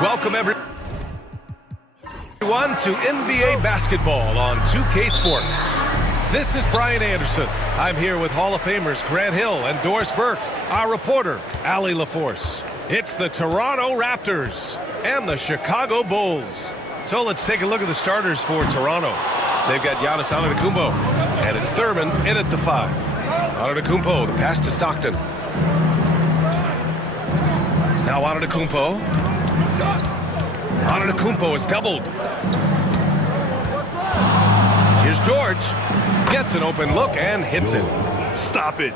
Welcome everyone to NBA basketball on 2K Sports. This is Brian Anderson. I'm here with Hall of Famers Grant Hill and Doris Burke, our reporter, Allie LaForce. It's the Toronto Raptors and the Chicago Bulls. So let's take a look at the starters for Toronto. They've got Giannis Antetokounmpo, and it's Thurman in at the 5. Antetokounmpo, the pass to Stockton. Now Antetokounmpo. Antetokounmpo is doubled. Here's George. Gets an open look and hits it. Stop it.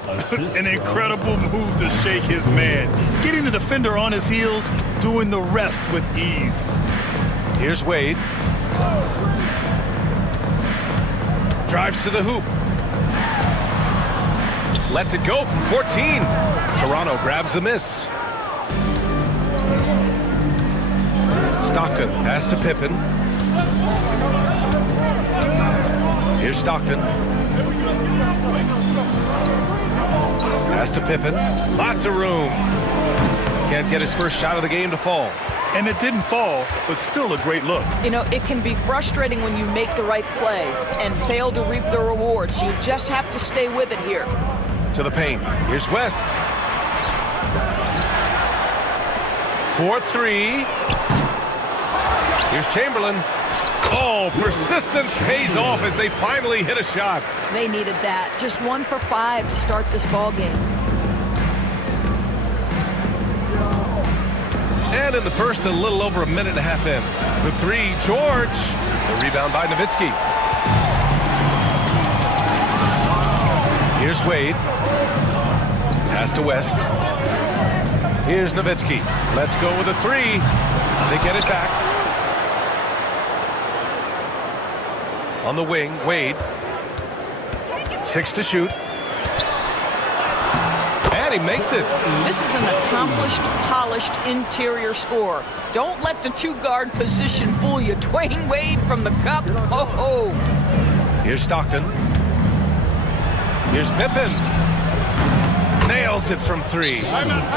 An incredible move to shake his man. Getting the defender on his heels, doing the rest with ease. Here's Wade. Drives to the hoop. Lets it go from 14. Toronto grabs the miss. Stockton, pass to Pippen. Here's Stockton. Pass to Pippen. Lots of room. Can't get his first shot of the game to fall. And it didn't fall, but still a great look. You know, it can be frustrating when you make the right play and fail to reap the rewards. You just have to stay with it here. To the paint. Here's West. 4-3. Here's Chamberlain. Oh, persistence pays off as they finally hit a shot. They needed that. Just 1 for 5 to start this ball game. And in the first, a little over a minute and a half in. The 3, George. The rebound by Nowitzki. Here's Wade. Pass to West. Here's Nowitzki. Let's go with a 3. They get it back. On the wing, Wade. 6 to shoot. And he makes it. This is an accomplished, polished interior scorer. Don't let the 2-guard position fool you. Dwayne Wade from the cup. Oh. Here's Stockton. Here's Pippen. Nails it from 3.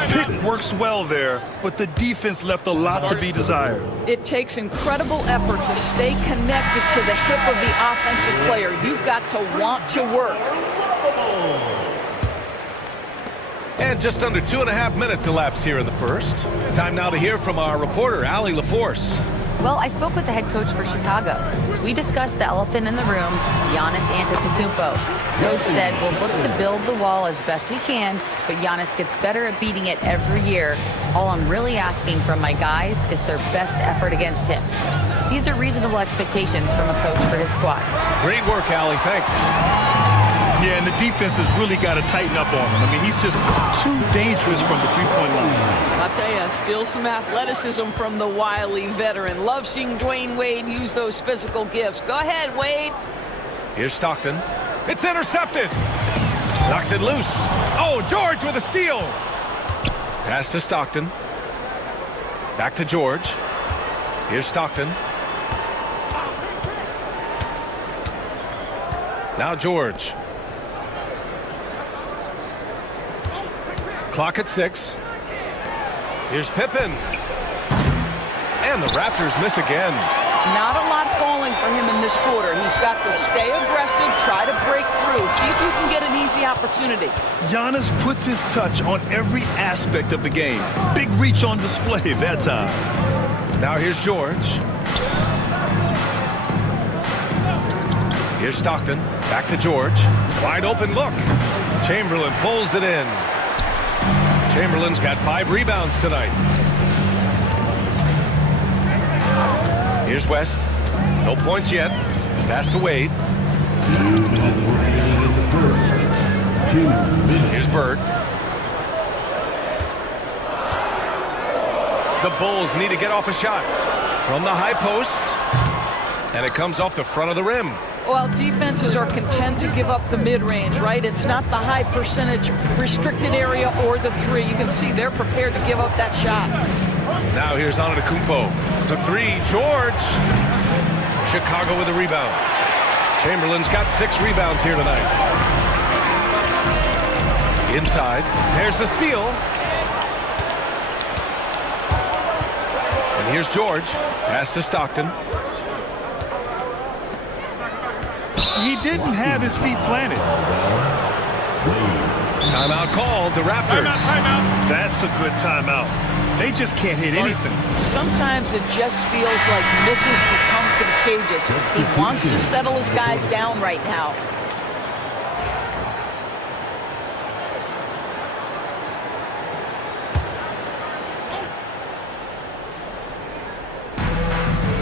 Pick works well there, but the defense left a lot to be desired. It takes incredible effort to stay connected to the hip of the offensive player. You've got to want to work. And just under 2.5 minutes elapsed here in the first. Time now to hear from our reporter, Allie LaForce. Well, I spoke with the head coach for Chicago. We discussed the elephant in the room, Giannis Antetokounmpo. Coach said we'll look to build the wall as best we can, but Giannis gets better at beating it every year. All I'm really asking from my guys is their best effort against him. These are reasonable expectations from a coach for his squad. Great work, Allie. Thanks. Yeah, and the defense has really got to tighten up on him. I mean, he's just too dangerous from the three-point line. I'll tell you, still some athleticism from the wily veteran. Love seeing Dwayne Wade use those physical gifts. Go ahead, Wade. Here's Stockton. It's intercepted. Knocks it loose. Oh, George with a steal. Pass to Stockton. Back to George. Here's Stockton. Now George. Clock at 6. Here's Pippen. And the Raptors miss again. Not a lot falling for him in this quarter. He's got to stay aggressive, try to break through, see if you can get an easy opportunity. Giannis puts his touch on every aspect of the game. Big reach on display that time. Now here's George. Here's Stockton. Back to George. Wide open look. Chamberlain pulls it in. Chamberlain's got 5 rebounds tonight. Here's West. No points yet. Pass to Wade. Here's Bird. The Bulls need to get off a shot from the high post. And it comes off the front of the rim. Well, defenses are content to give up the mid-range, right? It's not the high percentage restricted area or the 3. You can see they're prepared to give up that shot. Now here's Antetokounmpo. The 3, George. Chicago with a rebound. Chamberlain's got 6 rebounds here tonight. Inside. There's the steal. And And here's George. Pass to Stockton. He didn't have his feet planted. Timeout called. The Raptors. Timeout. That's a good timeout. They just can't hit anything. Sometimes it just feels like misses become contagious. He wants to settle his guys down right now.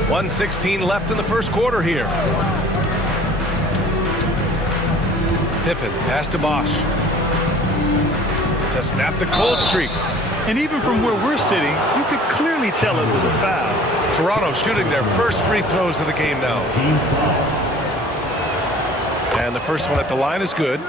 .116 left in the first quarter here. Pippen, pass to Bosch. To snap the cold streak. And even from where we're sitting, you could clearly tell it was a foul. Toronto shooting their first free throws of the game now. And the first one at the line is good.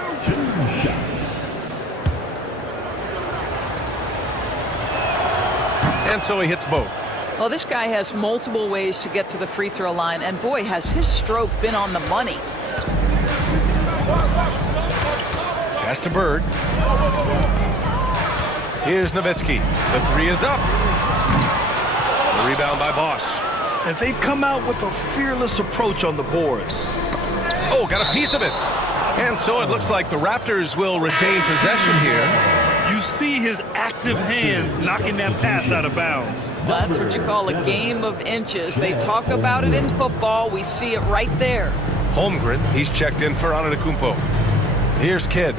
And so he hits both. Well, this guy has multiple ways to get to the free throw line, and boy, has his stroke been on the money. Pass to Bird. Here's Nowitzki. The three is up. The rebound by Bosch. And they've come out with a fearless approach on the boards. Oh, got a piece of it. And so it looks like the Raptors will retain possession here. You see his active hands knocking that pass out of bounds. Well, that's what you call a game of inches. They talk about it in football. We see it right there. Holmgren, he's checked in for Antetokounmpo. Here's Kidd.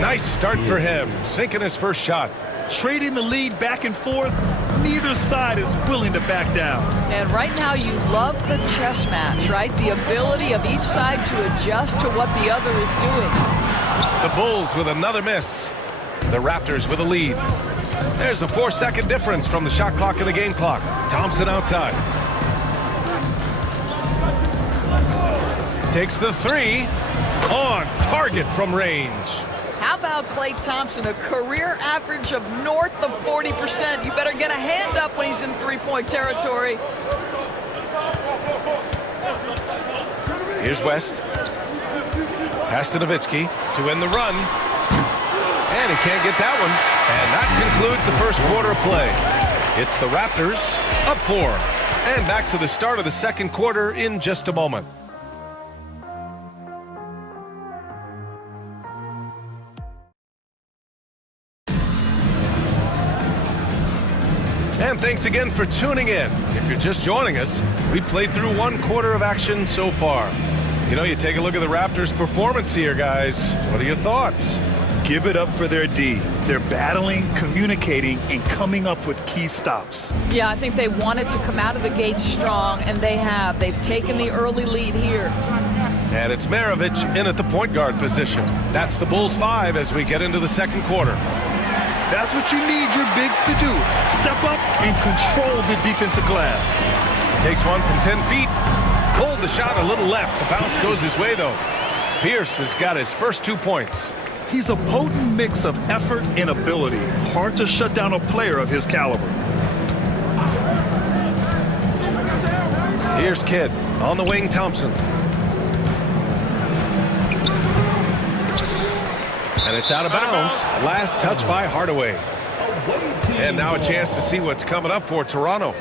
Nice start for him, sinking his first shot. Trading the lead back and forth, neither side is willing to back down. And right now you love the chess match, right? The ability of each side to adjust to what the other is doing. The Bulls with another miss. The Raptors with a lead. There's a 4-second difference from the shot clock and the game clock. Thompson outside. Takes the three. On target from range. How about Klay Thompson, a career average of north of 40%. You better get a hand up when he's in three-point territory. Here's West. Pass to Nowitzki to win the run. And he can't get that one. And that concludes the first quarter of play. It's the Raptors up 4. And back to the start of the second quarter in just a moment. And thanks again for tuning in. If you're just joining us, we played through one quarter of action so far. You know, you take a look at the Raptors' performance here, guys. What are your thoughts? Give it up for their D. They're battling, communicating, and coming up with key stops. Yeah, I think they wanted to come out of the gate strong, and they have. They've taken the early lead here. And it's Maravich in at the point guard position. That's the Bulls 5 as we get into the second quarter. That's what you need your bigs to do. Step up and control the defensive glass. Takes one from 10 feet. Pulled the shot a little left. The bounce goes his way, though. Pierce has got his first 2 points. He's a potent mix of effort and ability. Hard to shut down a player of his caliber. Here's Kidd. On the wing, Thompson. And it's out of bounds. Last touch by Hardaway. And now a chance to see what's coming up for Toronto.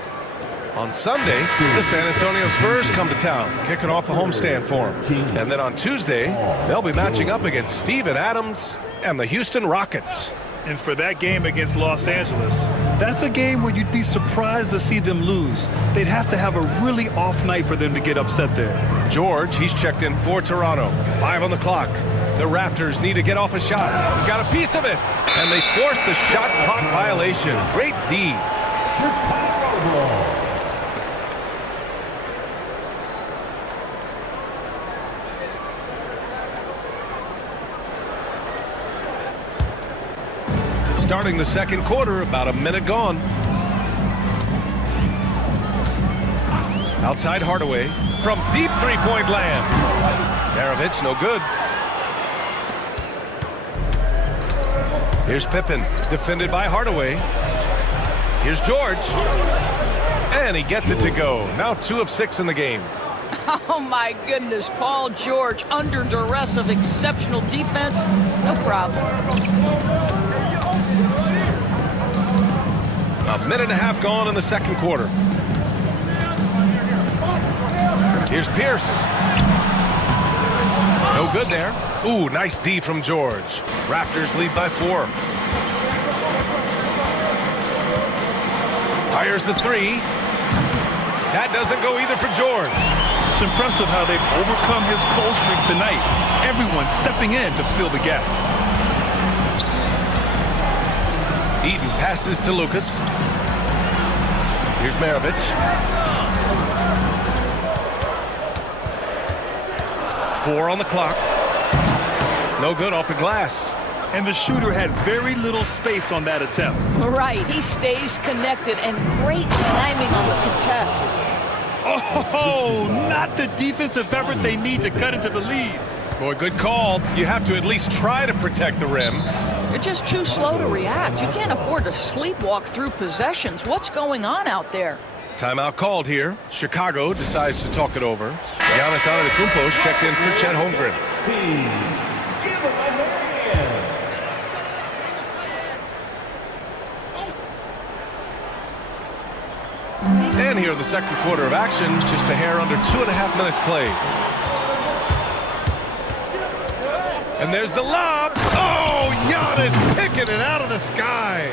On Sunday, the San Antonio Spurs come to town, kicking off a homestand for them. And then on Tuesday, they'll be matching up against Steven Adams and the Houston Rockets. And for that game against Los Angeles, that's a game where you'd be surprised to see them lose. They'd have to have a really off night for them to get upset there. George, he's checked in for Toronto. 5 on the clock. The Raptors need to get off a shot. He got a piece of it. And they forced the shot clock violation. Great D. Starting the second quarter, about a minute gone. Outside Hardaway from deep three-point land. Maravich, no good. Here's Pippen, defended by Hardaway. Here's George. And he gets it to go. Now 2 of 6 in the game. Oh, my goodness. Paul George under duress of exceptional defense. No problem. A minute and a half gone in the second quarter. Here's Pierce. No good there. Ooh, nice D from George. Raptors lead by 4. Fires the 3. That doesn't go either for George. It's impressive how they've overcome his cold streak tonight. Everyone stepping in to fill the gap. Eaton passes to Lucas. Here's Maravich. 4 on the clock. No good off the glass. And the shooter had very little space on that attempt. Right, he stays connected, and great timing on the contest. Oh, not the defensive effort they need to cut into the lead. Boy, good call. You have to at least try to protect the rim. You're just too slow to react. You can't afford to sleepwalk through possessions. What's going on out there? Timeout called here. Chicago decides to talk it over. Giannis Antetokounmpo checked in for Chet Holmgren. And here in the second quarter of action, just a hair under 2.5 minutes played. And there's the lob. Oh, Giannis picking it out of the sky.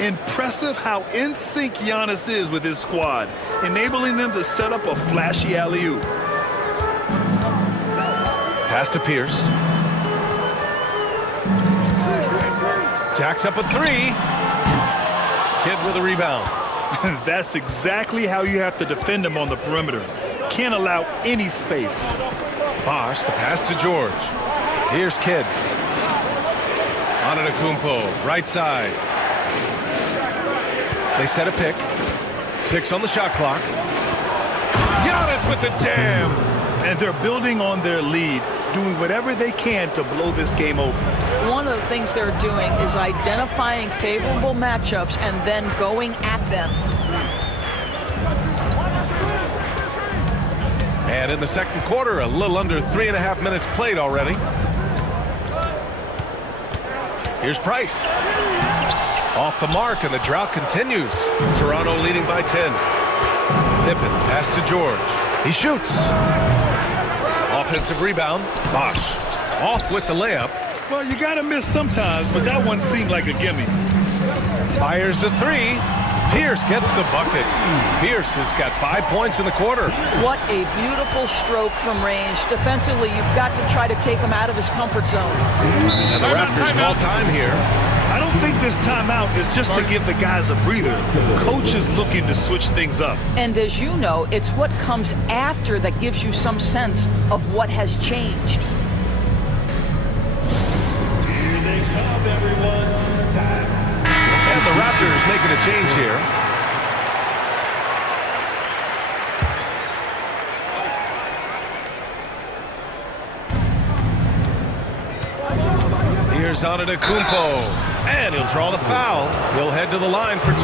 Impressive how in sync Giannis is with his squad, enabling them to set up a flashy alley-oop. Pass to Pierce. Jacks up a 3. Kidd with a rebound. That's exactly how you have to defend him on the perimeter. Can't allow any space. Bosh, the pass to George. Here's Kidd. Antetokounmpo, right side. They set a pick. 6 on the shot clock. Giannis with the jam. And they're building on their lead, doing whatever they can to blow this game open. One of the things they're doing is identifying favorable matchups and then going at them. And in the second quarter, a little under 3.5 minutes played already. Here's Price. Off the mark, and the drought continues. Toronto leading by 10. Pippen, pass to George. He shoots. Offensive rebound. Bosh. Off with the layup. Well, you got to miss sometimes, but that one seemed like a gimme. Fires the 3. Pierce gets the bucket. Pierce has got 5 points in the quarter. What a beautiful stroke from range. Defensively, you've got to try to take him out of his comfort zone. And the Raptors call time here. I don't think this timeout is just to give the guys a breather. Coach is looking to switch things up. And as you know, it's what comes after that gives you some sense of what has changed. Here they come, everyone. And the Raptors making a change here. Here's Antetokounmpo, and he'll draw the foul. He'll head to the line for 2.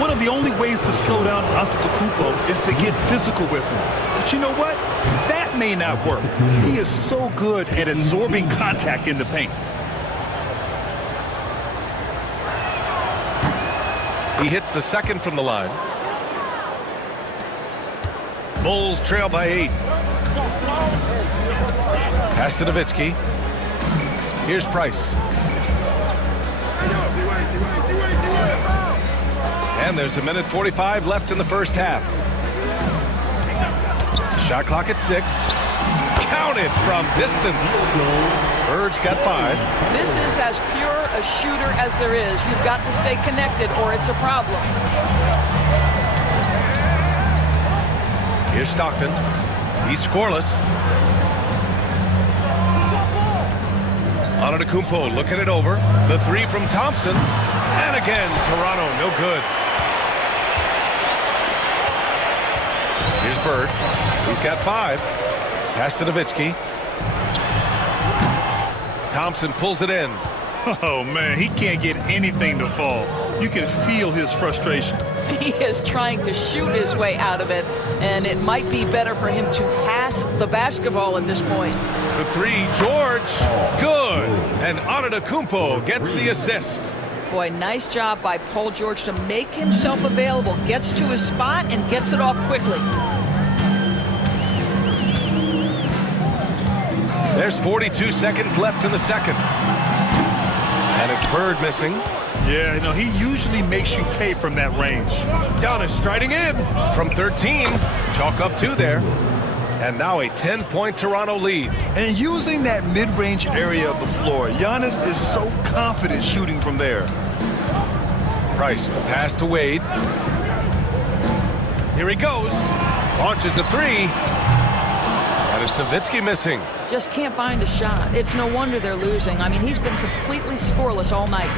One of the only ways to slow down Antetokounmpo is to get physical with him. But you know what? That may not work. He is so good at absorbing contact in the paint. He hits the second from the line. Bulls trail by 8. Pass to Nowitzki. Here's Price. And there's 1:45 left in the first half. Shot clock at 6. Counted from distance. Bird's got 5. This is as pure a shooter as there is. You've got to stay connected or it's a problem. Here's Stockton. He's scoreless. Antetokounmpo looking it over. The 3 from Thompson. And again, Toronto, no good. Here's Bird. He's got 5. Pass to Nowitzki. Thompson pulls it in. Oh, man, he can't get anything to fall. You can feel his frustration. He is trying to shoot his way out of it, and it might be better for him to pass the basketball at this point. The 3, George, good. And Antetokounmpo gets the assist. Boy, nice job by Paul George to make himself available. Gets to his spot and gets it off quickly. There's 42 seconds left in the second. And it's Bird missing. Yeah, you know, he usually makes you pay from that range. Giannis striding in from 13. Chalk up 2 there. And now a 10-point Toronto lead. And using that mid-range area of the floor, Giannis is so confident shooting from there. Price, the pass to Wade. Here he goes. Launches a 3. And it's Nowitzki missing. Just can't find a shot. It's no wonder they're losing. I mean, he's been completely scoreless all night.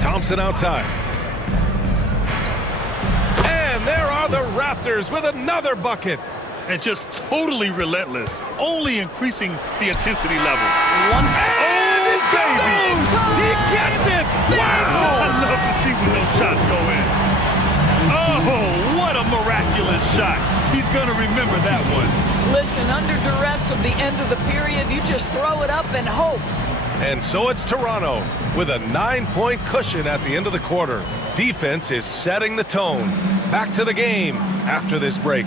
Thompson outside. And there are the Raptors with another bucket. And just totally relentless, only increasing the intensity level. And it goes! He gets it! Wow! I love to see when those shots go in. Oh, what a miraculous shot. He's going to remember that one. Listen, under duress of the end of the period, you just throw it up and hope. And so it's Toronto with a 9-point cushion at the end of the quarter. Defense is setting the tone. Back to the game after this break.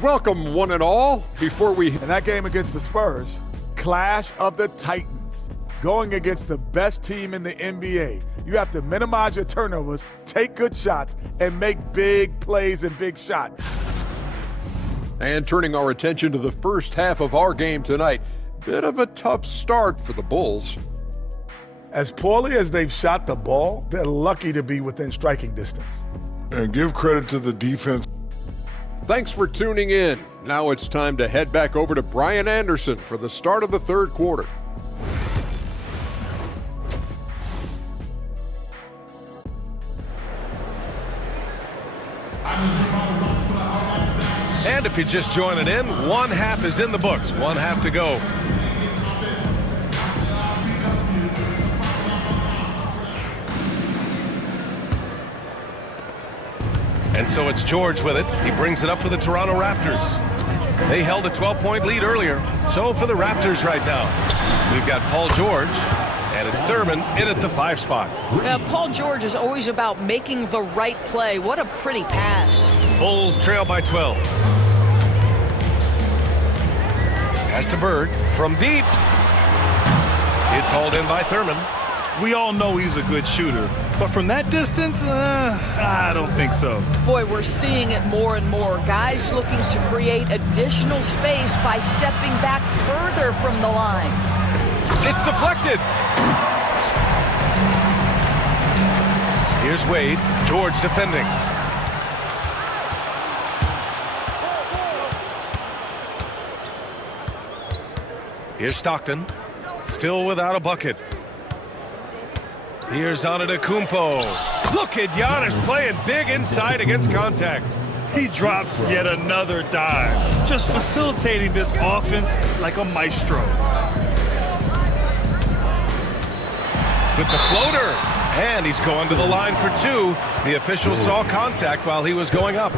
Welcome, one and all. Before we In that game against the Spurs, clash of the Titans, going against the best team in the NBA. You have to minimize your turnovers, take good shots, and make big plays and big shots. and turning our attention to the first half of our game tonight, bit of a tough start for the Bulls. As poorly as they've shot the ball, they're lucky to be within striking distance. And give credit to the defense. Thanks for tuning in. Now it's time to head back over to Brian Anderson for the start of the third quarter. And if you're just joining in, one half is in the books, one half to go. And so it's George with it. He brings it up for the Toronto Raptors. They held a 12-point lead earlier. So for the Raptors right now, we've got Paul George, and it's Thurman in at the 5 spot. Paul George is always about making the right play. What a pretty pass. Bulls trail by 12. Pass to Bird from deep. It's hauled in by Thurman. We all know he's a good shooter, but from that distance, I don't think so. Boy, we're seeing it more and more. Guys looking to create additional space by stepping back further from the line. It's deflected. Here's Wade. George defending. Here's Stockton. Still without a bucket. Here's Antetokounmpo. Look at Giannis playing big inside against contact. He drops yet another dive, just facilitating this offense like a maestro. With the floater. And he's going to the line for 2. The official saw contact while he was going up.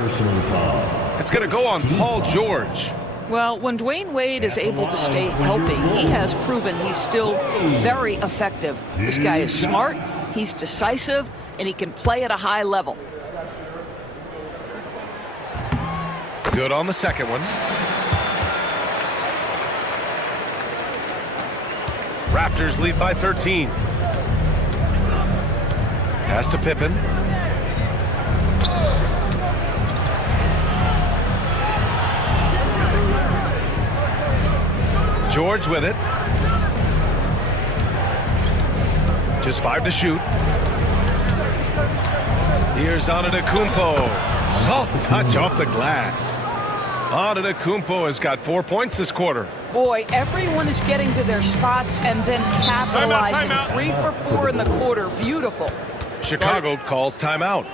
It's going to go on Paul George. Well, when Dwayne Wade is able to stay healthy, he has proven he's still very effective. This guy is smart, he's decisive, and he can play at a high level. Good on the second one. Raptors lead by 13. Pass to Pippen. George with it. Just 5 to shoot. Here's Antetokounmpo. Soft touch off the glass. Antetokounmpo has got 4 points this quarter. Boy, everyone is getting to their spots and then capitalizing. Timeout. 3 for 4 in the quarter. Beautiful. Chicago calls timeout.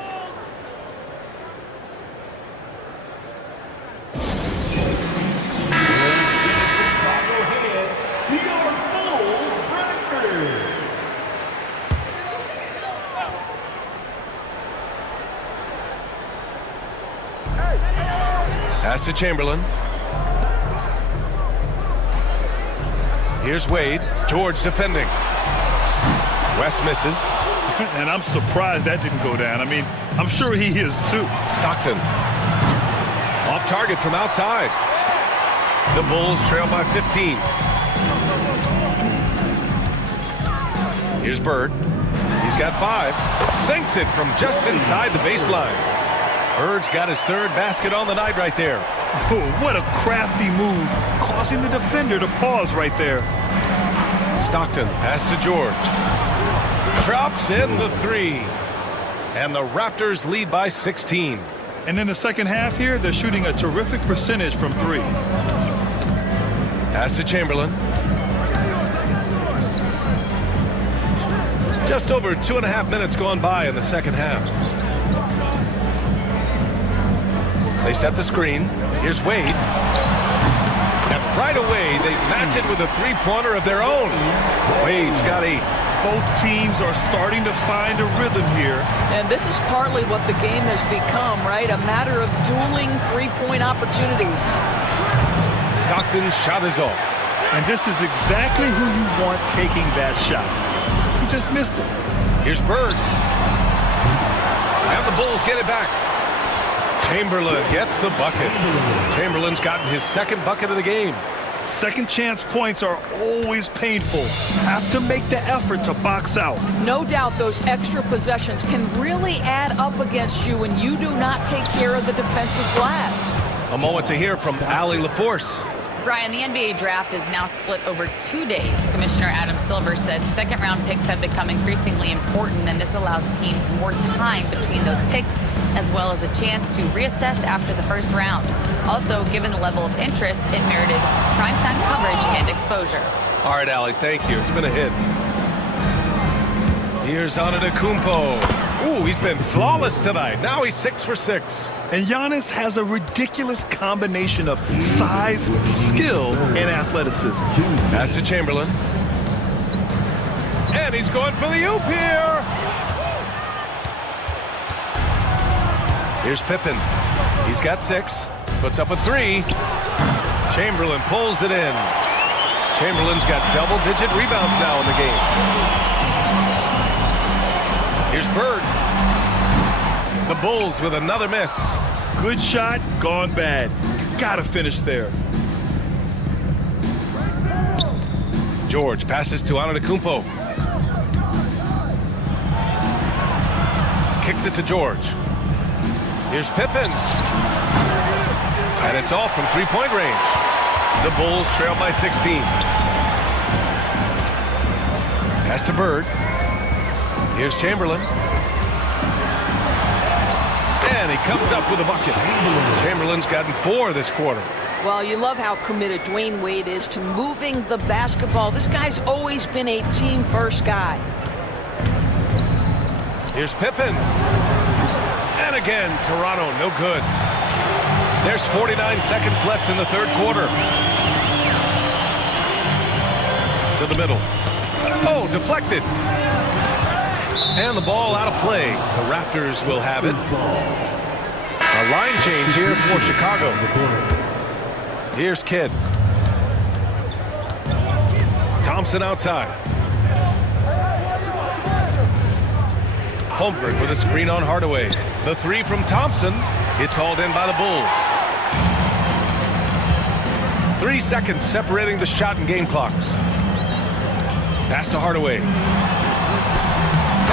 Pass to Chamberlain. Here's Wade. George defending. West misses. And I'm surprised that didn't go down. I mean, I'm sure he is too. Stockton. Off target from outside. The Bulls trail by 15. Here's Bird. He's got 5. Sinks it from just inside the baseline. Bird's got his 3rd basket on the night right there. Oh, what a crafty move, causing the defender to pause right there. Stockton, pass to George. Drops in the 3. And the Raptors lead by 16. And in the second half here, they're shooting a terrific percentage from 3. Pass to Chamberlain. Just over 2.5 minutes gone by in the second half. They set the screen. Here's Wade. And right away, they match it with a 3-pointer of their own. Wade's got 8. Both teams are starting to find a rhythm here. And this is partly what the game has become, right? A matter of dueling 3-point opportunities. Stockton's shot is off. And this is exactly who you want taking that shot. He just missed it. Here's Bird. And the Bulls get it back. Chamberlain gets the bucket. Chamberlain's gotten his 2nd bucket of the game. Second chance points are always painful. Have to make the effort to box out. No doubt those extra possessions can really add up against you when you do not take care of the defensive glass. A moment to hear from Allie LaForce. Brian, the NBA draft is now split over 2 days. Commissioner Adam Silver said second-round picks have become increasingly important, and this allows teams more time between those picks, as well as a chance to reassess after the first round. Also, given the level of interest, it merited primetime coverage and exposure. All right, Allie, thank you. It's been a hit. Here's Antetokounmpo. Ooh, he's been flawless tonight. Now he's 6 for 6. And Giannis has a ridiculous combination of size, skill, and athleticism. Pass to Chamberlain. And he's going for the oop here. Here's Pippen. He's got 6. Puts up a 3. Chamberlain pulls it in. Chamberlain's got double-digit rebounds now in the game. Here's Bird. The Bulls with another miss. Good shot, gone bad. Gotta finish there. George passes to Antetokounmpo. Kicks it to George. Here's Pippen. And it's off from 3-point range. The Bulls trail by 16. Pass to Bird. Here's Chamberlain. And he comes up with a bucket. Chamberlain's gotten 4 this quarter. Well, you love how committed Dwayne Wade is to moving the basketball. This guy's always been a team-first guy. Here's Pippen. And again, Toronto, no good. There's 49 seconds left in the 3rd quarter. To the middle. Oh, deflected. And the ball out of play. The Raptors will have it. A line change here for Chicago. Here's Kidd. Thompson outside. Holmgren with a screen on Hardaway. The 3 from Thompson. It's hauled in by the Bulls. 3 seconds separating the shot and game clocks. Pass to Hardaway.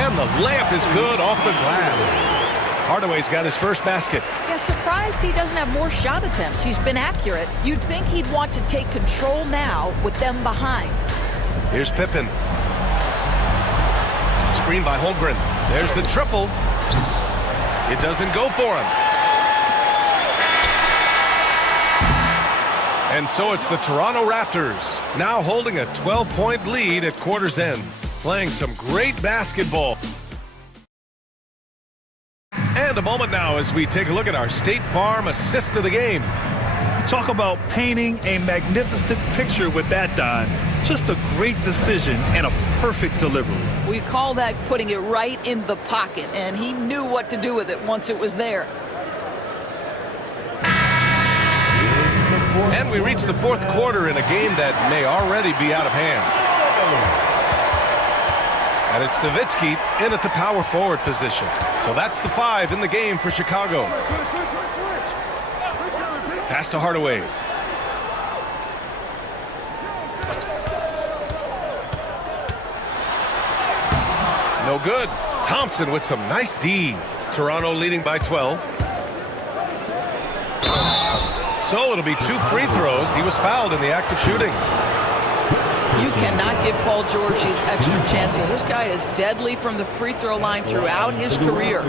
And the layup is good off the glass. Hardaway's got his first basket. Yeah, surprised he doesn't have more shot attempts. He's been accurate. You'd think he'd want to take control now with them behind. Here's Pippen. Screen by Holmgren. There's the triple. It doesn't go for him. And so it's the Toronto Raptors now holding a 12-point lead at quarter's end, playing some great basketball. And a moment now as we take a look at our State Farm assist of the game. Talk about painting a magnificent picture with that, Don. Just a great decision and a perfect delivery. We call that putting it right in the pocket, and he knew what to do with it once it was there. And we reach the fourth quarter in a game that may already be out of hand. And it's Nowitzki in at the power forward position. So that's the 5 in the game for Chicago. Pass to Hardaway. No good. Thompson with some nice D. Toronto leading by 12. So it'll be 2 free throws. He was fouled in the act of shooting. You cannot give Paul George these extra chances. This guy is deadly from the free throw line throughout his career.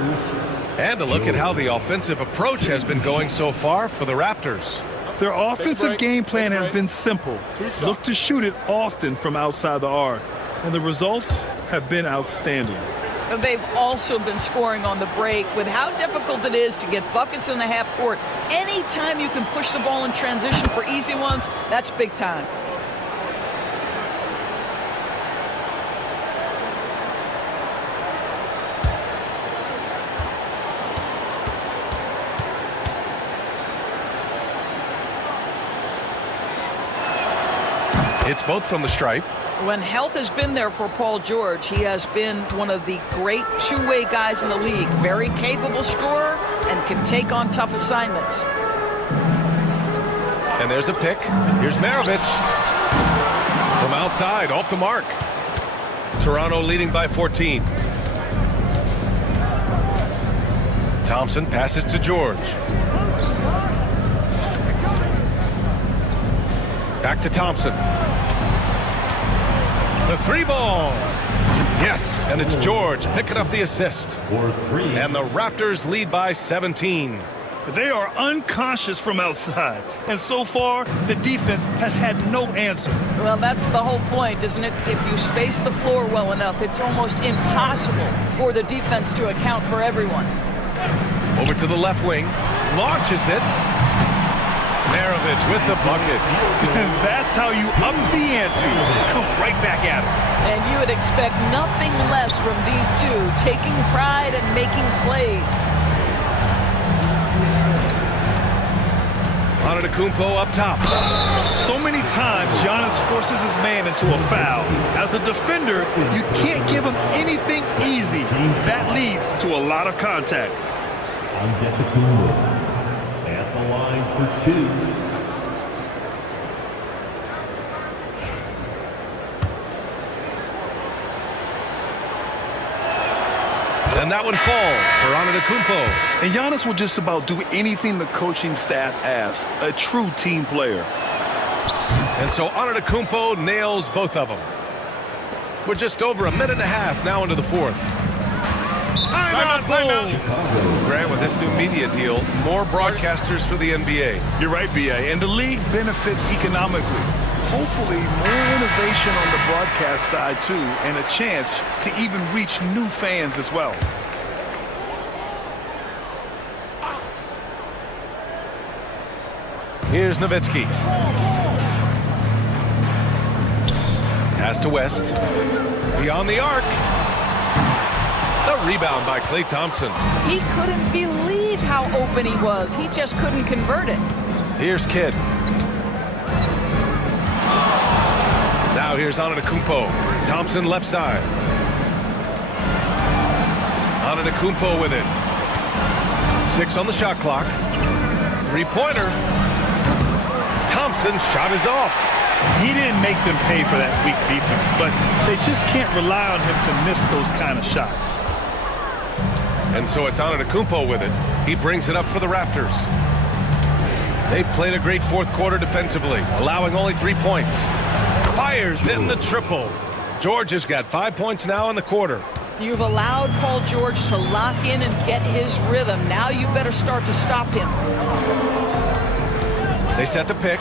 And a look at how the offensive approach has been going so far for the Raptors. Their offensive game plan has been simple. Look to shoot it often from outside the arc. And the results have been outstanding. They've also been scoring on the break. With how difficult it is to get buckets in the half court, anytime you can push the ball in transition for easy ones, that's big time. It's both from the stripe. When health has been there for Paul George, he has been one of the great two-way guys in the league. Very capable scorer and can take on tough assignments. And there's a pick. Here's Maravich. From outside, off the mark. Toronto leading by 14. Thompson passes to George. Back to Thompson. The 3 ball. Yes, and it's George picking up the assist. And the Raptors lead by 17. They are unconscious from outside. And so far, the defense has had no answer. Well, that's the whole point, isn't it? If you space the floor well enough, it's almost impossible for the defense to account for everyone. Over to the left wing. Launches it. Maravich with the bucket. That's how you up the ante. Come right back at him. And you would expect nothing less from these two, taking pride and making plays. Antetokounmpo up top. So many times, Giannis forces his man into a foul. As a defender, you can't give him anything easy. That leads to a lot of contact. Antetokounmpo at the line for 2. And that one falls for Antetokounmpo. And Giannis will just about do anything the coaching staff asks. A true team player. And so Antetokounmpo nails both of them. We're just over a minute and a half now into the fourth. Timeout, Bulls! Grant, with this new media deal, more broadcasters for the NBA. You're right, B.A. And the league benefits economically. Hopefully, more innovation on the broadcast side, too, and a chance to even reach new fans as well. Here's Nowitzki. Pass to West. Beyond the arc. The rebound by Klay Thompson. He couldn't believe how open he was. He just couldn't convert it. Here's Kidd. Now here's Antetokounmpo. Thompson left side. Antetokounmpo with it. 6 on the shot clock. 3-pointer. Thompson shot is off. He didn't make them pay for that weak defense, but they just can't rely on him to miss those kind of shots. And so it's Antetokounmpo with it. He brings it up for the Raptors. They played a great fourth quarter defensively, allowing only 3 points. Fires in the triple. George has got 5 points now in the quarter. You've allowed Paul George to lock in and get his rhythm. Now you better start to stop him. They set the pick.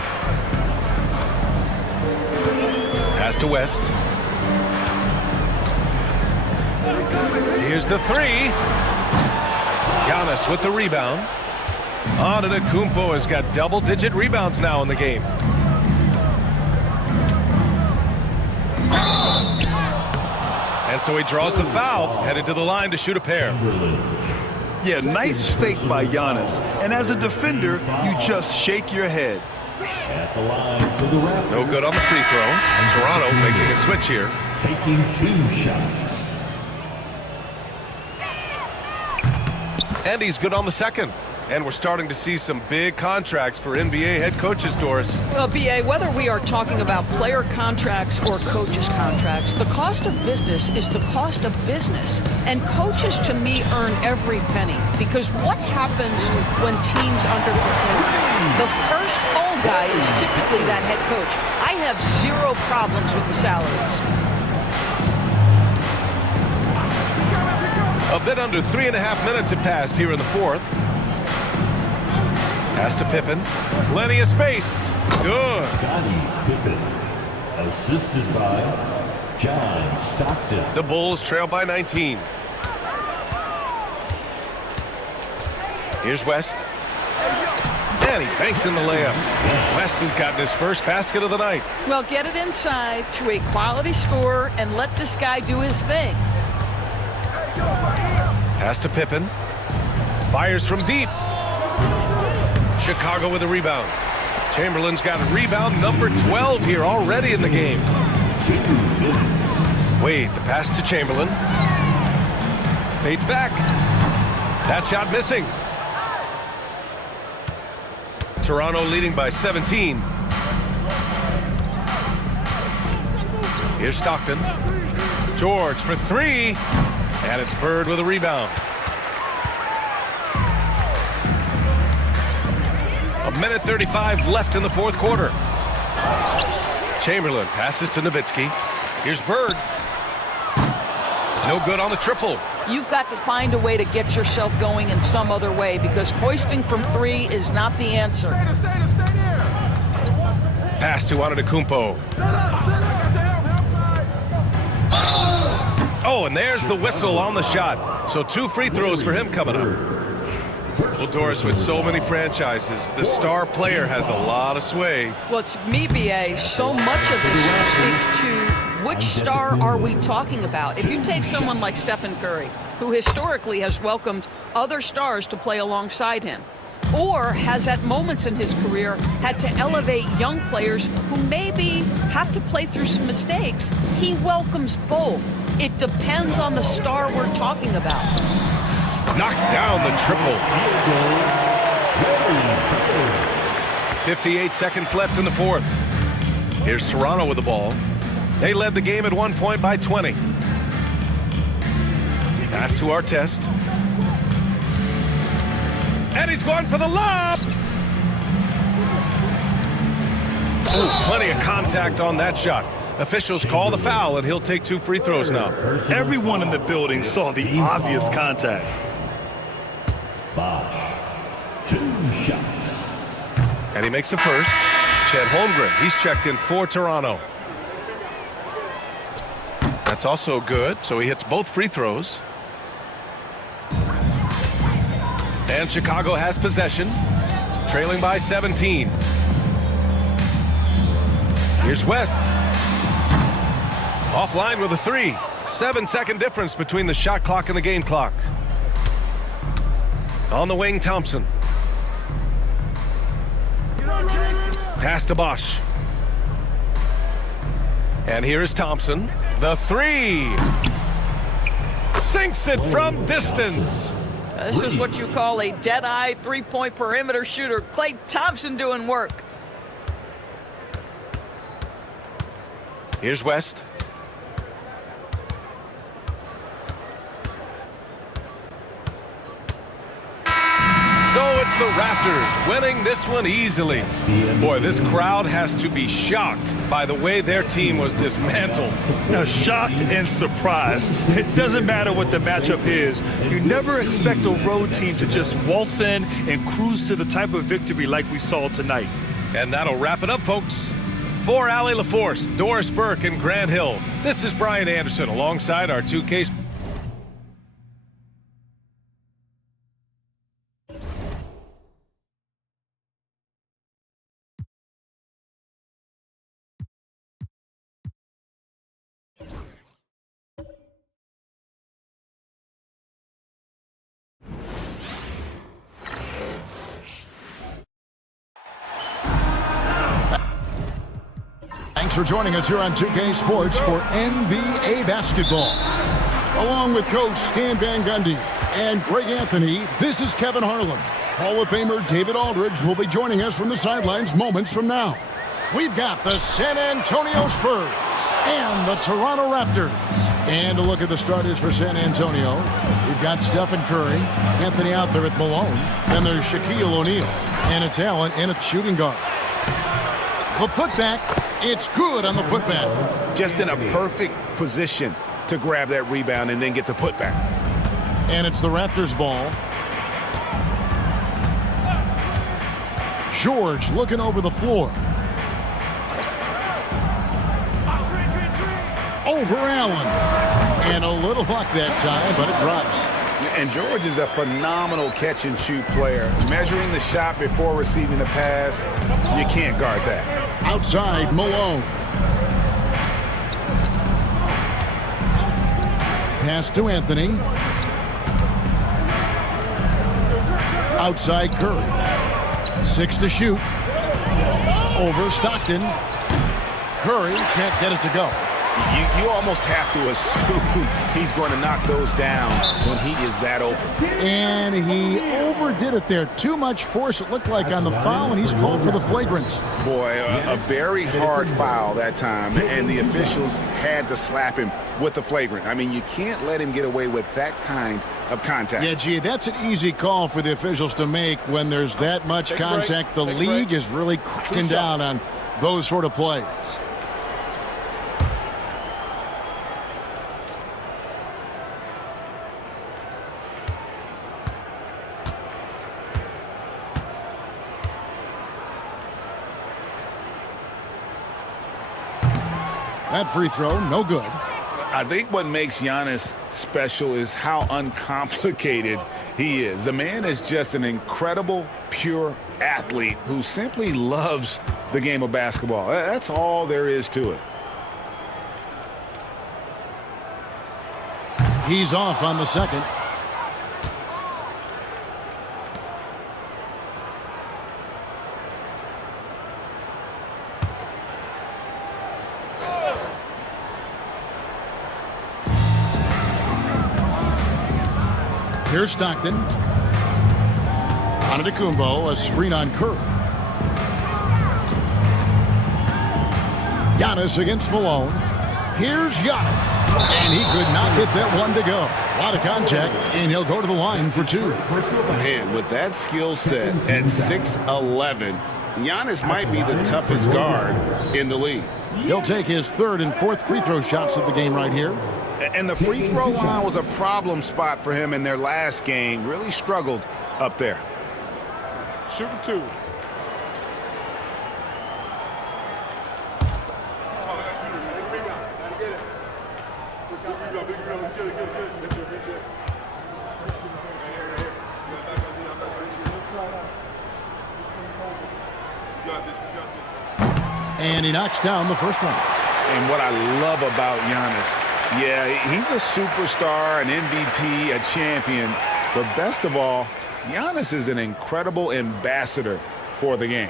Pass to West. Here's the 3. Giannis with the rebound. Antetokounmpo has got double-digit rebounds now in the game. And so he draws the foul, headed to the line to shoot a pair. Yeah, nice fake by Giannis. And as a defender, you just shake your head. At the line for the Raptors. No good on the free throw. Toronto making a switch here. Taking 2 shots. And he's good on the second. And we're starting to see some big contracts for NBA head coaches, Doris. Well, B.A., whether we are talking about player contracts or coaches' contracts, the cost of business is the cost of business. And coaches, to me, earn every penny. Because what happens when teams underperform? The first fall guy is typically that head coach. I have zero problems with the salaries. A bit under 3.5 minutes have passed here in the fourth. Pass to Pippen. Plenty of space. Good. Scottie Pippen. Assisted by John Stockton. The Bulls trail by 19. Here's West. And he banks in the layup. West has gotten his first basket of the night. Well, get it inside to a quality scorer and let this guy do his thing. Pass to Pippen. Fires from deep. Chicago with a rebound. Chamberlain's got a rebound number 12 here already in the game. Wade, the pass to Chamberlain. Fades back. That shot missing. Toronto leading by 17. Here's Stockton. George for 3. And it's Bird with a rebound. A minute 35 left in the fourth quarter. Chamberlain passes to Nowitzki. Here's Bird. No good on the triple. You've got to find a way to get yourself going in some other way because hoisting from 3 is not the answer. Pass to Antetokounmpo. Oh, and there's the whistle on the shot. So 2 free throws for him coming up. Well, Doris, with so many franchises, the star player has a lot of sway. Well, to me, B.A., so much of this speaks to which star are we talking about. If you take someone like Stephen Curry, who historically has welcomed other stars to play alongside him, or has at moments in his career had to elevate young players who maybe have to play through some mistakes, he welcomes both. It depends on the star we're talking about. Knocks down the triple. 58 seconds left in the fourth. Here's Toronto with the ball. They led the game at 1 point by 20. Pass to Artest. And he's going for the lob. Ooh, plenty of contact on that shot. Officials call the foul, and he'll take 2 free throws now. Everyone in the building saw the obvious contact. Bosh. 2 shots. And he makes a first. Chet Holmgren, he's checked in for Toronto. That's also good, so he hits both free throws. And Chicago has possession, trailing by 17. Here's West. Offline with a 3. 7-second difference between the shot clock and the game clock. On the wing, Thompson. Pass to Bosh. And here is Thompson. The 3. Sinks it from distance. This is what you call a dead-eye three-point perimeter shooter. Klay Thompson doing work. Here's West. So it's the Raptors winning this one easily. Boy, this crowd has to be shocked by the way their team was dismantled. Now, shocked and surprised. It doesn't matter what the matchup is. You never expect a road team to just waltz in and cruise to the type of victory like we saw tonight. And that'll wrap it up, folks. For Allie LaForce, Doris Burke, and Grant Hill, this is Brian Anderson alongside our 2K Thanks for joining us here on 2K Sports for NBA basketball. Along with Coach Stan Van Gundy and Greg Anthony, this is Kevin Harlan. Hall of Famer David Aldridge will be joining us from the sidelines moments from now. We've got the San Antonio Spurs and the Toronto Raptors. And a look at the starters for San Antonio. We've got Stephen Curry, Anthony out there at Malone. Then there's Shaquille O'Neal, and it's Allen in at shooting guard. The putback, it's good on the putback. Just in a perfect position to grab that rebound and then get the putback. And it's the Raptors' ball. George looking over the floor. Over Allen. And a little luck that time, but it drops. And George is a phenomenal catch-and-shoot player. Measuring the shot before receiving the pass, you can't guard that. Outside, Malone. Pass to Anthony. Outside, Curry. 6 to shoot. Over Stockton. Curry can't get it to go. You almost have to assume he's going to knock those down when he is that open. And he overdid it there. Too much force, it looked like, on the foul, and he's called for the flagrant. Boy, a very hard foul that time, and the officials had to slap him with the flagrant. I mean, you can't let him get away with that kind of contact. Yeah, gee, that's an easy call for the officials to make when there's that much contact. The league is really cracking down on those sort of plays. That free throw, no good. I think what makes Giannis special is how uncomplicated he is. The man is just an incredible, pure athlete who simply loves the game of basketball. That's all there is to it. He's off on the second. Here's Stockton. Antetokounmpo, a screen on Curry. Giannis against Malone. Here's Giannis. And he could not get that one to go. A lot of contact, and he'll go to the line for 2. Man, with that skill set at 6'11", Giannis might be the toughest guard in the league. He'll take his 3rd and 4th free throw shots of the game right here. And the free throw line was a problem spot for him in their last game. Really struggled up there. Shooting 2. And he knocks down the first one. And what I love about Giannis, yeah, he's a superstar, an MVP, a champion. But best of all, Giannis is an incredible ambassador for the game.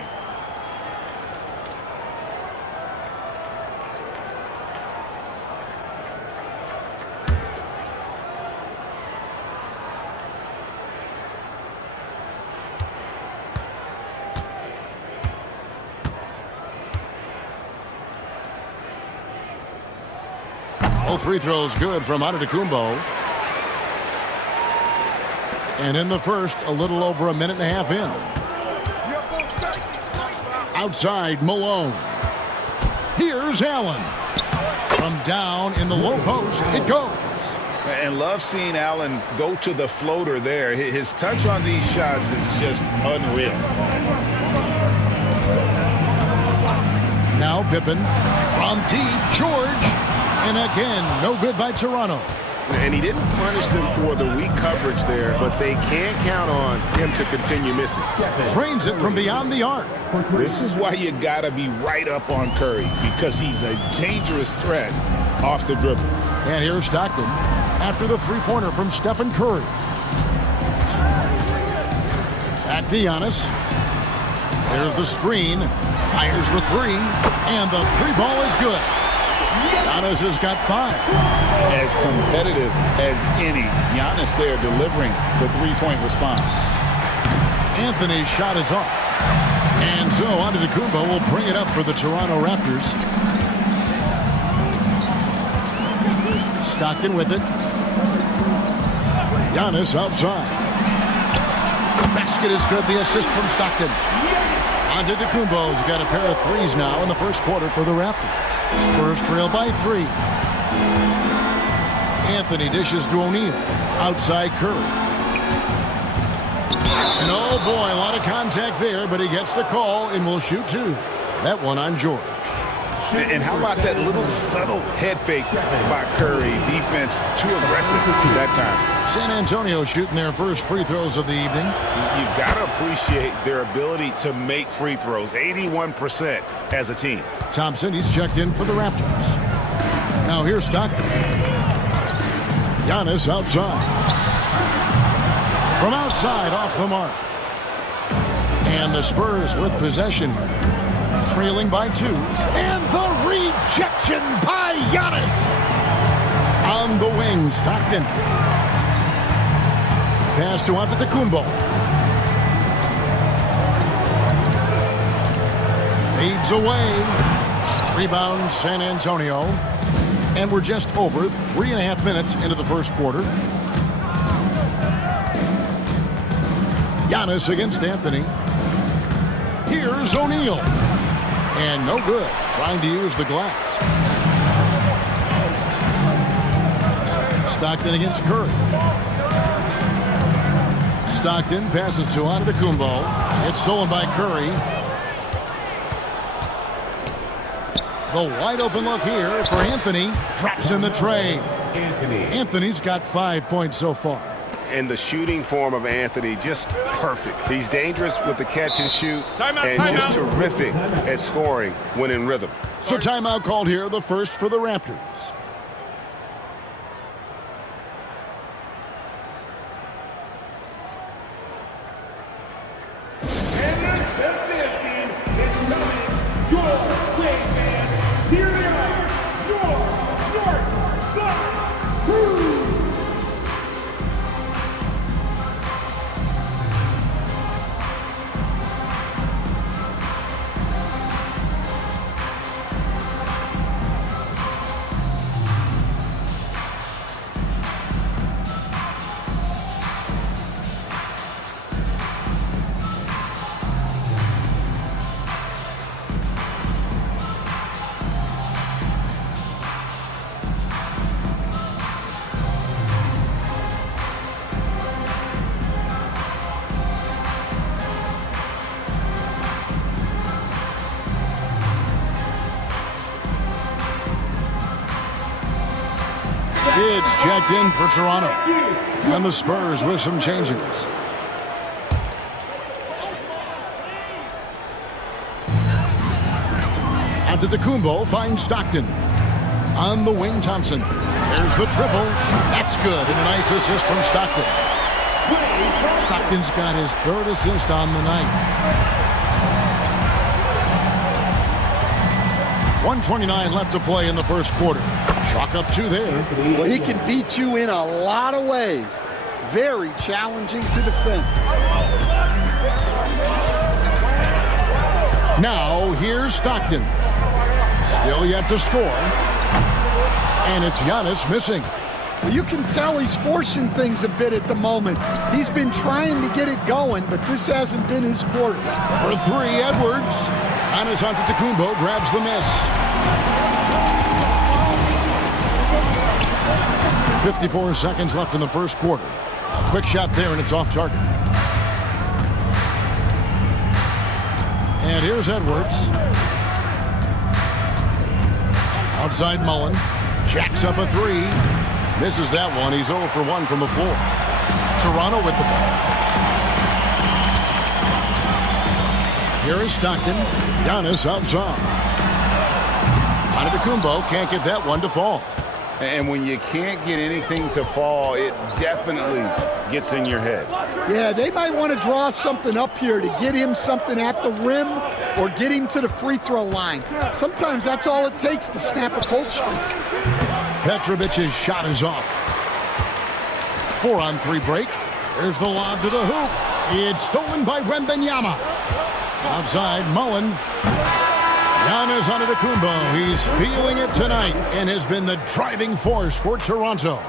Both free throws good from Antetokounmpo. And in the first, a little over a minute and a half in. Outside, Malone. Here's Allen. From down in the low post, it goes. And love seeing Allen go to the floater there. His touch on these shots is just unreal. Now Pippen from deep, George. And again, no good by Toronto. And he didn't punish them for the weak coverage there, but they can't count on him to continue missing. Drains it from beyond the arc. This is why you got to be right up on Curry, because he's a dangerous threat off the dribble. And here's Stockton after the three-pointer from Stephen Curry. Back to Giannis. There's the screen. Fires the three, and the three ball is good. Giannis has got 5. As competitive as any. Giannis there delivering the three-point response. Anthony's shot is off. And so Antetokounmpo will bring it up for the Toronto Raptors. Stockton with it. Giannis outside. Basket is good. The assist from Stockton. Antetokounmpo's got a pair of threes now in the first quarter for the Raptors. Spurs trail by 3. Anthony dishes to O'Neal. Outside Curry. And oh boy, a lot of contact there, but he gets the call and will shoot 2. That one on George. And how about that little subtle head fake by Curry? Defense too aggressive that time. San Antonio shooting their first free throws of the evening. You've got to appreciate their ability to make free throws. 81% as a team. Thompson, he's checked in for the Raptors. Now here's Stockton. Giannis outside. From outside, off the mark. And the Spurs with possession. Trailing by 2. And the rejection by Giannis. On the wing, Stockton. Pass to Antetokounmpo. Fades away. Rebound San Antonio. And we're just over 3.5 minutes into the first quarter. Giannis against Anthony. Here's O'Neal. And no good. Trying to use the glass. Stockton against Curry. Stockton passes to Antetokounmpo. It's stolen by Curry. The wide open look here for Anthony. Drops in the tray. Anthony's got 5 points so far. And the shooting form of Anthony, just perfect. He's dangerous with the catch and shoot, and just terrific at scoring when in rhythm. So timeout called here, the first for the Raptors. Kidd checked in for Toronto. And the Spurs with some changes. Antetokounmpo finds Stockton. On the wing, Thompson. There's the triple. That's good. And a nice assist from Stockton. Stockton's got his 3rd assist on the night. 1:29 left to play in the first quarter. Chalk up 2 there. Well, he can beat you in a lot of ways. Very challenging to defend. Now, here's Stockton. Still yet to score. And it's Giannis missing. Well, you can tell he's forcing things a bit at the moment. He's been trying to get it going, but this hasn't been his quarter. For 3, Edwards. Giannis Antetokounmpo grabs the miss. 54 seconds left in the first quarter. A quick shot there, and it's off target. And here's Edwards. Outside Mullen. Jacks up a 3. Misses that one. He's 0 for 1 from the floor. Toronto with the ball. Here is Stockton. Giannis outside. Antetokounmpo can't get that one to fall. And when you can't get anything to fall, it definitely gets in your head. Yeah, they might want to draw something up here to get him something at the rim or get him to the free throw line. Sometimes that's all it takes to snap a cold streak. Petrovic's shot is off. 4-on-3 break. There's the lob to the hoop. It's stolen by Wembanyama. Outside, Mullen. Giannis Antetokounmpo. He's feeling it tonight and has been the driving force for Toronto.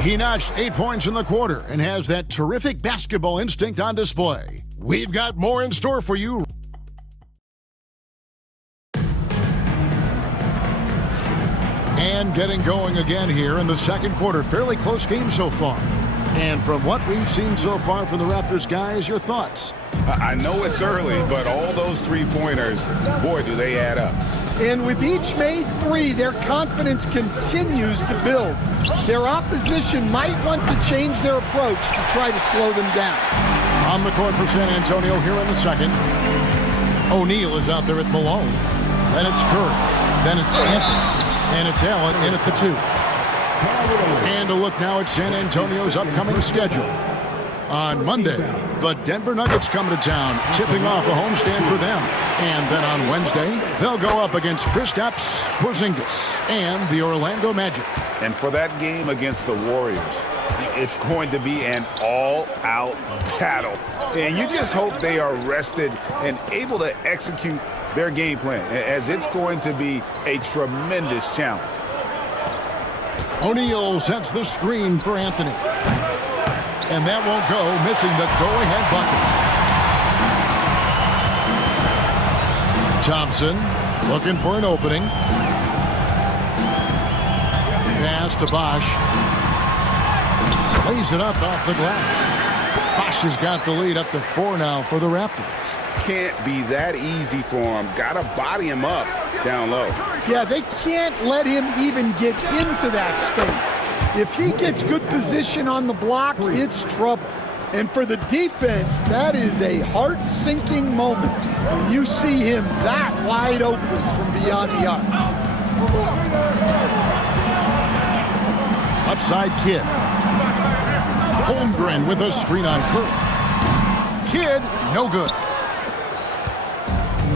He notched 8 points in the quarter and has that terrific basketball instinct on display. We've got more in store for you. And getting going again here in the second quarter. Fairly close game so far. And from what we've seen so far from the Raptors, guys, your thoughts? I know it's early, but all those three-pointers, boy, do they add up. And with each made three, their confidence continues to build. Their opposition might want to change their approach to try to slow them down. On the court for San Antonio here in the second. O'Neal is out there at Malone. Then it's Curry. Then it's Anthony. And it's Allen in at the 2. And a look now at San Antonio's upcoming schedule. On Monday, the Denver Nuggets come to town, tipping off a homestand for them. And then on Wednesday, they'll go up against Kristaps Porzingis and the Orlando Magic. And for that game against the Warriors, it's going to be an all-out battle. And you just hope they are rested and able to execute their game plan, as it's going to be a tremendous challenge. O'Neal sets the screen for Anthony. And that won't go, missing the go-ahead bucket. Thompson looking for an opening. Pass to Bosch. Lays it up off the glass. Bosch has got the lead up to 4 now for the Raptors. Can't be that easy for him. Gotta body him up down low. Yeah, they can't let him even get into that space. If he gets good position on the block, it's trouble. And for the defense, that is a heart-sinking moment when you see him that wide open from beyond the arc. Outside Kidd. Holmgren with a screen on Curry. Kidd, no good.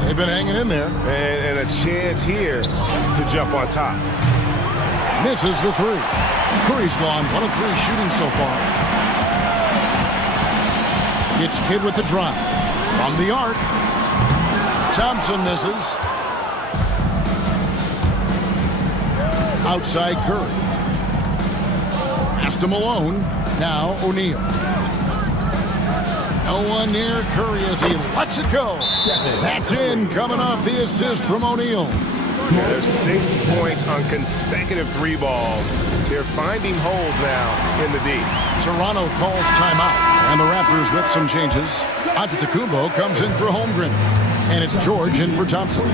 They've been hanging in there. And a chance here to jump on top. Misses the 3. Curry's gone 1 of 3 shooting so far. It's Kidd with the drive. From the arc. Thompson misses. Outside Curry. Pass to Malone. Now O'Neal. No one near Curry as he lets it go. That's in, coming off the assist from O'Neal. There's 6 points on consecutive 3 balls. They're finding holes now in the D. Toronto calls timeout, and the Raptors with some changes. Antetokounmpo comes in for Holmgren, and it's George in for Thompson.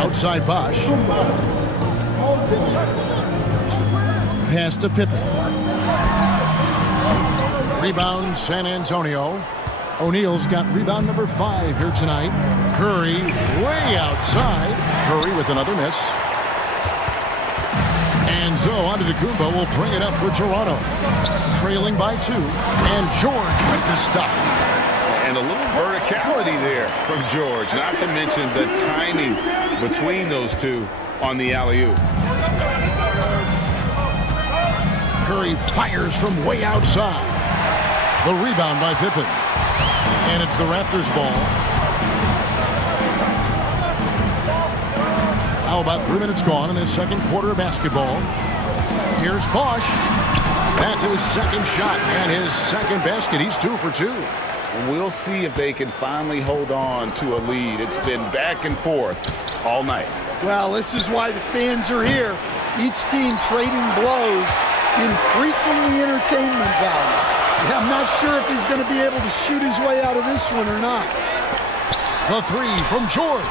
Outside Bosch. Pass to Pippen. Rebound San Antonio. O'Neal's got rebound number 5 here tonight. Curry way outside. Curry with another miss. And so Antetokounmpo will bring it up for Toronto. Trailing by 2. And George with the stuff. And a little verticality there from George. Not to mention the timing between those two on the alley-oop. Curry fires from way outside. The rebound by Pippen. And it's the Raptors' ball. How about 3 minutes gone in the second quarter of basketball? Here's Bosch. That's his second shot and his second basket. He's 2 for 2. We'll see if they can finally hold on to a lead. It's been back and forth all night. Well, this is why the fans are here. Each team trading blows, increasing the entertainment value. I'm not sure if he's going to be able to shoot his way out of this one or not. The 3 from George.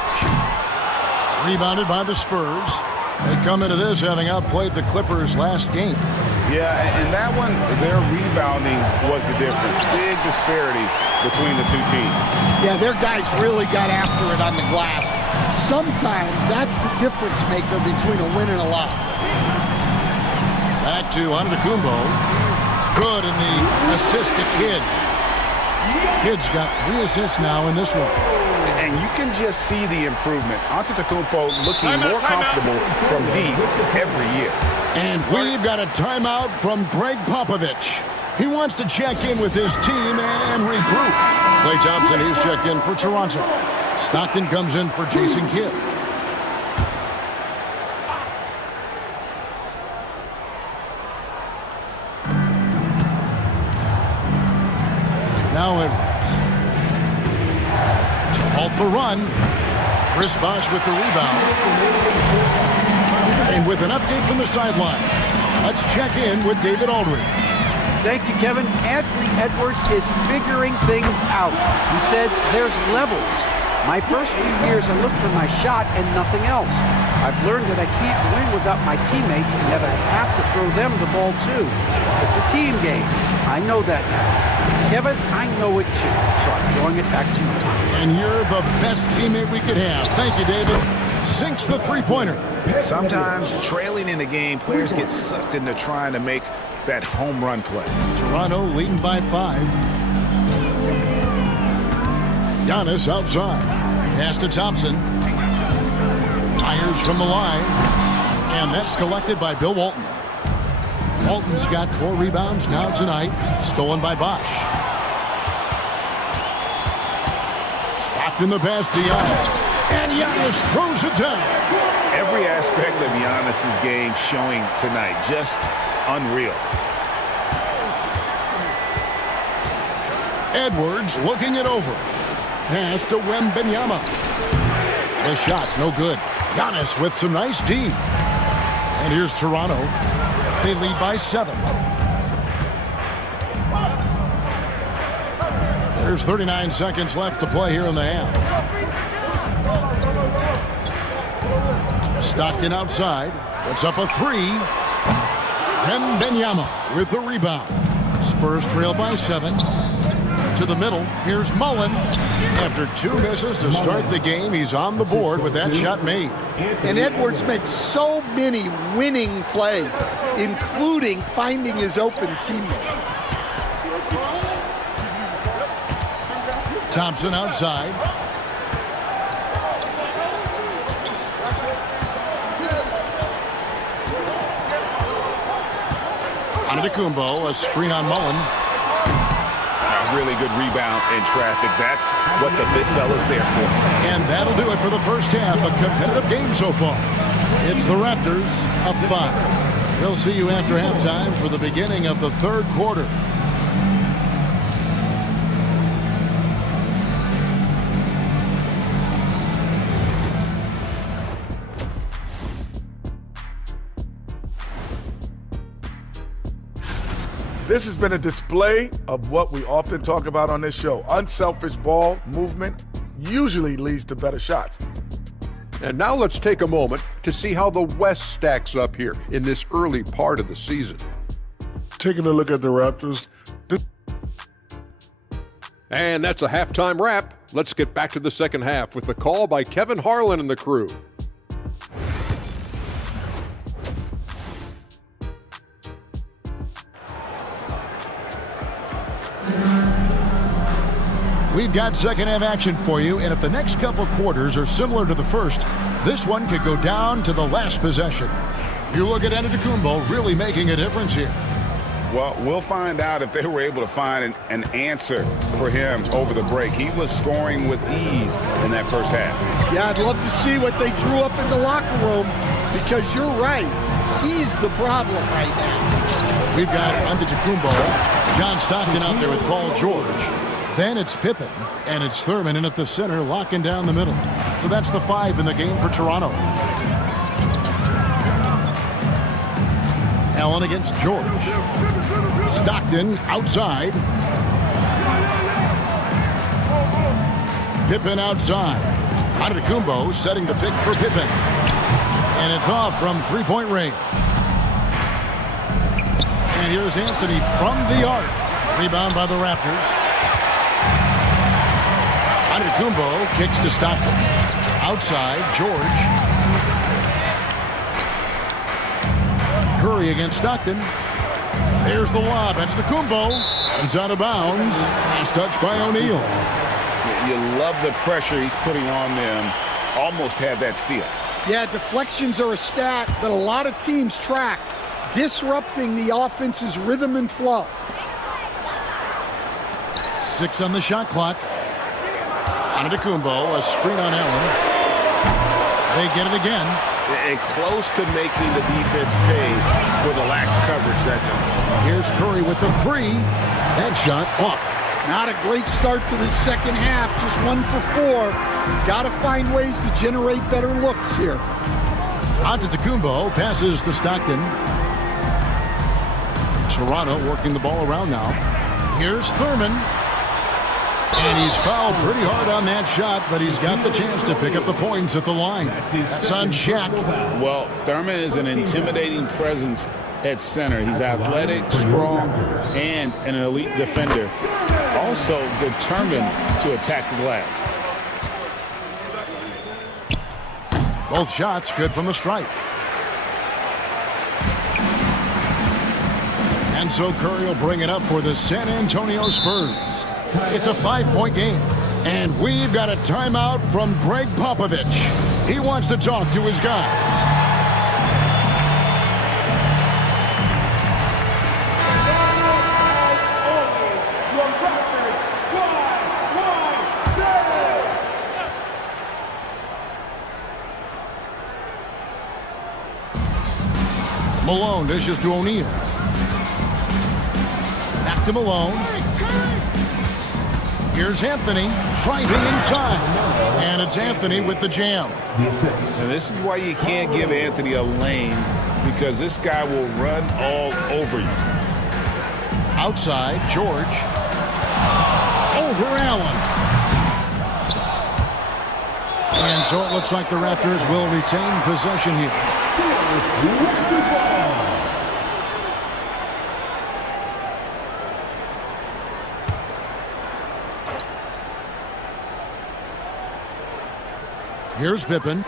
Rebounded by the Spurs. They come into this having outplayed the Clippers last game. Yeah, and that one, their rebounding was the difference. Big disparity between the two teams. Yeah, their guys really got after it on the glass. Sometimes that's the difference maker between a win and a loss. Back to Antetokounmpo. Good in the assist to Kidd. Kidd's got 3 assists now in this one. and you can just see the improvement. Antetokounmpo looking more comfortable from deep every year. And we've got a timeout from Greg Popovich. He wants to check in with his team and regroup. Klay Thompson, he's checked in for Toronto. Stockton comes in for Jason Kidd. Now Edwards. To halt the run. Chris Bosh with the rebound. And with an update from the sideline, let's check in with David Aldridge. Thank you, Kevin. Anthony Edwards is figuring things out. He said there's levels. My first few years, I looked for my shot and nothing else. I've learned that I can't win without my teammates and that I have to throw them the ball too. It's a team game. I know that now. Kevin, I know it too, so I'm throwing it back to you. And you're the best teammate we could have. Thank you, David. Sinks the three-pointer. Sometimes trailing in the game, players get sucked into trying to make that home run play. Toronto leading by 5. Giannis outside. Pass to Thompson. Fires from the line. And that's collected by Bill Walton. Walton's got 4 rebounds now tonight. Stolen by Bosh. Stockton the pass to Giannis. And Giannis throws it down. Every aspect of Giannis's game showing tonight. Just unreal. Edwards looking it over. Pass to Wembanyama. The shot, no good. Giannis with some nice D. And here's Toronto. They lead by 7. There's 39 seconds left to play here in the half. Stockton outside. Puts up a 3. Wembanyama with the rebound. Spurs trail by 7. To the middle, here's Mullen. After 2 misses to start the game, he's on the board with that shot made. And Edwards makes so many winning plays, including finding his open teammates. Thompson outside. Antetokounmpo, a screen on Mullen. A really good rebound in traffic. That's what the big fella's there for. And that'll do it for the first half. A competitive game so far. It's the Raptors up 5. We'll see you after halftime for the beginning of the third quarter. This has been a display of what we often talk about on this show. Unselfish ball movement usually leads to better shots. And now let's take a moment to see how the West stacks up here in this early part of the season. Taking a look at the Raptors. And that's a halftime wrap. Let's get back to the second half with the call by Kevin Harlan and the crew. We've got second half action for you, and if the next couple quarters are similar to the first, this one could go down to the last possession. You look at Antetokounmpo really making a difference here. Well, we'll find out if they were able to find an answer for him over the break. He was scoring with ease in that first half. Yeah, I'd love to see what they drew up in the locker room, because you're right. He's the problem right now. We've got Antetokounmpo, John Stockton out there with Paul George. Then it's Pippen, and it's Thurman in at the center, locking down the middle. So that's the 5 in the game for Toronto. Allen against George. Stockton outside. Pippen outside. Antetokounmpo setting the pick for Pippen. And it's off from three-point range. And here's Anthony from the arc. Rebound by the Raptors. Antetokounmpo kicks to Stockton. Outside, George. Curry against Stockton. There's the lob. Antetokounmpo. It's out of bounds. Nice touch by O'Neal. You love the pressure he's putting on them. Almost had that steal. Yeah, deflections are a stat that a lot of teams track, disrupting the offense's rhythm and flow. 6 on the shot clock. Antetokounmpo, a screen on Allen. They get it again. And close to making the defense pay for the lax coverage that time. Here's Curry with the 3. That shot off. Not a great start to the second half, just 1 for 4. Got to find ways to generate better looks here. Antetokounmpo passes to Stockton. Toronto working the ball around now. Here's Thurman. And he's fouled pretty hard on that shot, but he's got the chance to pick up the points at the line. That's on Shaq. Well, Thurman is an intimidating presence at center. He's athletic, strong, and an elite defender. Also determined to attack the glass. Both shots good from the stripe. And so Curry will bring it up for the San Antonio Spurs. It's a 5-point game. And we've got a timeout from Greg Popovich. He wants to talk to his guys. Malone dishes to O'Neal. Back to Malone. Here's Anthony driving inside. And it's Anthony with the jam. And this is why you can't give Anthony a lane, because this guy will run all over you. Outside, George. Over Allen. And so it looks like the Raptors will retain possession here. Here's Pippen.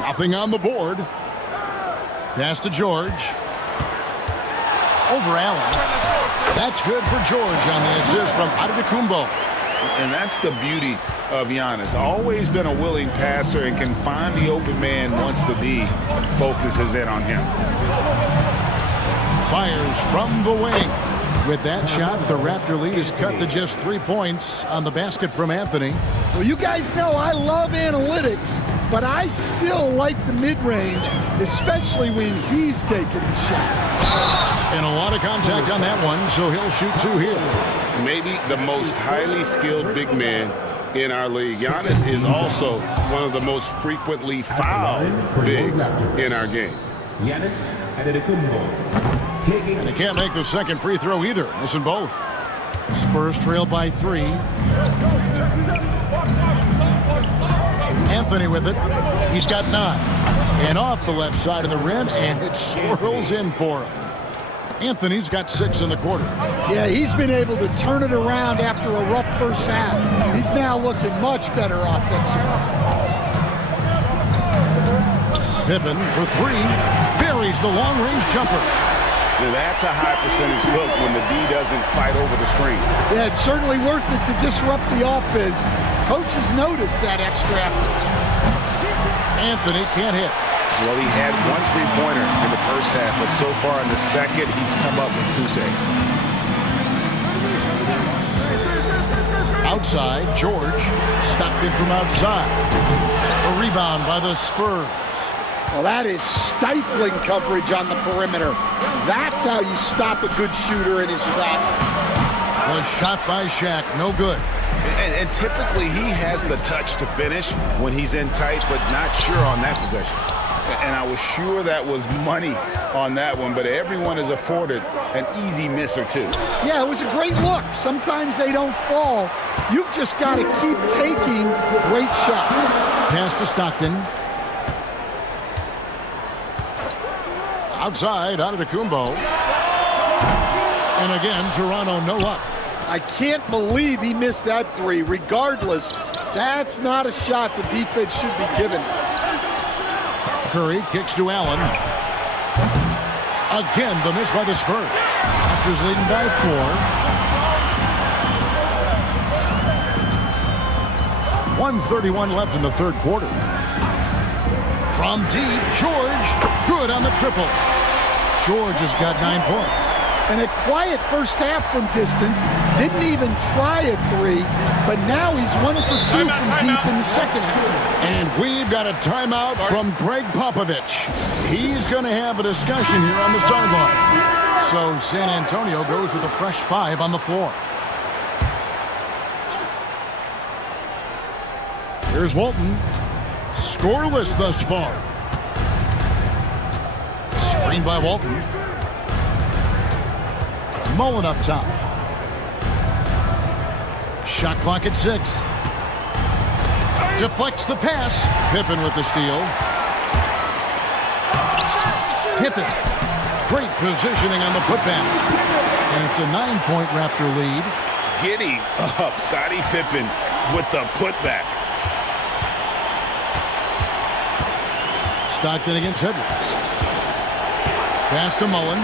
Nothing on the board. Pass to George. Over Allen. That's good for George on the assist from Antetokounmpo. And that's the beauty of Giannis. Always been a willing passer and can find the open man once the D focuses in on him. Fires from the wing. With that shot, the Raptor lead is cut to just 3 points on the basket from Anthony. Well, you guys know I love analytics, but I still like the mid-range, especially when he's taking the shot. And a lot of contact on that one, so he'll shoot 2 here. Maybe the most highly skilled big man in our league. Giannis is also one of the most frequently fouled bigs in our game. Giannis Antetokounmpo. And he can't make the second free throw either. Missing both. Spurs trail by 3. Anthony with it. He's got 9. And off the left side of the rim, and it swirls in for him. Anthony's got 6 in the quarter. Yeah, he's been able to turn it around after a rough first half. He's now looking much better offensively. Pippen for 3. Buries the long-range jumper. That's a high percentage look when the D doesn't fight over the screen. Yeah, it's certainly worth it to disrupt the offense. Coaches notice that extra effort. Anthony can't hit. Well, he had 1 3-pointer in the first half, but so far in the second, he's come up with 2 saves. Outside, George. Stockton from outside. A rebound by the Spurs. Well, that is stifling coverage on the perimeter. That's how you stop a good shooter in his tracks. Was shot by Shaq, no good. And typically he has the touch to finish when he's in tight, but not sure on that possession. And I was sure that was money on that one, but everyone is afforded an easy miss or 2. Yeah, it was a great look. Sometimes they don't fall. You've just got to keep taking great shots. Pass to Stockton. Outside, Antetokounmpo. And again, Toronto no up. I can't believe he missed that 3. Regardless, that's not a shot the defense should be giving. Curry kicks to Allen. Again, the miss by the Spurs. Raptors leading by 4. 1:31 left in the third quarter. From deep, George, good on the triple. George has got 9 points. And a quiet first half from distance. Didn't even try a three, but now he's 1 for 2 from deep in the second half. And we've got a timeout from Greg Popovich. He's going to have a discussion here on the sideline. So San Antonio goes with a fresh 5 on the floor. Here's Walton. Scoreless thus far. Screen by Walton. Mullen up top. Shot clock at 6. Deflects the pass. Pippen with the steal. Pippen. Great positioning on the putback. And it's a 9-point Raptor lead. Getting up, Scottie Pippen with the putback. Stockton against Edwards. Pass to Mullen.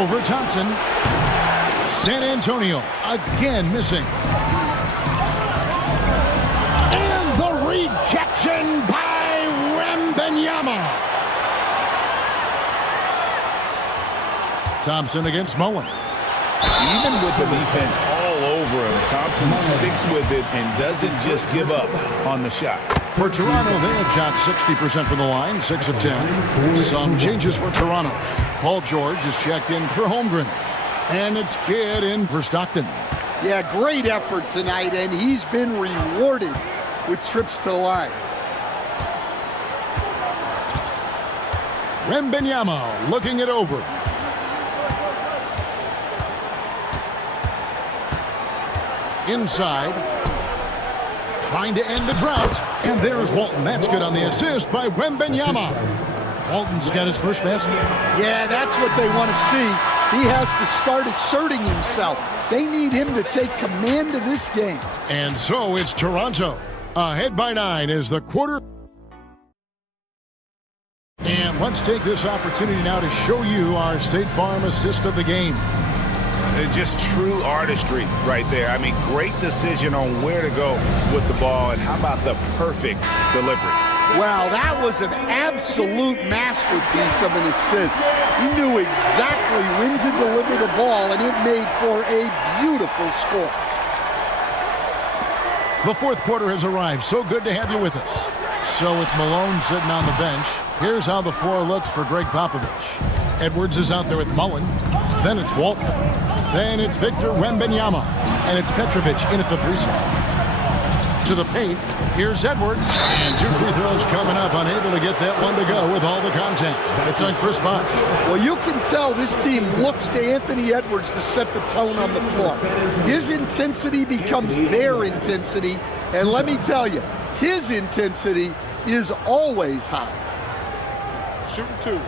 Over Thompson. San Antonio again missing. And the rejection by Wembanyama. Thompson against Mullen. Even with the defense all over him, Thompson sticks with it and doesn't just give up on the shot. For Toronto, they have shot 60% from the line, 6 of 10. Some changes for Toronto. Paul George is checked in for Holmgren. And it's Kidd in for Stockton. Yeah, great effort tonight, and he's been rewarded with trips to the line. Wembanyama looking it over. Inside. Trying to end the drought. And there's Walton. That's good on the assist by Wembanyama. Walton's got his first basket. Yeah, that's what they want to see. He has to start asserting himself. They need him to take command of this game. And so it's Toronto. Ahead by 9 is the quarter. And let's take this opportunity now to show you our State Farm assist of the game. Just true artistry right there. I mean, great decision on where to go with the ball, and how about the perfect delivery? Wow, that was an absolute masterpiece of an assist. He knew exactly when to deliver the ball, and it made for a beautiful score. The fourth quarter has arrived. So good to have you with us. So with Malone sitting on the bench, here's how the floor looks for Greg Popovich. Edwards is out there with Mullen. Then it's Walton. Then it's Victor Wembanyama. And it's Petrovic in at the 3 slot. To the paint, here's Edwards. And 2 free throws coming up, unable to get that one to go with all the contact. It's on Chris Bosh. Well, you can tell this team looks to Anthony Edwards to set the tone on the floor. His intensity becomes their intensity. And let me tell you, his intensity is always high. Shooting 2.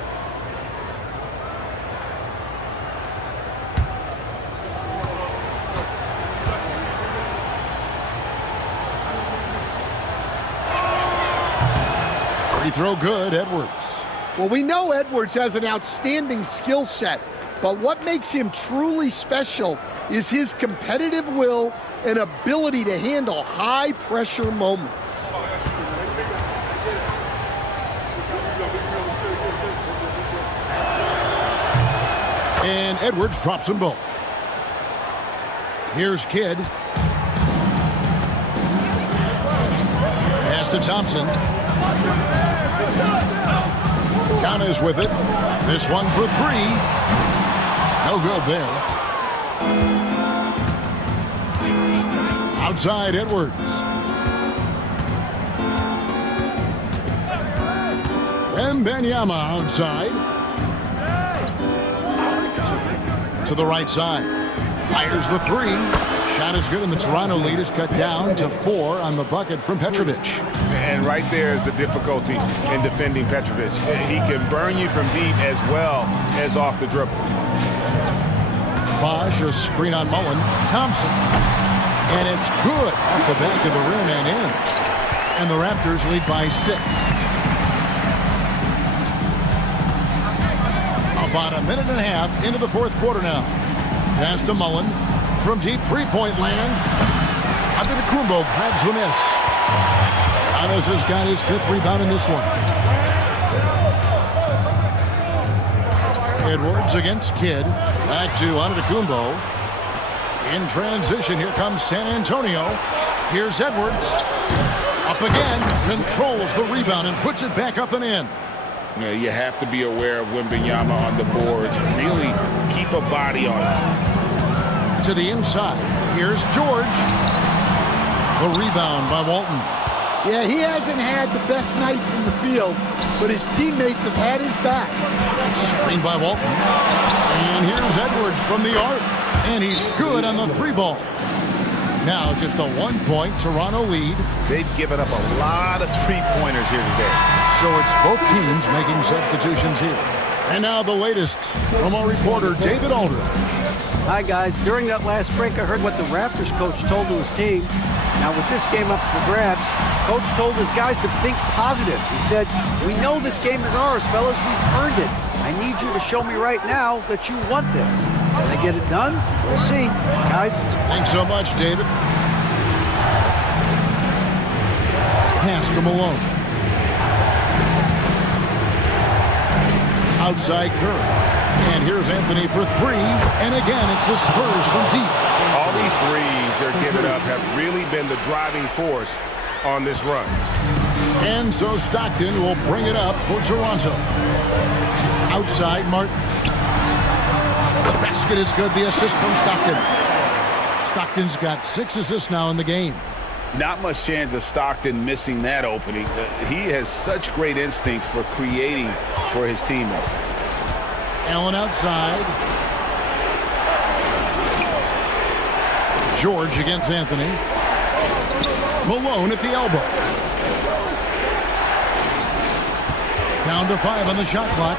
Free throw good, Edwards. Well, we know Edwards has an outstanding skill set, but what makes him truly special is his competitive will and ability to handle high-pressure moments. And Edwards drops them both. Here's Kidd. Pass to Thompson. Giannis with it. This one for 3. No good there. Outside Edwards. Wembanyama outside. To the right side. Fires the 3. Shot is good, and the Toronto lead is cut down to 4 on the bucket from Petrovic. And right there is the difficulty in defending Petrovic. He can burn you from deep as well as off the dribble. Bosh, a screen on Mullen. Thompson. And it's good off the back of the rim and in. And the Raptors lead by 6. About a minute and a half into the fourth quarter now. Pass to Mullen. from deep three-point land. Antetokounmpo grabs the miss. Giannis has got his 5th rebound in this one. Edwards against Kidd. Back to Antetokounmpo. In transition, here comes San Antonio. Here's Edwards. Up again, controls the rebound and puts it back up and in. Yeah, you have to be aware of Wembanyama on the boards. Really keep a body on it. To the inside, here's George. The rebound by Walton. Yeah, he hasn't had the best night from the field, but his teammates have had his back. Screen by Walton. And here's Edwards from the arc. And he's good on the 3-ball. Now just a 1-point Toronto lead. They've given up a lot of 3-pointers here today. So it's both teams making substitutions here. And now the latest from our reporter, David Aldridge. Hi, guys. During that last break, I heard what the Raptors coach told to his team. Now, with this game up for grabs, coach told his guys to think positive. He said, "We know this game is ours, fellas. We've earned it. I need you to show me right now that you want this." Can they get it done? We'll see. Guys. Thanks so much, David. Pass to Malone. Outside Curry. And here's Anthony for 3. And again, it's the Spurs from deep. All these threes they're giving up have really been the driving force on this run. And so Stockton will bring it up for Toronto. Outside Martin. The basket is good. The assist from Stockton. Stockton's got 6 assists now in the game. Not much chance of Stockton missing that opening. He has such great instincts for creating for his teammates. Allen outside. George against Anthony. Malone at the elbow. Down to 5 on the shot clock.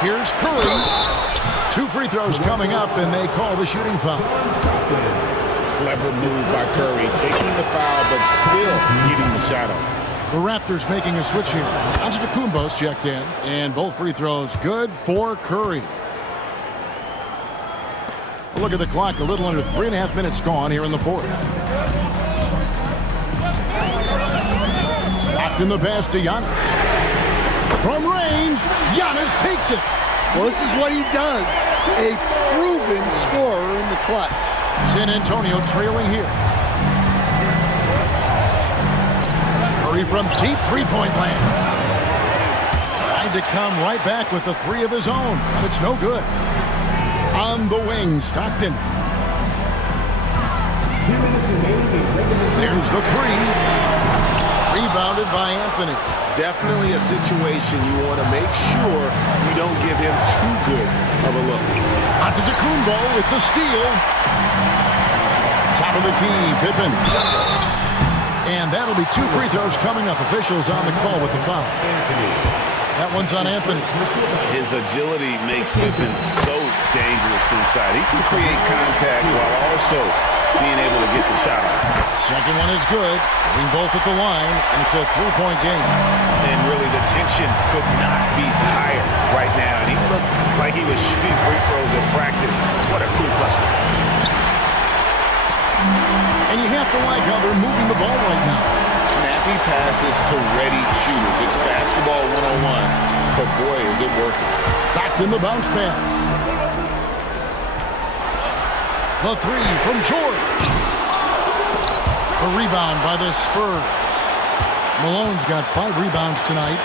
Here's Curry. 2 free throws coming up, and they call the shooting foul. Clever move by Curry, taking the foul, but still getting the shot off. The Raptors making a switch here. Antetokounmpo's checked in, and both free throws good for Curry. Look at the clock, a little under 3.5 minutes gone here in the 4th. Stockton the pass to Giannis. From range, Giannis takes it. Well, this is what he does. A proven scorer in the clutch. San Antonio trailing here. Curry from deep three-point land. Trying to come right back with the 3 of his own, but it's no good. On the wing, Stockton. There's the 3. Rebounded by Anthony. Definitely a situation you want to make sure you don't give him too good of a look. Antetokounmpo with the steal. Top of the key, Pippen. And that'll be 2 free throws coming up. Officials on the call with the foul. That one's on Anthony. His agility makes Pippen so dangerous inside. He can create contact while also being able to get the shot off. Second one is good. Hitting both at the line, and it's a 3-point game. And really, the tension could not be higher right now. And he looked like he was shooting free throws at practice. What a cool cluster. And you have to like how they're moving the ball right now. Snappy passes to ready shooters. It's basketball 101, but boy, is it working. Stockton the bounce pass. The 3 from George. The rebound by the Spurs. Malone's got 5 rebounds tonight.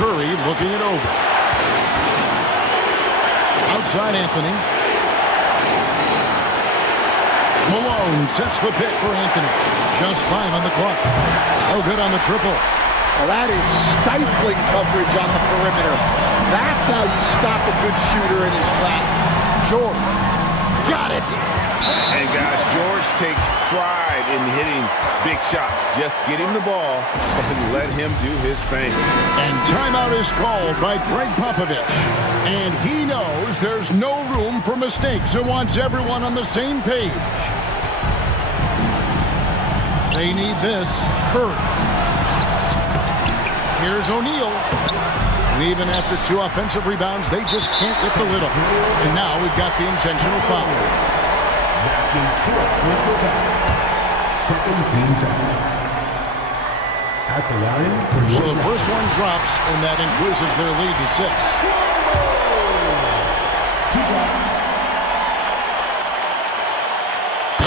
Curry looking it over. Outside Anthony. Malone sets the pick for Anthony. Just 5 on the clock. No good on the triple. Well, that is stifling coverage on the perimeter. That's how you stop a good shooter in his tracks. George. Got it. And guys, George takes pride in hitting big shots. Just get him the ball and let him do his thing. And timeout is called by Greg Popovich. And he knows there's no room for mistakes and wants everyone on the same page. They need this. Curry. Here's O'Neal. And even after 2 offensive rebounds, they just can't get the lid on. And now we've got the intentional foul. Second team foul. At the line. So the first one drops, and that increases their lead to 6.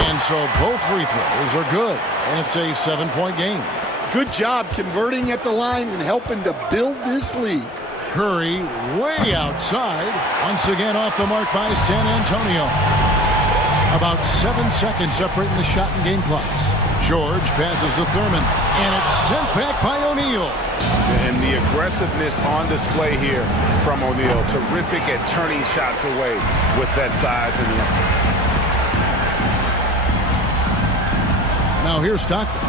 And so both free throws are good, and it's a 7-point game. Good job converting at the line and helping to build this lead. Curry way outside. Once again off the mark by San Antonio. About 7 seconds separating the shot and game clocks. George passes to Thurman, and it's sent back by O'Neal. And the aggressiveness on display here from O'Neal. Terrific at turning shots away with that size and length. Now here's Stockton.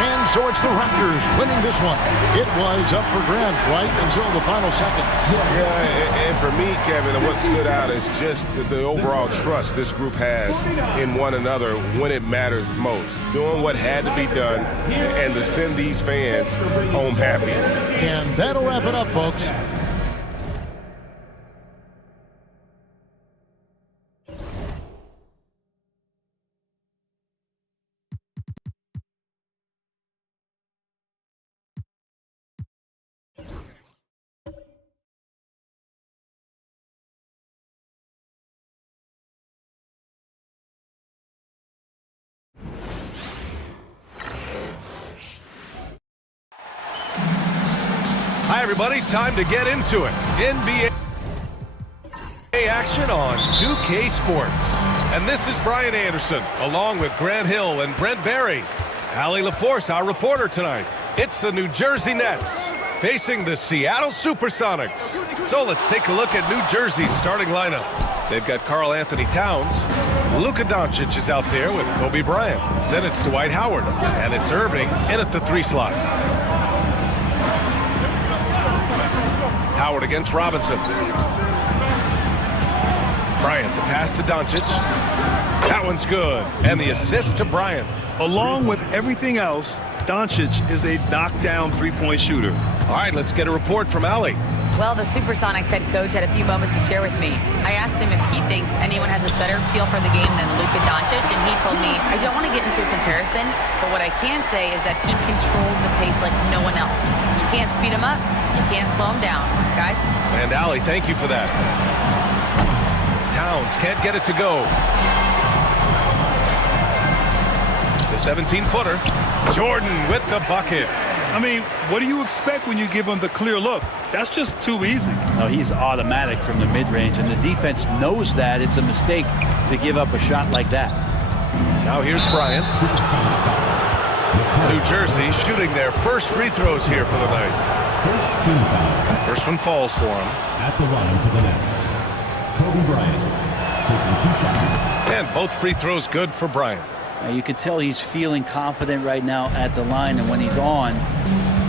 And so it's the Raptors winning this one. It was up for grabs right until the final seconds. Yeah, and for me, Kevin, what stood out is just the overall trust this group has in one another when it matters most. Doing what had to be done and to send these fans home happy. And that'll wrap it up, folks. Hi, everybody. Time to get into it. NBA action on 2K Sports. And this is Brian Anderson, along with Grant Hill and Brent Barry. Allie LaForce, our reporter tonight. It's the New Jersey Nets facing the Seattle Supersonics. So let's take a look at New Jersey's starting lineup. They've got Karl Anthony Towns. Luka Doncic is out there with Kobe Bryant. Then it's Dwight Howard. And it's Irving in at the 3 slot. Howard against Robinson. Bryant, the pass to Doncic. That one's good. And the assist to Bryant. Along with everything else, Doncic is a knockdown three-point shooter. All right, let's get a report from Allie. Well, the Supersonics head coach had a few moments to share with me. I asked him if he thinks anyone has a better feel for the game than Luka Doncic, and he told me, I don't want to get into a comparison, but what I can say is that he controls the pace like no one else. You can't speed him up, you can't slow him down. Guys? And Allie, thank you for that. Towns can't get it to go. The 17-footer. Jordan with the bucket. I mean, what do you expect when you give him the clear look? That's just too easy. No, he's automatic from the mid-range, and the defense knows that it's a mistake to give up a shot like that. Now here's Bryant. New Jersey shooting their first free throws here for the night. First team foul. First one falls for him. At the line for the Nets. Kobe Bryant taking 2 shots. And both free throws good for Bryant. Now, you can tell he's feeling confident right now at the line, and when he's on,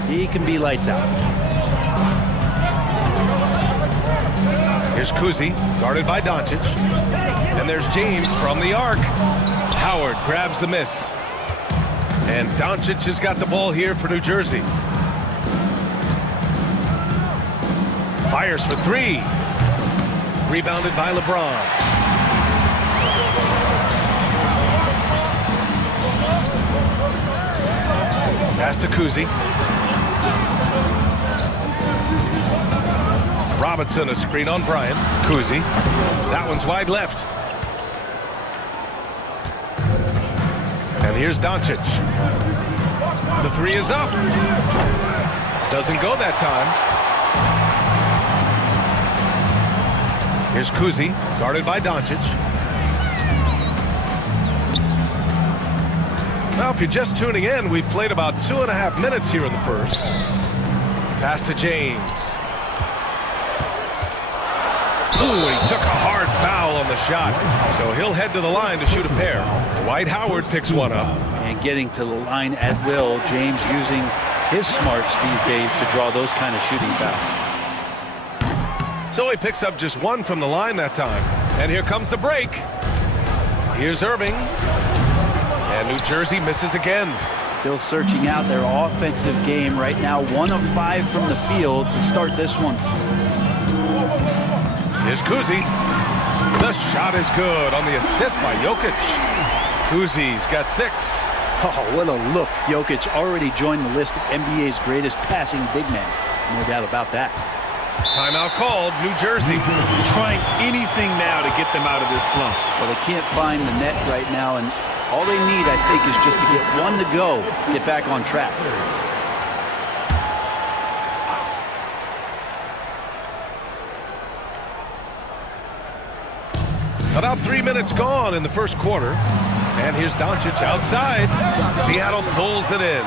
he can be lights out. Here's Kuzi, guarded by Doncic. And there's James from the arc. Howard grabs the miss. And Doncic has got the ball here for New Jersey. Fires for 3. Rebounded by LeBron. Pass to Kuzi. Robinson, a screen on Bryant. Kuzi. That one's wide left. And here's Doncic. The 3 is up. Doesn't go that time. Here's Kuzi, guarded by Doncic. Now, if you're just tuning in, we've played about 2.5 minutes here in the first. Pass to James. Ooh, he took a hard foul on the shot. So he'll head to the line to shoot a pair. Dwight Howard picks one up. And getting to the line at will, James using his smarts these days to draw those kind of shooting fouls. So he picks up just 1 from the line that time. And here comes the break. Here's Irving. And New Jersey misses again. Still searching out their offensive game right now. 1 of 5 from the field to start this one. Here's Kuzi. The shot is good on the assist by Jokic. Kuzi's got 6. Oh, what a look. Jokic already joined the list of NBA's greatest passing big men. No doubt about that. Timeout called, New Jersey. Trying anything now to get them out of this slump. Well, they can't find the net right now, and all they need, I think, is just to get one to go, get back on track. About 3 minutes gone in the first quarter. And here's Doncic outside. Seattle pulls it in.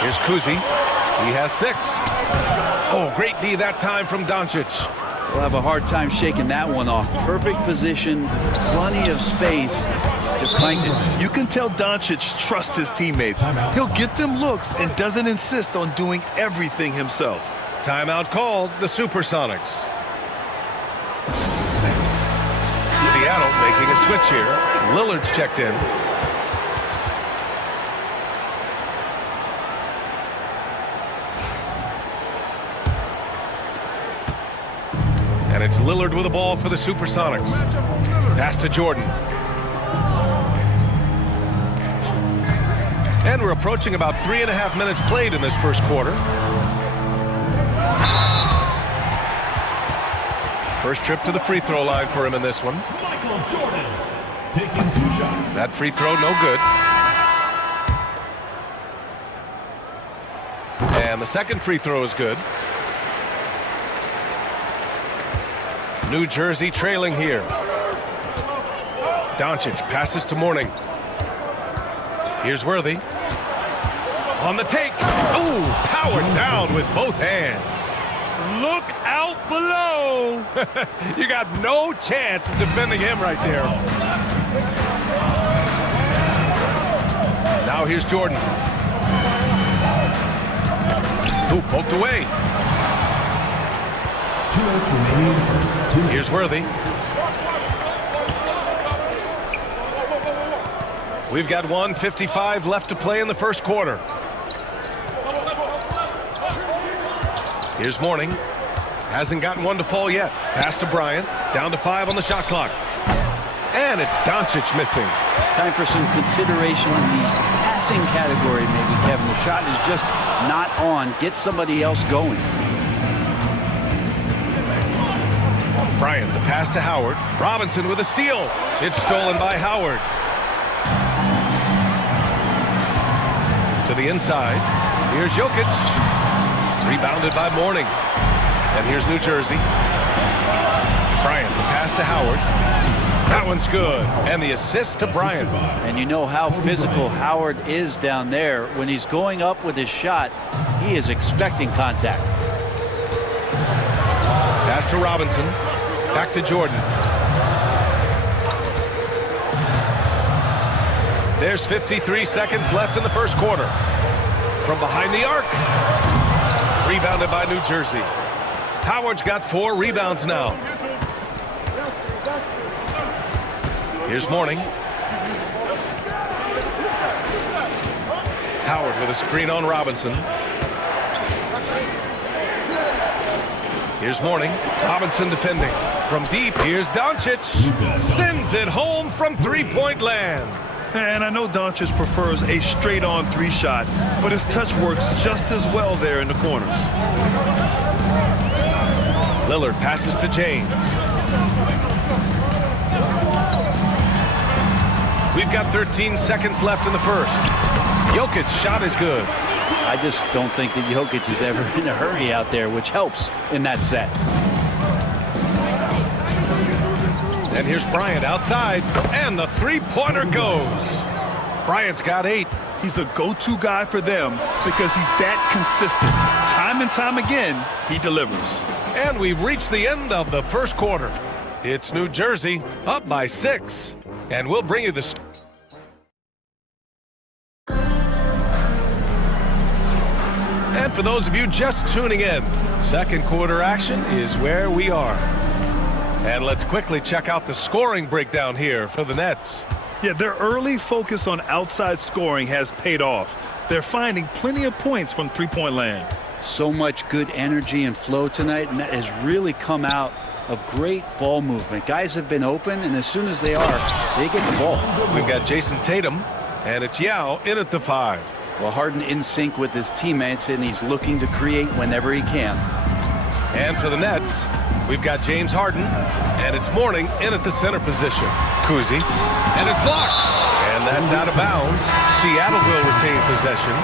Here's Kuzi. He has 6. Oh, great D that time from Doncic. We'll have a hard time shaking that one off. Perfect position, plenty of space. Just clanked it. You can tell Doncic trusts his teammates. He'll get them looks and doesn't insist on doing everything himself. Timeout called, the Supersonics. Seattle making a switch here. Lillard's checked in. And it's Lillard with the ball for the Supersonics. Pass to Jordan. And we're approaching about 3.5 minutes played in this first quarter. First trip to the free throw line for him in this one. Michael Jordan taking 2 shots. That free throw no good. And the second free throw is good. New Jersey trailing here. Doncic passes to Mourning. Here's Worthy. On the take. Ooh, powered down with both hands. Look out below. You got no chance of defending him right there. Now here's Jordan. Ooh, poked away. 2 minutes remaining. First 2 minutes. Here's Worthy. We've got 1:55 left to play in the first quarter. Here's Mourning. Hasn't gotten one to fall yet. Pass to Bryant. Down to 5 on the shot clock. And it's Doncic missing. Time for some consideration in the passing category, maybe, Kevin. The shot is just not on. Get somebody else going. Bryant, the pass to Howard. Robinson with a steal. It's stolen by Howard. To the inside. Here's Jokic. Rebounded by Mourning. And here's New Jersey. Bryant, the pass to Howard. That one's good. And the assist to Bryant. And you know how physical Howard is down there. When he's going up with his shot, he is expecting contact. Pass to Robinson. Back to Jordan. There's 53 seconds left in the first quarter. From behind the arc. Rebounded by New Jersey. Howard's got 4 rebounds now. Here's Mourning. Howard with a screen on Robinson. Here's Mourning. Robinson defending. From deep, here's Doncic. Sends it home from three-point land. And I know Doncic prefers a straight-on 3 shot, but his touch works just as well there in the corners. Lillard passes to James. We've got 13 seconds left in the first. Jokic's shot is good. I just don't think that Jokic is ever in a hurry out there, which helps in that set. And here's Bryant outside, and the three-pointer goes. Bryant's got 8. He's a go-to guy for them because he's that consistent. Time and time again, he delivers. And we've reached the end of the first quarter. It's New Jersey up by 6. And we'll bring you the... And for those of you just tuning in, second quarter action is where we are. And let's quickly check out the scoring breakdown here for the Nets. Yeah, their early focus on outside scoring has paid off. They're finding plenty of points from three-point land. So much good energy and flow tonight, and that has really come out of great ball movement. Guys have been open, and as soon as they are, they get the ball. We've got Jason Tatum, and it's Yao in at the 5. Well, Harden in sync with his teammates, and he's looking to create whenever he can. And for the Nets, we've got James Harden, and it's Mourning in at the center position. Kuzi, and it's blocked. And that's out of bounds. Seattle will retain possession.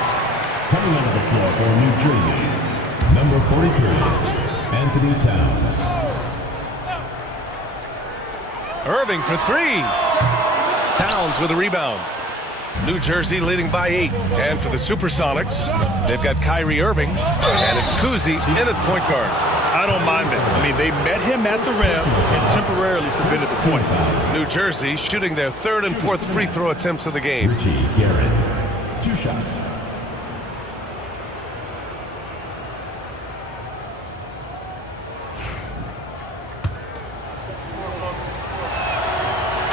Coming onto the floor for New Jersey, number 43, Anthony Towns. Irving for 3. Towns with a rebound. New Jersey leading by 8. And for the Supersonics, they've got Kyrie Irving, and it's Kuzi in at point guard. I don't mind that. I mean, they met him at the rim and temporarily prevented the points. New Jersey shooting their 3rd and 4th free throw attempts of the game. Richie Garrett, 2 shots.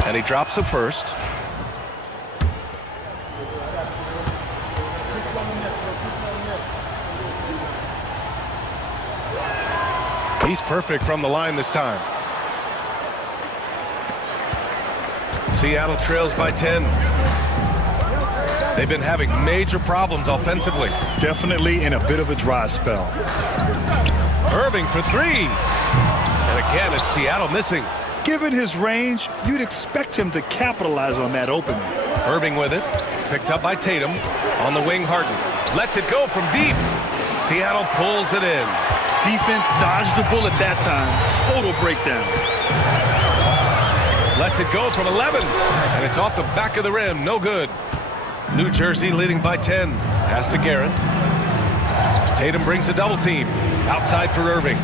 And he drops it first. He's perfect from the line this time. Seattle trails by 10. They've been having major problems offensively. Definitely in a bit of a dry spell. Irving for 3. And again, it's Seattle missing. Given his range, you'd expect him to capitalize on that opening. Irving with it. Picked up by Tatum. On the wing, Harden. Lets it go from deep. Seattle pulls it in. Defense dodged the bullet that time. Total breakdown. Lets it go from 11. And it's off the back of the rim. No good. New Jersey leading by 10. Pass to Garrett. Tatum brings a double team. Outside for Irving.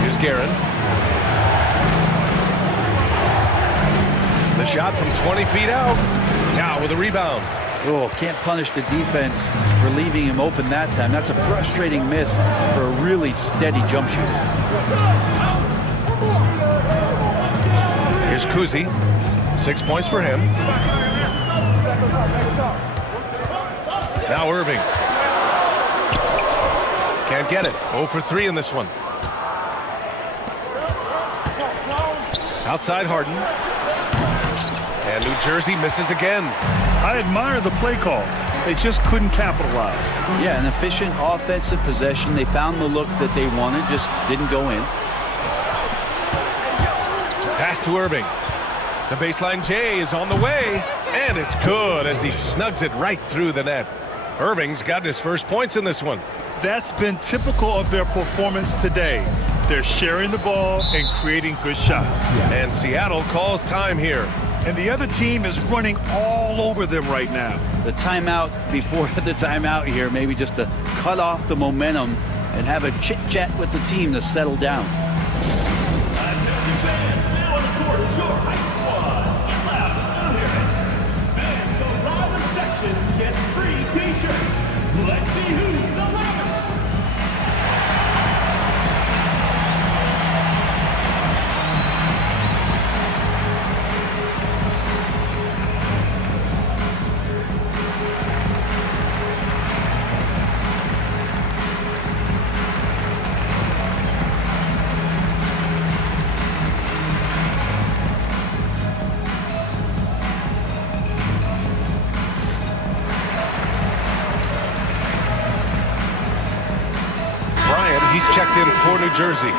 Here's Garrett. The shot from 20 feet out. Now with a rebound. Oh, can't punish the defense for leaving him open that time. That's a frustrating miss for a really steady jump shooter. Here's Kuzi. 6 points for him. Now Irving. Can't get it. 0 for 3 in this one. Outside Harden. And New Jersey misses again. I admire the play call. They just couldn't capitalize. Yeah, an efficient offensive possession. They found the look that they wanted, just didn't go in. Pass to Irving. The baseline J is on the way, and it's good as he snugs it right through the net. Irving's got his first points in this one. That's been typical of their performance today. They're sharing the ball and creating good shots. And Seattle calls time here. And the other team is running all over them right now. The timeout before the timeout here, maybe just to cut off the momentum and have a chit-chat with the team to settle down. Let's see who's the loudest. He's checked in for New Jersey.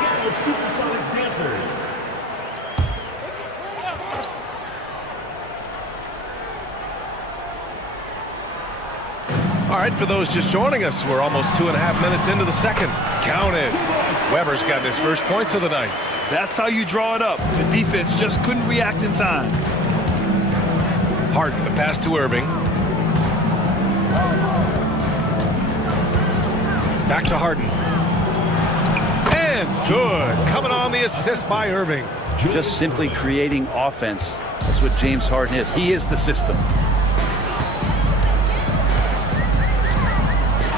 All right, for those just joining us, we're almost 2.5 minutes into the second. Count it. Weber's got his first points of the night. That's how you draw it up. The defense just couldn't react in time. Harden, the pass to Irving. Back to Harden. And good. Coming on the assist by Irving. Just simply creating offense. That's what James Harden is. He is the system.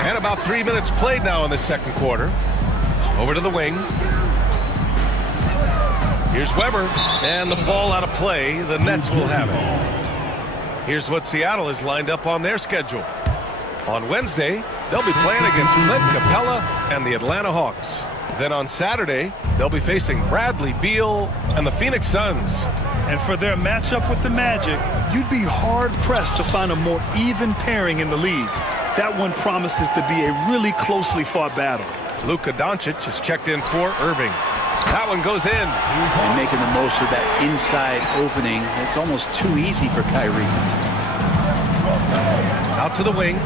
And about 3 minutes played now in the second quarter. Over to the wing. Here's Weber, and the ball out of play. The Nets will have it. Here's what Seattle is lined up on their schedule. On Wednesday, they'll be playing against Clint Capella and the Atlanta Hawks. Then on Saturday, they'll be facing Bradley Beal and the Phoenix Suns. And for their matchup with the Magic, you'd be hard-pressed to find a more even pairing in the league. That one promises to be a really closely fought battle. Luka Doncic is checked in for Irving. That one goes in. And making the most of that inside opening. It's almost too easy for Kyrie. Out to the wing.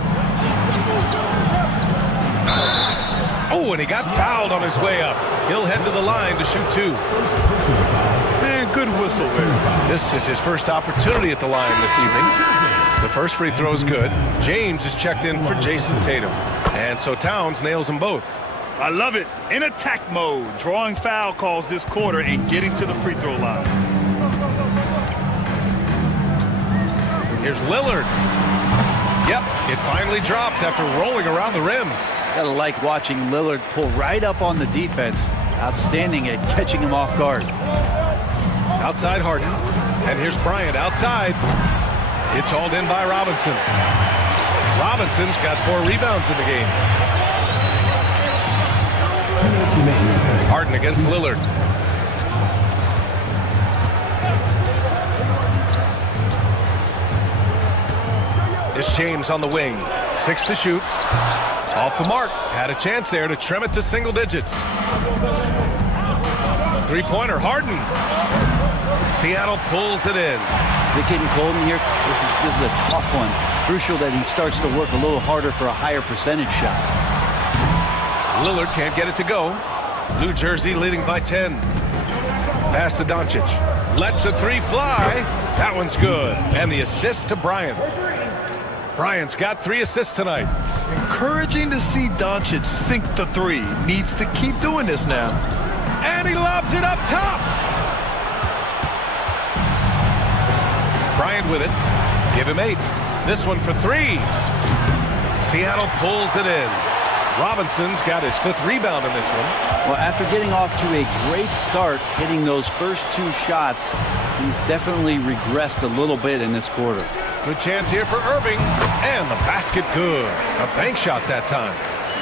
Oh, and he got fouled on his way up. He'll head to the line to shoot two. Man, good whistle there. This is his first opportunity at the line this evening. The first free throw is good. James is checked in for Jason Tatum. And so Towns nails them both. I love it. In attack mode, drawing foul calls this quarter and getting to the free throw line. Here's Lillard. Yep, it finally drops after rolling around the rim. Gotta like watching Lillard pull right up on the defense. Outstanding at catching him off guard. Outside Harden. And here's Bryant outside. It's hauled in by Robinson. Robinson's got 4 rebounds in the game. Harden against Lillard. It's James on the wing. 6 to shoot. Off the mark. Had a chance there to trim it to single digits. Three-pointer, Harden. Seattle pulls it in. Is it getting cold in here? This is a tough one. Crucial that he starts to work a little harder for a higher percentage shot. Lillard can't get it to go. New Jersey leading by 10. Pass to Doncic. Lets the three fly. That one's good. And the assist to Bryant. Bryant's got 3 assists tonight. Encouraging to see Doncic sink the three. Needs to keep doing this now. And he lobs it up top. Bryant with it. Give him 8. This one for 3. Seattle pulls it in. Robinson's got his 5th rebound in this one. Well, after getting off to a great start, hitting those first 2 shots, he's definitely regressed a little bit in this quarter. Good chance here for Irving. And the basket good. A bank shot that time.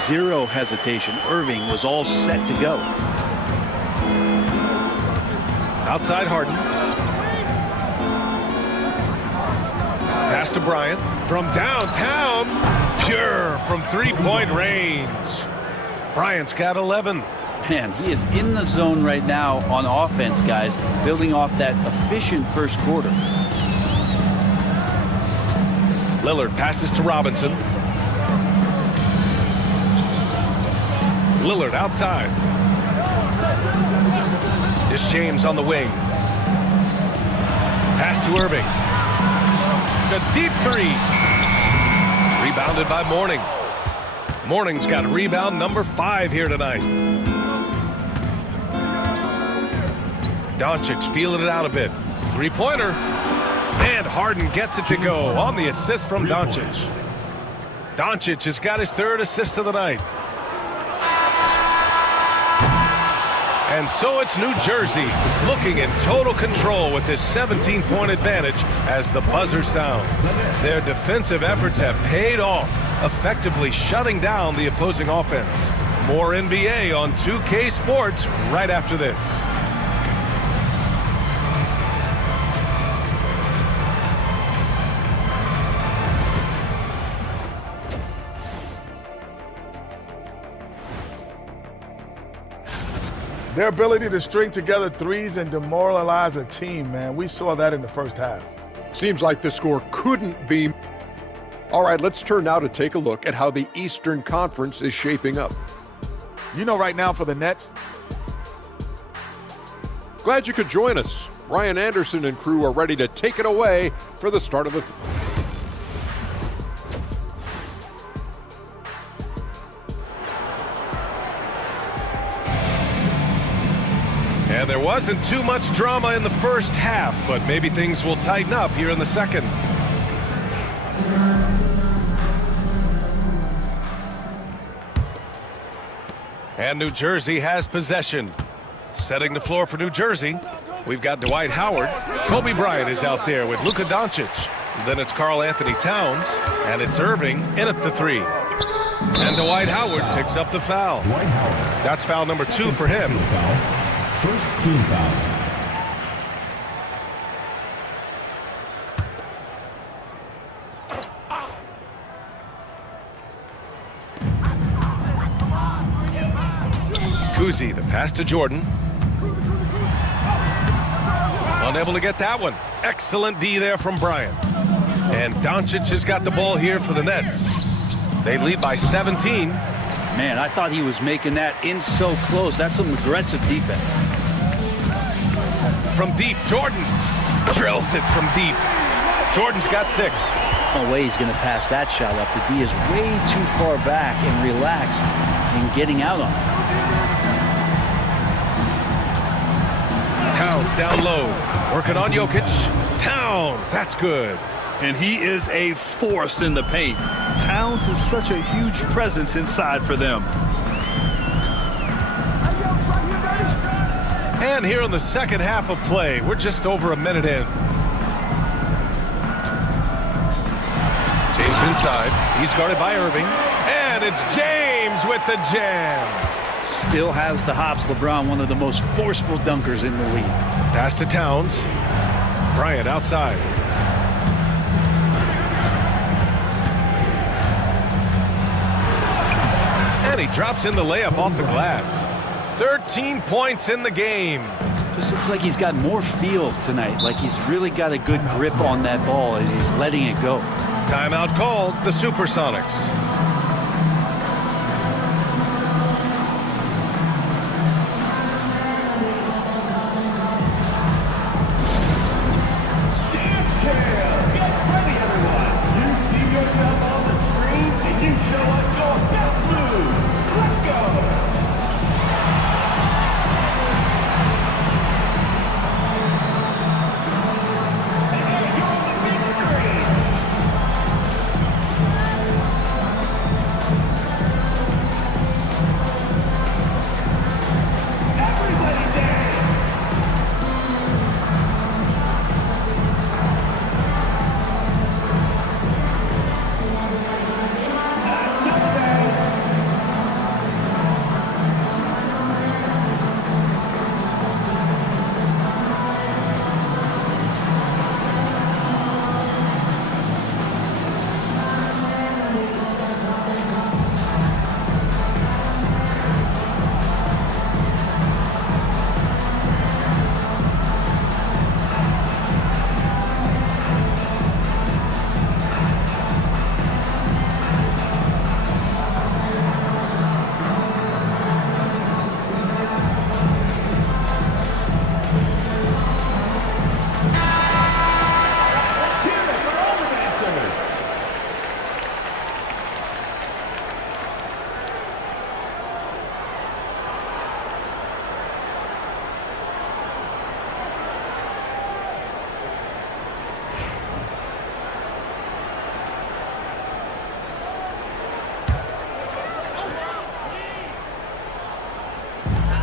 Zero hesitation. Irving was all set to go. Outside Harden. Pass to Bryant. From downtown. Pure from 3-point range. Bryant's got 11. Man, he is in the zone right now on offense, guys, building off that efficient first quarter. Lillard passes to Robinson. Lillard outside. It's James on the wing. Pass to Irving. The deep 3. Rebounded by Mourning. Mourning's got rebound number 5 here tonight. Doncic feeling it out a bit. 3-pointer. And Harden gets it to go on the assist from Doncic. Doncic has got his 3rd assist of the night. And so it's New Jersey looking in total control with this 17-point advantage as the buzzer sounds. Their defensive efforts have paid off, effectively shutting down the opposing offense. More NBA on 2K Sports right after this. Their ability to string together threes and demoralize a team, man. We saw that in the first half. Seems like the score couldn't be. All right, let's turn now to take a look at how the Eastern Conference is shaping up. You know, right now for the Nets. Glad you could join us. Ryan Anderson and crew are ready to take it away for the start of the. And there wasn't too much drama in the first half, but maybe things will tighten up here in the second. And New Jersey has possession. Setting the floor for New Jersey, we've got Dwight Howard. Kobe Bryant is out there with Luka Doncic. Then it's Karl Anthony Towns, and it's Irving in at the 3. And Dwight Howard picks up the foul. That's foul number 2 for him. First team foul. Kuzi, the pass to Jordan. Unable to get that one. Excellent D there from Bryant. And Doncic has got the ball here for the Nets. They lead by 17. Man, I thought he was making that in so close. That's some aggressive defense. From deep, Jordan drills it from deep. Jordan's got 6. No way he's going to pass that shot up. The D is way too far back and relaxed in getting out on it. Towns down low, working on Jokic. Towns, that's good. And he is a force in the paint. Towns is such a huge presence inside for them. And here in the second half of play, we're just over a minute in. James inside, he's guarded by Irving. And it's James with the jam. Still has the hops. LeBron, one of the most forceful dunkers in the league. Pass to Towns. Bryant outside. And he drops in the layup off the glass. 13 points in the game. Just looks like he's got more feel tonight. Like he's really got a good grip on that ball as he's letting it go. Timeout called, the Supersonics.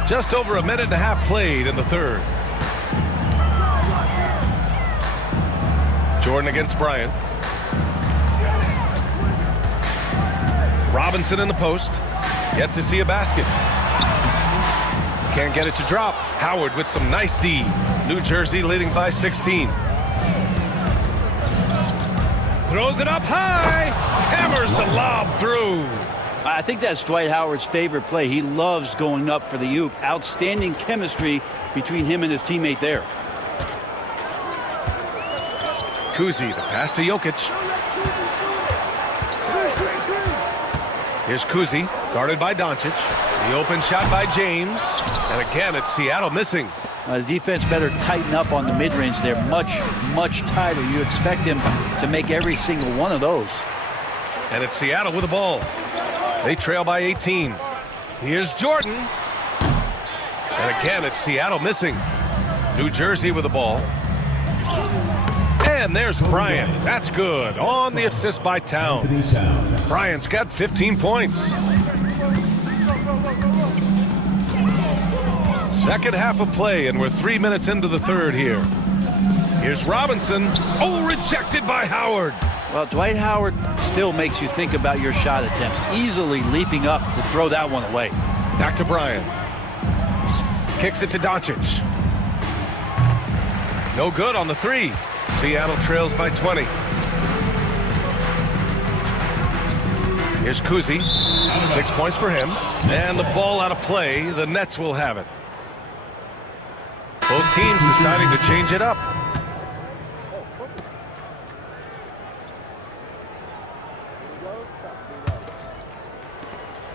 Just over a minute and a half played in the third. Jordan against Bryant. Robinson in the post. Yet to see a basket. Can't get it to drop. Howard with some nice D. New Jersey leading by 16. Throws it up high. Hammers the lob through. I think that's Dwight Howard's favorite play. He loves going up for the oop. Outstanding chemistry between him and his teammate there. Kuzi, the pass to Jokic. Here's Kuzi, guarded by Doncic. The open shot by James. And again, it's Seattle missing. The defense better tighten up on the mid-range there. Much tighter. You expect him to make every single one of those. And it's Seattle with the ball. They trail by 18. Here's Jordan. And again, it's Seattle missing. New Jersey with the ball. And there's Bryant. That's good. On the assist by Towns. Bryant's got 15 points. Second half of play, and we're 3 minutes into the third here. Here's Robinson. Oh, rejected by Howard. Well, Dwight Howard still makes you think about your shot attempts, easily leaping up to throw that one away. Back to Bryant. Kicks it to Doncic. No good on the three. Seattle trails by 20. Here's Kuzi. 6 points for him. And the ball out of play. The Nets will have it. Both teams deciding to change it up.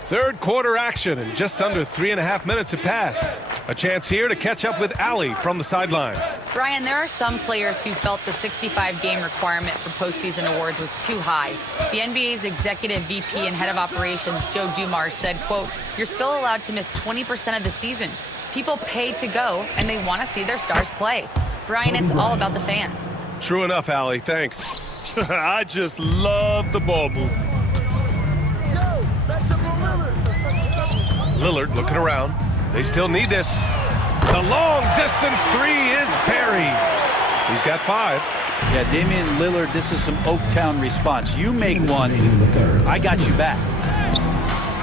Third quarter action, and just under 3.5 minutes have passed. A chance here to catch up with Allie from the sideline. Brian, there are some players who felt the 65-game requirement for postseason awards was too high. The NBA's executive VP and head of operations, Joe Dumars, said, quote, "You're still allowed to miss 20% of the season. People pay to go, and they want to see their stars play." Brian, it's all about the fans. True enough, Allie. Thanks. I just love the ball movement. Lillard looking around. They still need this. The long distance three is buried. He's got 5. Yeah, Damian Lillard, this is some Oaktown response. You make one, I got you back.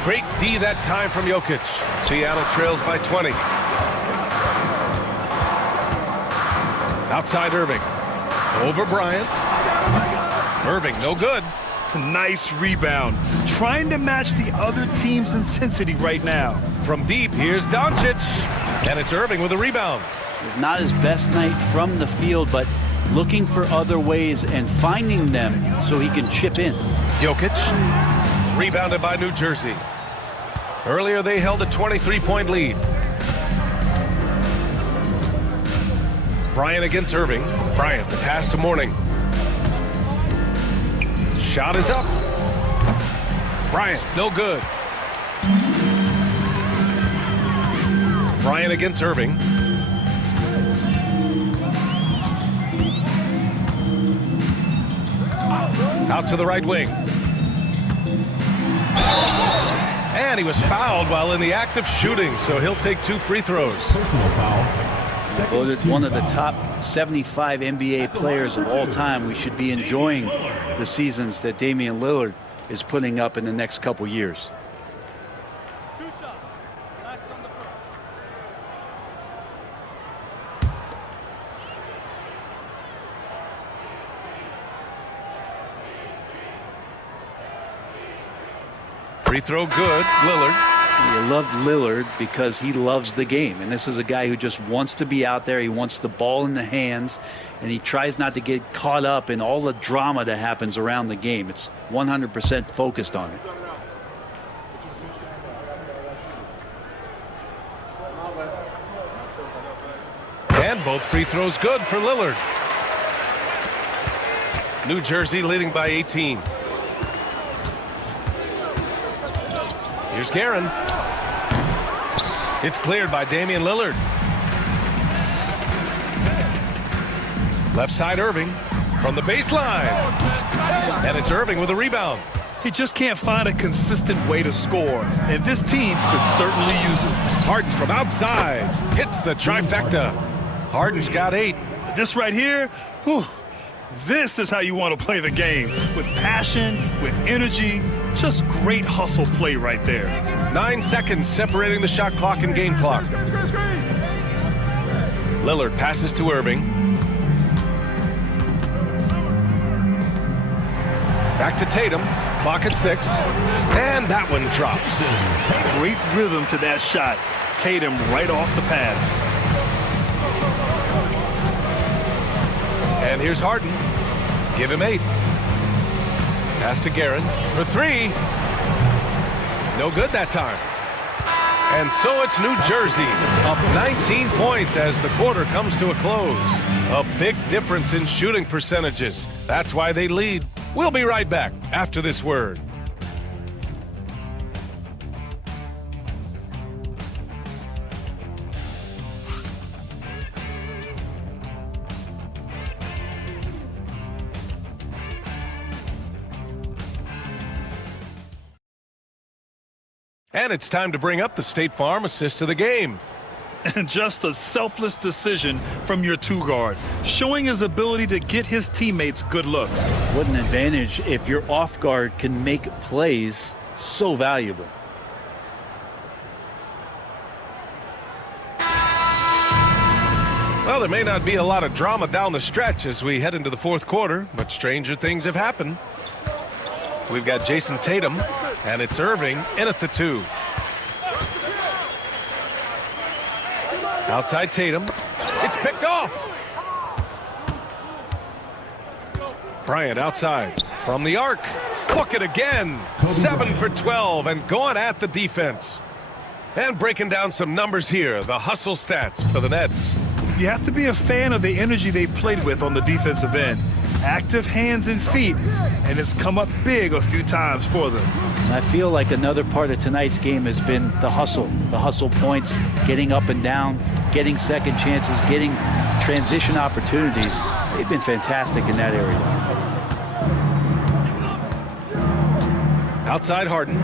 Great D that time from Jokic. Seattle trails by 20. Outside Irving. Over Bryant. Irving, no good. Nice rebound. Trying to match the other team's intensity right now. From deep, here's Doncic. And it's Irving with a rebound. It's not his best night from the field, but looking for other ways and finding them so he can chip in. Jokic. Rebounded by New Jersey. Earlier, they held a 23-point lead. Bryant against Irving. Bryant, the pass to Mourning. Shot is up. Bryant, no good. Bryant against Irving. Out to the right wing. And he was fouled while in the act of shooting, so he'll take 2 free throws. Personal foul. Voted one of the top 75 NBA players of all time. We should be enjoying the seasons that Damian Lillard is putting up in the next couple years. 2 shots. Relax on the first. Free throw good, Lillard. You love Lillard because he loves the game, and this is a guy who just wants to be out there. He wants the ball in the hands, and he tries not to get caught up in all the drama that happens around the game. It's 100% focused on it. And both free throws good for Lillard. New Jersey leading by 18. Here's Guerin. It's cleared by Damian Lillard. Left side Irving from the baseline. And it's Irving with a rebound. He just can't find a consistent way to score, and this team could certainly use it. Harden from outside hits the trifecta. Harden's got 8. This right here, whew, this is how you want to play the game. With passion, with energy, just great hustle play right there. 9 seconds separating the shot clock and game clock. Lillard passes to Irving. Back to Tatum. Clock at 6. And that one drops. Great rhythm to that shot. Tatum right off the pass. And here's Harden. Give him 8. Pass to Guerin for 3. No good that time. And so it's New Jersey up 19 points as the quarter comes to a close. A big difference in shooting percentages. That's why they lead. We'll be right back after this word. And it's time to bring up the State Farm assist of the game. And just a selfless decision from your two-guard, showing his ability to get his teammates good looks. What an advantage if your off guard can make plays so valuable. Well, there may not be a lot of drama down the stretch as we head into the fourth quarter, but stranger things have happened. We've got Jason Tatum, and it's Irving in at the 2. Outside Tatum. It's picked off. Bryant outside from the arc. Look it again. 7 for 12 and going at the defense. And breaking down some numbers here, the hustle stats for the Nets. You have to be a fan of the energy they've played with on the defensive end. Active hands and feet, and it's come up big a few times for them. And I feel like another part of tonight's game has been the hustle points, getting up and down, getting second chances, getting transition opportunities. They've been fantastic in that area. Outside Harden.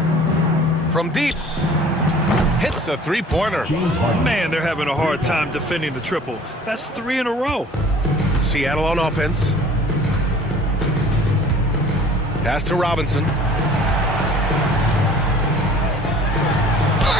From deep. Hits a three-pointer. Man, they're having a hard time defending the triple. That's 3 in a row. Seattle on offense. Pass to Robinson.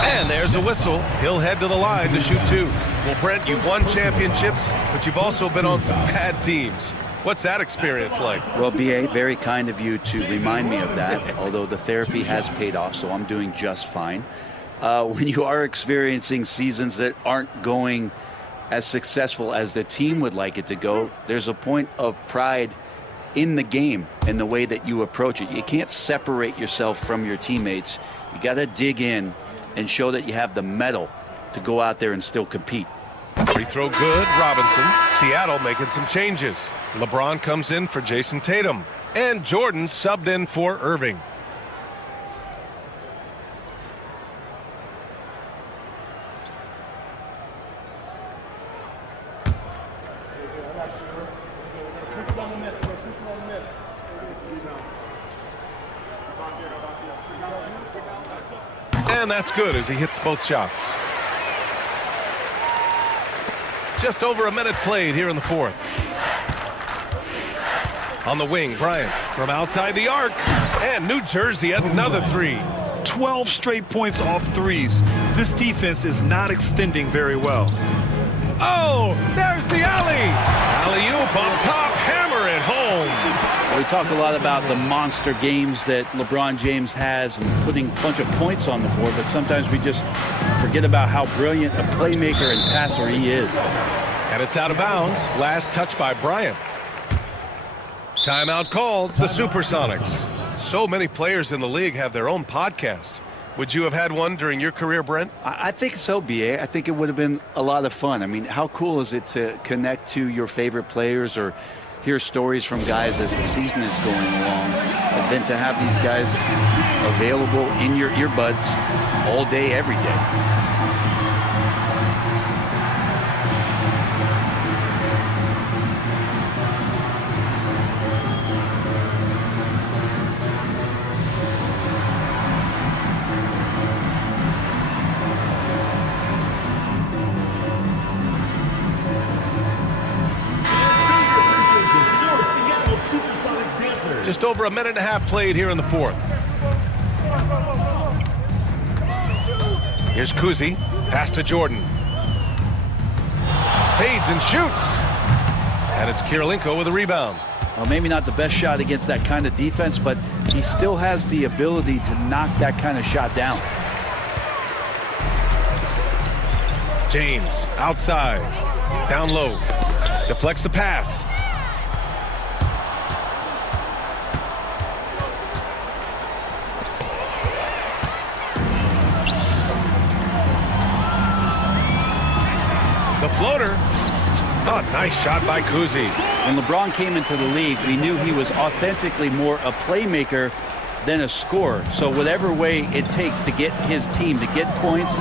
And there's a whistle. He'll head to the line to shoot 2. Well, Brent, you've won championships, but you've also been on some bad teams. What's that experience like? Well, B.A., very kind of you to remind me of that, although the therapy has paid off, so I'm doing just fine. When you are experiencing seasons that aren't going as successful as the team would like it to go, there's a point of pride in the game and the way that you approach it. You can't separate yourself from your teammates. You got to dig in and show that you have the mettle to go out there and still compete. Free throw good, Robinson. Seattle making some changes. LeBron comes in for Jason Tatum. And Jordan subbed in for Irving. And that's good as he hits both shots. Just over a minute played here in the fourth. On the wing, Bryant from outside the arc. And New Jersey at another 3. 12 straight points off threes. This defense is not extending very well. Oh, there's the alley. Alley-oop on top, hammer it home. We talk a lot about the monster games that LeBron James has and putting a bunch of points on the board, but sometimes we just forget about how brilliant a playmaker and passer he is. And it's out of bounds. Last touch by Bryant. Timeout called, the Supersonics. So many players in the league have their own podcast. Would you have had one during your career, Brent? I think so, B.A. I think it would have been a lot of fun. I mean, how cool is it to connect to your favorite players or hear stories from guys as the season is going along, and then to have these guys available in your earbuds all day, every day. Just over a minute and a half played here in the fourth. Here's Kuzi. Pass to Jordan. Fades and shoots. And it's Kirilenko with a rebound. Well, maybe not the best shot against that kind of defense, but he still has the ability to knock that kind of shot down. James outside. Down low. Deflects the pass. The floater. Oh, nice shot by Kuzi. When LeBron came into the league, we knew he was authentically more a playmaker than a scorer. So whatever way it takes to get his team to get points,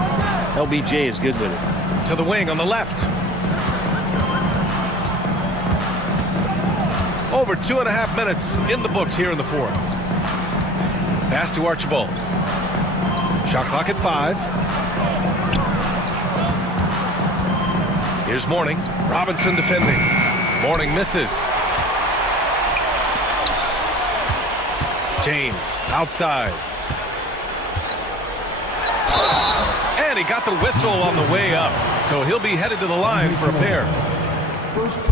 LBJ is good with it. To the wing on the left. Over 2.5 minutes in the books here in the fourth. Pass to Archibald. Shot clock at 5. Here's Mourning. Robinson defending. Mourning misses. James outside. And he got the whistle on the way up. So he'll be headed to the line for a pair.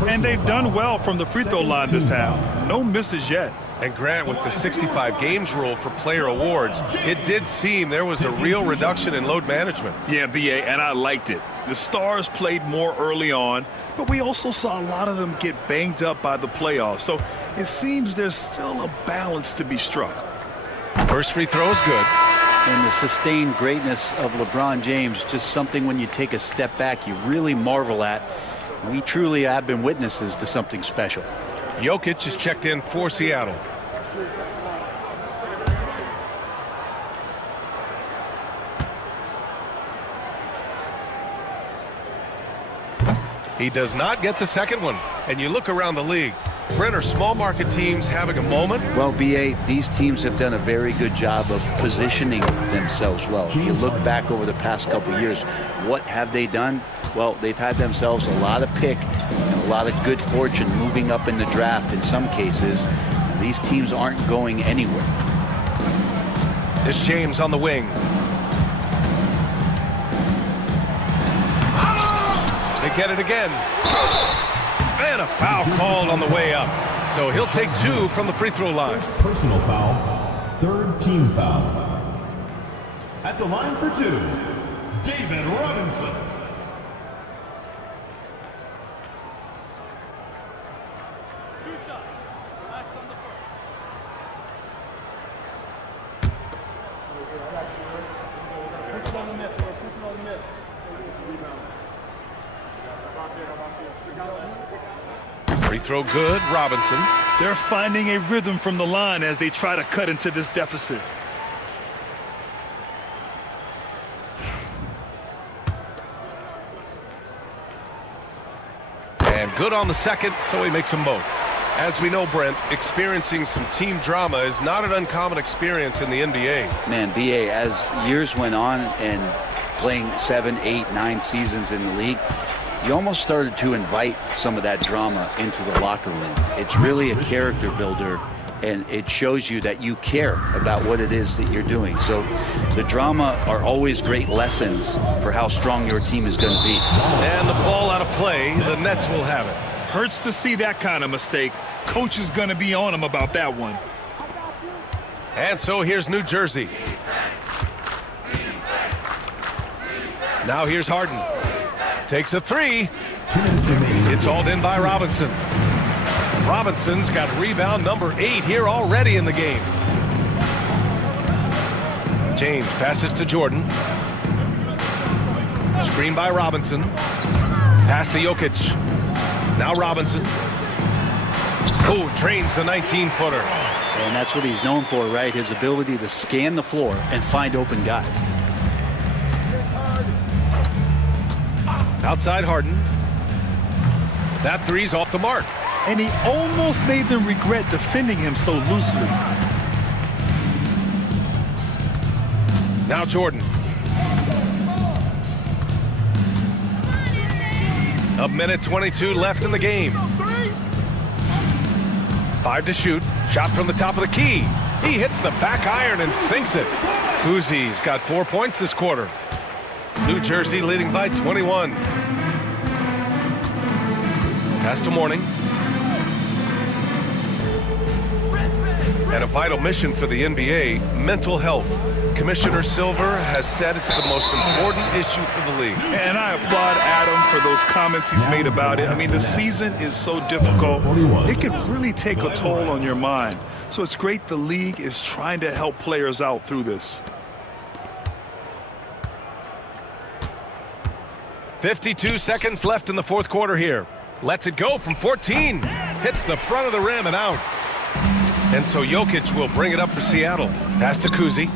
And they've done well from the free throw line this half. No misses yet. And Grant, with the 65 games rule for player awards, it did seem there was a real reduction in load management. Yeah, B.A., and I liked it. The Stars played more early on, but we also saw a lot of them get banged up by the playoffs. So it seems there's still a balance to be struck. First free throw is good. And the sustained greatness of LeBron James, just something when you take a step back, you really marvel at. We truly have been witnesses to something special. Jokic is checked in for Seattle. He does not get the second one. And you look around the league. Brent, are small market teams having a moment? Well, B.A., these teams have done a very good job of positioning themselves well. If you look back over the past couple of years, what have they done? Well, they've had themselves a lot of pick and a lot of good fortune moving up in the draft in some cases. These teams aren't going anywhere. It's James on the wing. They get it again. And a foul called on the way up. So he'll take 2 from the free throw line. First personal foul, third team foul. At the line for 2, David Robinson. Free throw good, Robinson. They're finding a rhythm from the line as they try to cut into this deficit. And good on the second, so he makes them both. As we know, Brent, experiencing some team drama is not an uncommon experience in the NBA. Man, B.A., as years went on and playing 7, 8, 9 seasons in the league, you almost started to invite some of that drama into the locker room. It's really a character builder, and it shows you that you care about what it is that you're doing. So the drama are always great lessons for how strong your team is going to be. And the ball out of play, the Nets will have it. Hurts to see that kind of mistake. Coach is going to be on him about that one. And so here's New Jersey. Now here's Harden. Takes a 3. It's hauled in by Robinson. Robinson's got rebound number 8 here already in the game. James passes to Jordan. Screen by Robinson. Pass to Jokic. Now Robinson. Oh, drains the 19-footer. And that's what he's known for, right? His ability to scan the floor and find open guys. Outside Harden. That 3's off the mark. And he almost made them regret defending him so loosely. Now Jordan. A minute 22 left in the game. 5 to shoot. Shot from the top of the key. He hits the back iron and sinks it. Kuzi's got 4 points this quarter. New Jersey leading by 21. Pass to Mourning. And a vital mission for the NBA, mental health. Commissioner Silver has said it's the most important issue for the league. And I applaud Adam for those comments he's made about it. I mean, the season is so difficult. It can really take a toll on your mind. So it's great the league is trying to help players out through this. 52 seconds left in the fourth quarter here. Lets it go from 14. Hits the front of the rim and out. And so Jokic will bring it up for Seattle. Pass to Kuzi.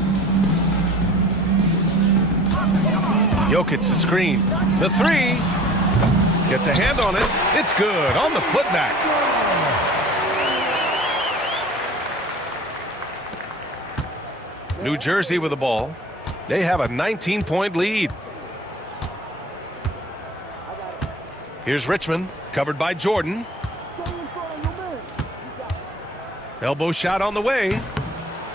Jokic the screen. The 3. Gets a hand on it. It's good on the putback. New Jersey with the ball. They have a 19-point lead. Here's Richmond, covered by Jordan. Elbow shot on the way.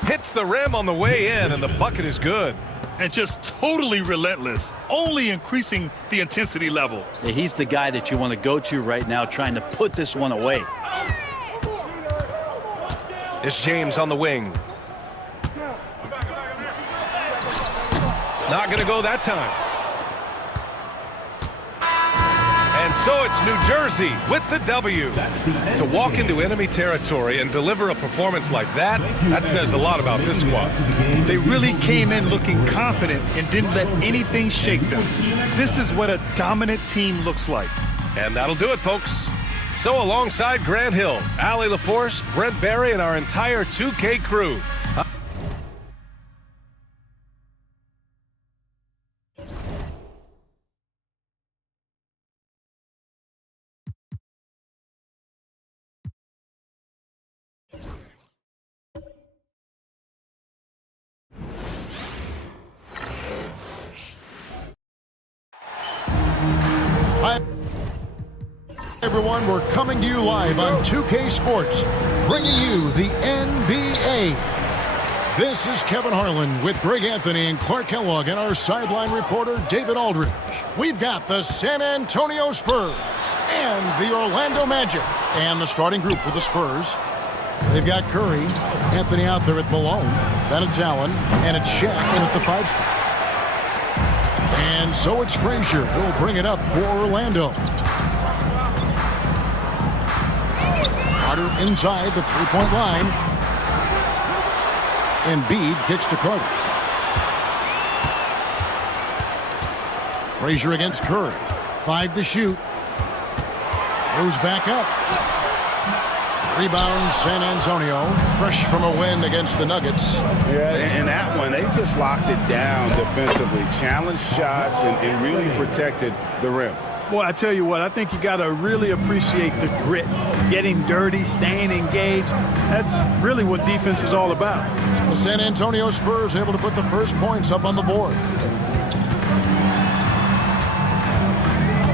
Hits the rim on the way in, and the bucket is good. And just totally relentless, only increasing the intensity level. Yeah, he's the guy that you want to go to right now trying to put this one away. It's James on the wing. Not going to go that time. And so it's New Jersey with the W. To walk into enemy territory and deliver a performance like that, that says a lot about this squad. They really came in looking confident and didn't let anything shake them. This is what a dominant team looks like. And that'll do it, folks. So alongside Grant Hill, Allie LaForce, Brent Barry, and our entire 2K crew, Hi, everyone. We're coming to you live on 2K Sports, bringing you the NBA. This is Kevin Harlan with Greg Anthony and Clark Kellogg and our sideline reporter, David Aldridge. We've got the San Antonio Spurs and the Orlando Magic. And the starting group for the Spurs. They've got Curry, Anthony out there at Malone, then it's Allen, and it's Shaq in at the 5 spot. And so it's Frazier who'll bring it up for Orlando. Carter inside the three-point line. Embiid kicks to Carter. Frazier against Curry. 5 to shoot. Goes back up. Rebound San Antonio. Fresh from a win against the Nuggets. Yeah, and that one, they just locked it down defensively. Challenged shots and really protected the rim. Boy, I tell you what, I think you got to really appreciate the grit. Getting dirty, staying engaged. That's really what defense is all about. The San Antonio Spurs able to put the first points up on the board.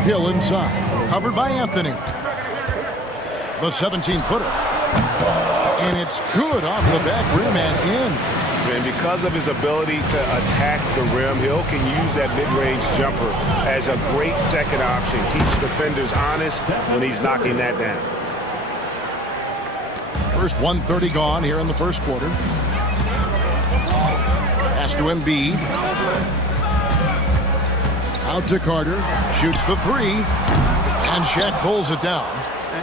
Hill inside. Covered by Anthony. The 17-footer. And it's good off the back rim and in. And because of his ability to attack the rim, Hill can use that mid-range jumper as a great second option. Keeps defenders honest when he's knocking that down. First 1:30 gone here in the first quarter. Pass to Embiid. Out to Carter. Shoots the 3. And Shaq pulls it down.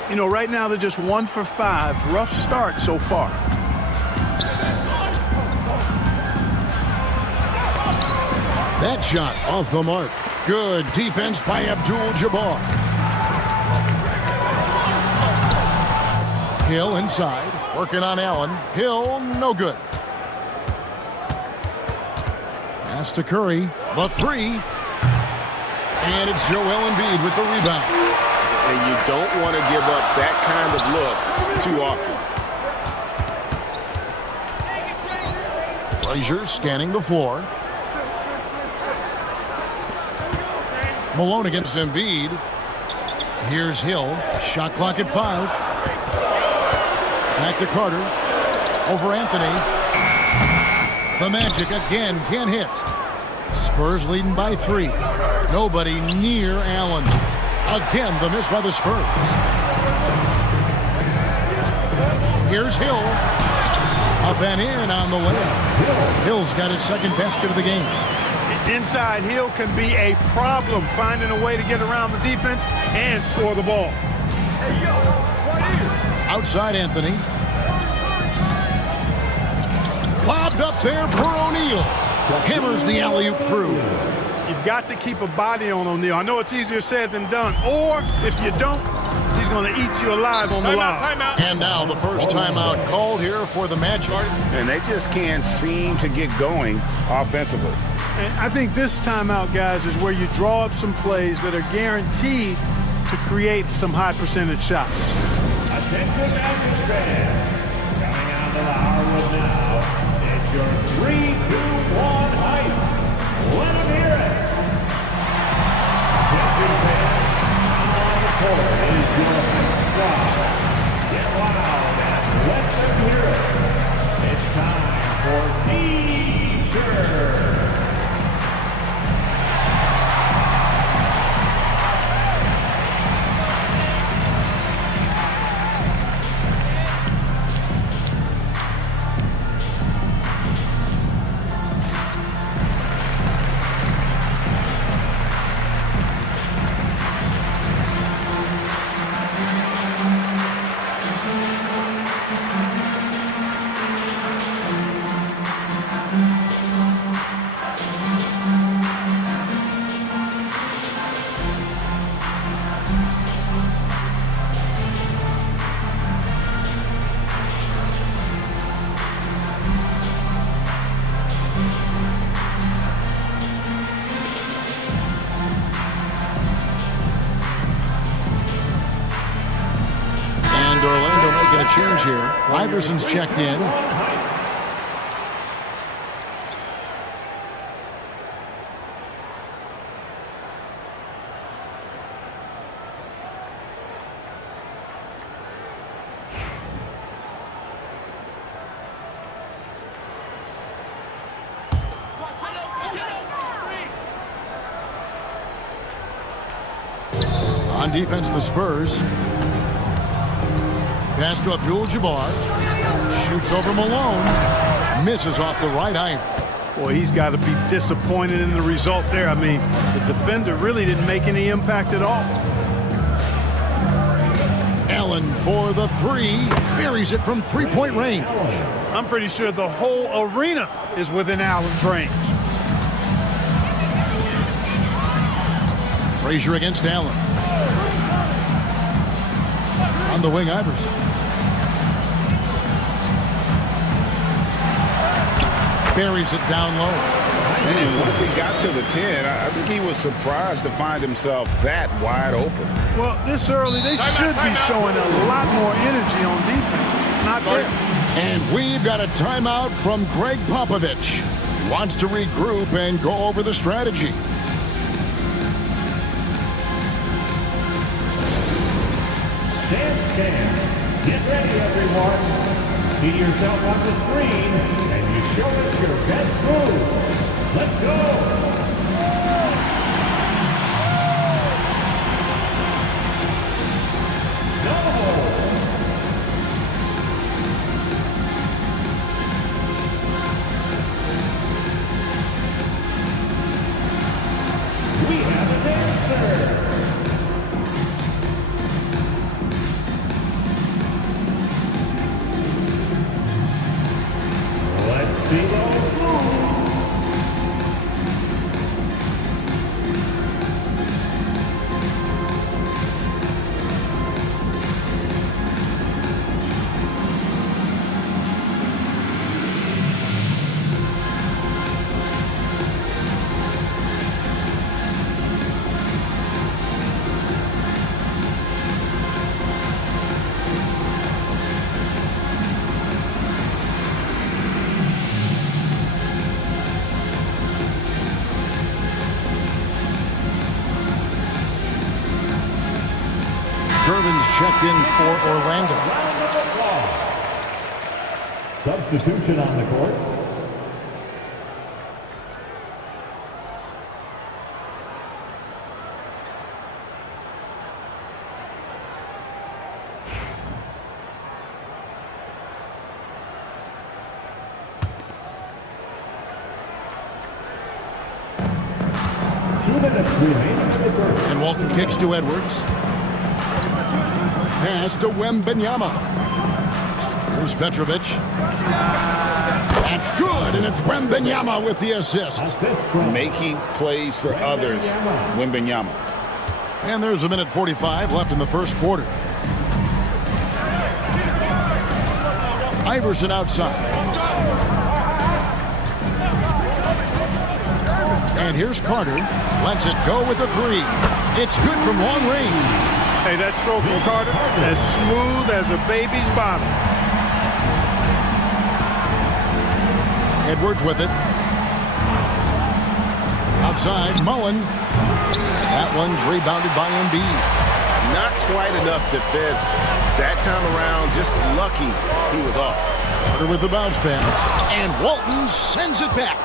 You know, right now they're just 1 for 5. Rough start so far. That shot off the mark. Good defense by Abdul-Jabbar. Hill inside. Working on Allen. Hill, no good. Pass to Curry. The 3. And it's Joel Embiid with the rebound. And you don't want to give up that kind of look too often. Frazier scanning the floor. Malone against Embiid. Here's Hill. Shot clock at 5. Back to Carter. Over Anthony. The Magic again can't hit. Spurs leading by 3. Nobody near Allen. Again, the miss by the Spurs. Here's Hill. Up and in on the layup. Hill's got his second basket of the game. Inside, Hill can be a problem finding a way to get around the defense and score the ball. Outside Anthony. Lobbed up there for O'Neal. Hammers the alley-oop through. You've got to keep a body on O'Neal. I know it's easier said than done. Or, if you don't, he's going to eat you alive on the lob. And now the first timeout called here for the Magic. And they just can't seem to get going offensively. And I think this timeout, guys, is where you draw up some plays that are guaranteed to create some high percentage shots. Attention Magic fans, coming out of our room now, it's your 3, 2, 1 hype. Let them hear it. Attention fans, court is your squad. Get loud and let them hear it. It's time for T-shirt. Orlando making a change here. Iverson's checked in. On defense, the Spurs. Pass to Abdul-Jabbar. Shoots over Malone. Misses off the right iron. Boy, he's got to be disappointed in the result there. I mean, the defender really didn't make any impact at all. Allen for the three. Buries it from three-point range. I'm pretty sure the whole arena is within Allen's range. Frazier against Allen. On the wing, Iverson. Buries it down low. And once he got to the 10, I think he was surprised to find himself that wide open. Well, this early, they should be showing a lot more energy on defense. It's not there. And we've got a timeout from Greg Popovich. Wants to regroup and go over the strategy. Stand. Get ready, everyone. See yourself on the screen, and you show us your best moves. Let's go. We have a dancer. Let's see those moves. Durbin's checked in for Orlando. Substitution on the court. And Walton kicks to Edwards. Pass to Wembanyama. Here's Petrovic. That's good, and it's Wembanyama with the assist. Making plays for others, Wembanyama. And there's a minute 45 left in the first quarter. Iverson outside. And here's Carter. Lets it go with the three. It's good from long range. Hey, that stroke from Carter, as smooth as a baby's bottom. Edwards with it. Outside, Mullen. That one's rebounded by Embiid. Not quite enough defense that time around. Just lucky he was off. Carter with the bounce pass, and Walton sends it back.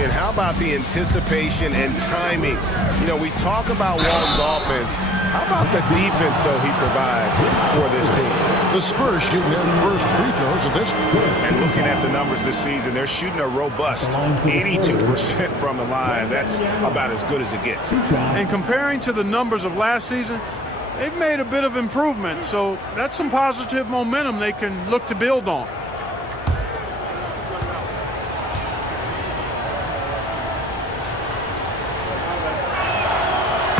And how about the anticipation and timing? You know, we talk about Walton's offense. How about the defense, though, he provides for this team? The Spurs shooting their first free throws of this quarter. And looking at the numbers this season, they're shooting a robust 82% from the line. That's about as good as it gets. And comparing to the numbers of last season, they've made a bit of improvement. So that's some positive momentum they can look to build on.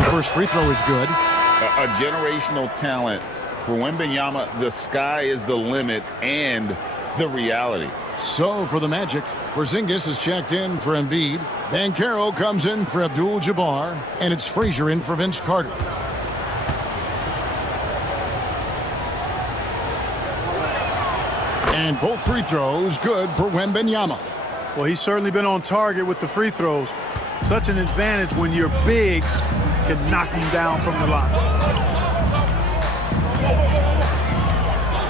First free throw is good. A generational talent. For Wembanyama, the sky is the limit and the reality. So for the Magic, Porzingis is checked in for Embiid. Banchero comes in for Abdul-Jabbar. And it's Frazier in for Vince Carter. And both free throws good for Wembanyama. Well, he's certainly been on target with the free throws. Such an advantage when your bigs can knock him down from the line.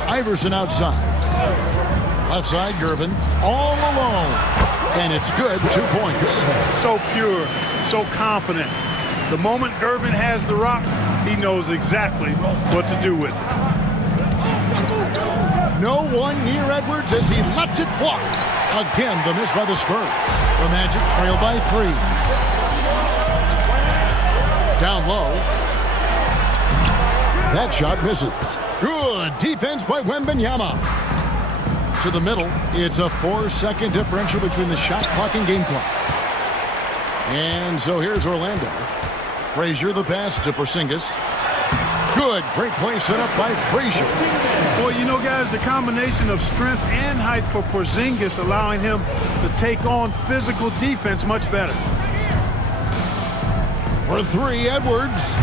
Iverson outside. Left side, Gervin all alone. And it's good, 2 points. So pure, so confident. The moment Gervin has the rock, he knows exactly what to do with it. No one near Edwards as he lets it fly. Again, the miss by the Spurs. The Magic trail by 3. Down low. That shot misses. Good defense by Wembanyama. To the middle. It's a 4-second differential between the shot clock and game clock. And so here's Orlando. Frazier the pass to Porzingis. Good. Great play set up by Frazier. Well, you know, guys, the combination of strength and height for Porzingis allowing him to take on physical defense much better. For 3, Edwards.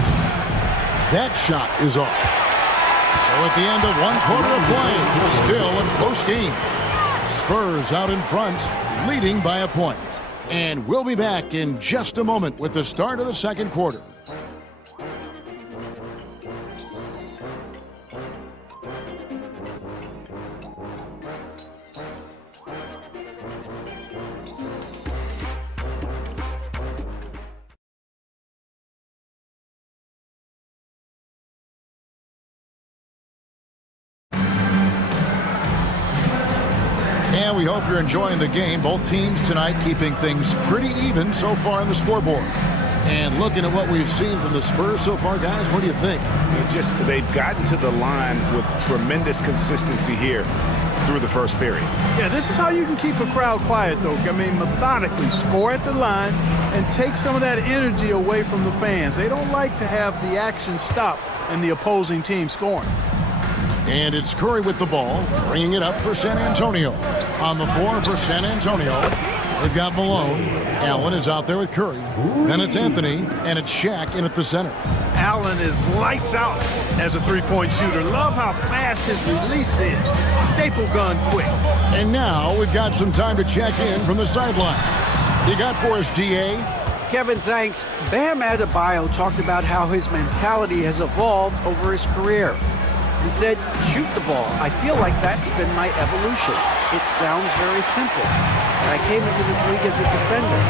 That shot is off. So at the end of 1 quarter of play, still a close game. Spurs out in front, leading by a point. And we'll be back in just a moment with the start of the second quarter. And we hope you're enjoying the game. Both teams tonight keeping things pretty even so far on the scoreboard. And looking at what we've seen from the Spurs so far, guys, what do you think? They've gotten to the line with tremendous consistency here through the first period. Yeah, this is how you can keep a crowd quiet, though. I mean, methodically score at the line and take some of that energy away from the fans. They don't like to have the action stop and the opposing team scoring. And it's Curry with the ball, bringing it up for San Antonio. On the floor for San Antonio, they've got Malone. Allen is out there with Curry. Then it's Anthony, and it's Shaq in at the center. Allen is lights out as a three-point shooter. Love how fast his release is. Staple gun quick. And now we've got some time to check in from the sideline. You got for us, G.A.? Kevin, thanks. Bam Adebayo talked about how his mentality has evolved over his career. He said, shoot the ball. I feel like that's been my evolution. It sounds very simple. But I came into this league as a defender.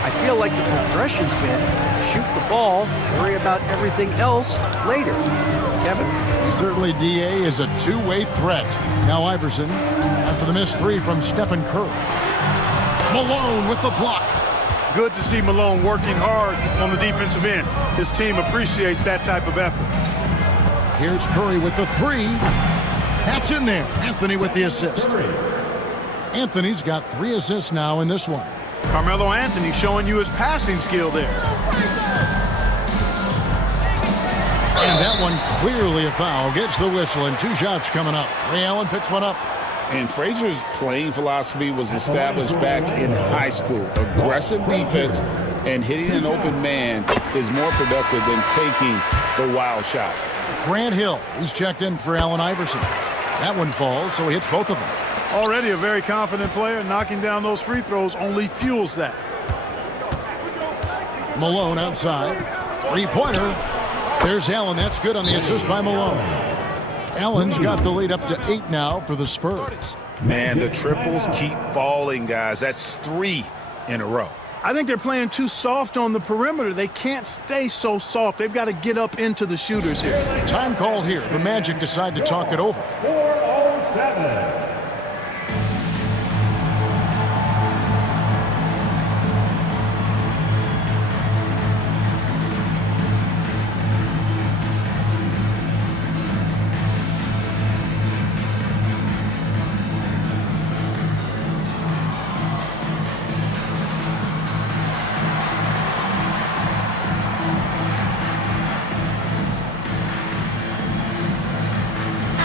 I feel like the progression's been shoot the ball, worry about everything else later. Kevin? Certainly, D.A. is a two-way threat. Now Iverson, after the missed 3 from Stephen Curry. Malone with the block. Good to see Malone working hard on the defensive end. His team appreciates that type of effort. Here's Curry with the 3. That's in there. Anthony with the assist. Anthony's got 3 assists now in this one. Carmelo Anthony showing you his passing skill there. And that one clearly a foul. Gets the whistle, and 2 shots coming up. Ray Allen picks one up. And Frazier's playing philosophy was established back in high school. Aggressive defense and hitting an open man is more productive than taking the wild shot. Grant Hill, he's checked in for Allen Iverson. That one falls, so he hits both of them. Already a very confident player. Knocking down those free throws only fuels that. Malone outside. 3-pointer. There's Allen. That's good on the assist by Malone. Allen's got the lead up to 8 now for the Spurs. Man, the triples keep falling, guys. That's 3 in a row. I think they're playing too soft on the perimeter. They can't stay so soft. They've got to get up into the shooters here. Time called here. The Magic decide to talk it over. 4:07.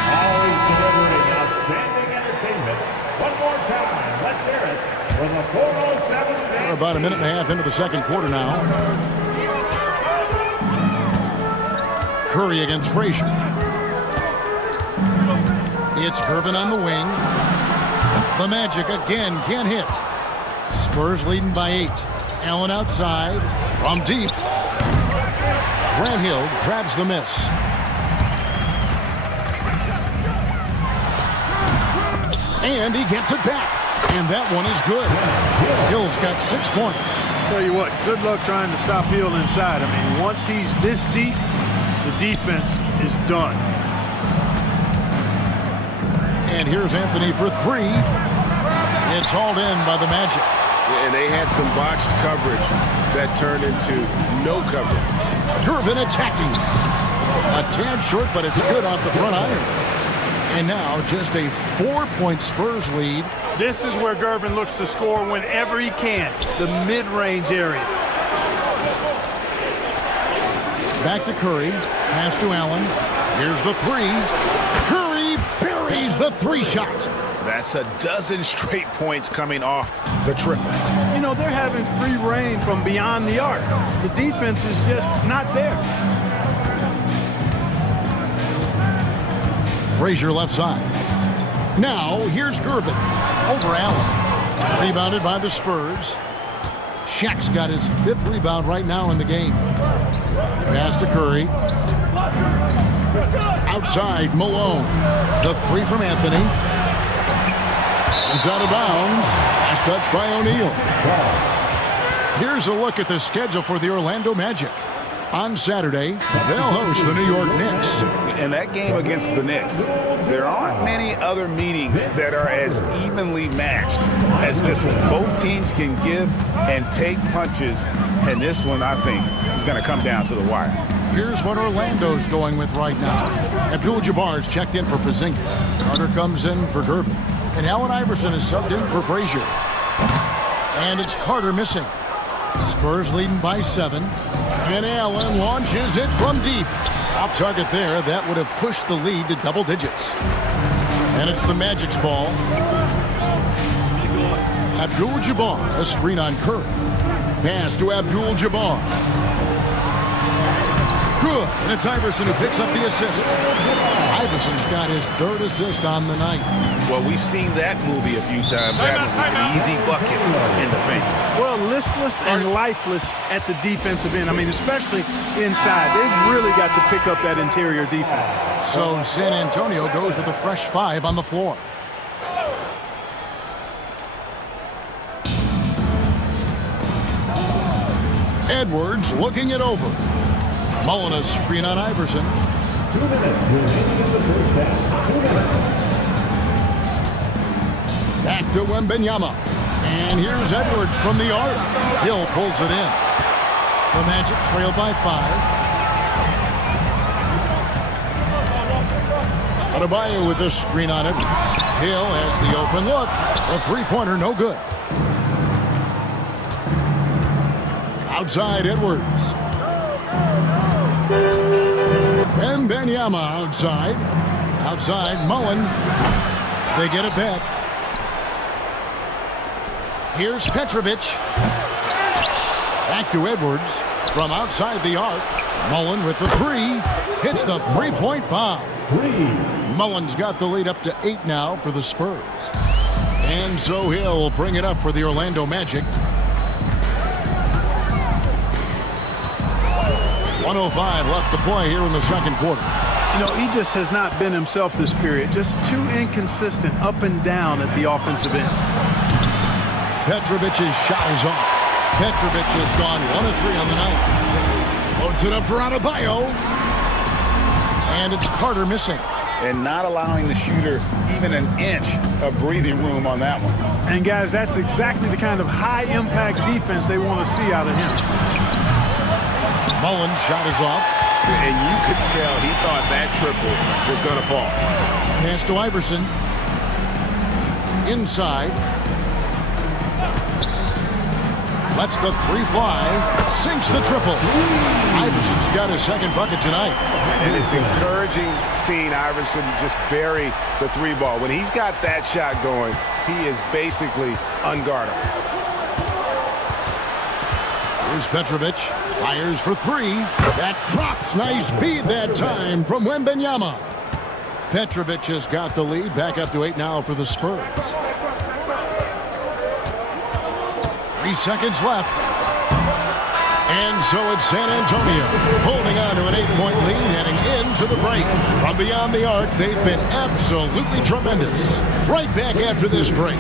Always delivering outstanding entertainment. One more time, let's hear it for the 4:07 stand. We're about a minute and a half into the second quarter now. Curry against Frazier. It's Gervin on the wing. The Magic again can't hit. Spurs leading by 8. Allen outside from deep. Grant Hill grabs the miss. And he gets it back. And that one is good. Hill's got 6 points. Tell you what, good luck trying to stop Hill inside. I mean, once he's this deep, the defense is done. And here's Anthony for 3. It's hauled in by the Magic. And they had some botched coverage that turned into no coverage. Gervin attacking. A tad short, but it's good off the front iron. And now just a 4-point Spurs lead. This is where Gervin looks to score whenever he can, the mid-range area. Back to Curry. Pass to Allen. Here's the 3. Curry buries the 3-shot. That's a dozen straight points coming off the triple. You know, they're having free reign from beyond the arc. The defense is just not there. Frazier left side. Now here's Gervin over Allen. Rebounded by the Spurs. Shaq's got his 5th rebound right now in the game. Pass to Curry. Outside Malone. The 3 from Anthony. It's out of bounds. Last touch by O'Neal. Here's a look at the schedule for the Orlando Magic. On Saturday, they'll host the New York Knicks. In that game against the Knicks, there aren't many other meetings that are as evenly matched as this one. Both teams can give and take punches, and this one, I think, is going to come down to the wire. Here's what Orlando's going with right now. Abdul-Jabbar's checked in for Porzingis. Carter comes in for Gervin. And Allen Iverson is subbed in for Frazier. And it's Carter missing. Spurs leading by 7. And Allen launches it from deep. Off target there. That would have pushed the lead to double digits. And it's the Magic's ball. Abdul-Jabbar, a screen on Curry. Pass to Abdul-Jabbar. Good. And it's Iverson who picks up the assist. Iverson's got his 3rd assist on the night. Well, we've seen that movie a few times, haven't we? An easy bucket in the paint. Well, listless and lifeless at the defensive end. I mean, especially inside. They've really got to pick up that interior defense. So San Antonio goes with a fresh 5 on the floor. Edwards looking it over. Mullen a screen on Iverson. 2 minutes remaining in the first half. 2 minutes. Back to Wembanyama. And here's Edwards from the arc. Hill pulls it in. The Magic trail by 5. Adebayo with the screen on Edwards. Hill has the open look. The 3-pointer no good. Outside Edwards. Wembanyama outside. Outside Mullen. They get it back. Here's Petrovic. Back to Edwards from outside the arc. Mullen with the 3. Hits the 3-point bomb. Mullen's got the lead up to 8 now for the Spurs. And so he'll bring it up for the Orlando Magic. 1:05 left to play here in the second quarter. You know, he just has not been himself this period. Just too inconsistent up and down at the offensive end. Petrovic's shot is off. Petrovic has gone 1 of 3 on the night. Loads it up for Adebayo. And it's Carter missing. And not allowing the shooter even an inch of breathing room on that one. And guys, that's exactly the kind of high-impact defense they want to see out of him. Mullen's shot is off. And you could tell he thought that triple was going to fall. Pass to Iverson. Inside. Lets the three fly. Sinks the triple. Iverson's got his second bucket tonight. And it's encouraging seeing Iverson just bury the three ball. When he's got that shot going, he is basically unguardable. Here's Petrovic. Fires for 3. That drops. Nice feed that time from Wembanyama. Petrovic has got the lead. Back up to 8 now for the Spurs. 3 seconds left. And so it's San Antonio holding on to an 8-point lead heading into the break. From beyond the arc, they've been absolutely tremendous. Right back after this break.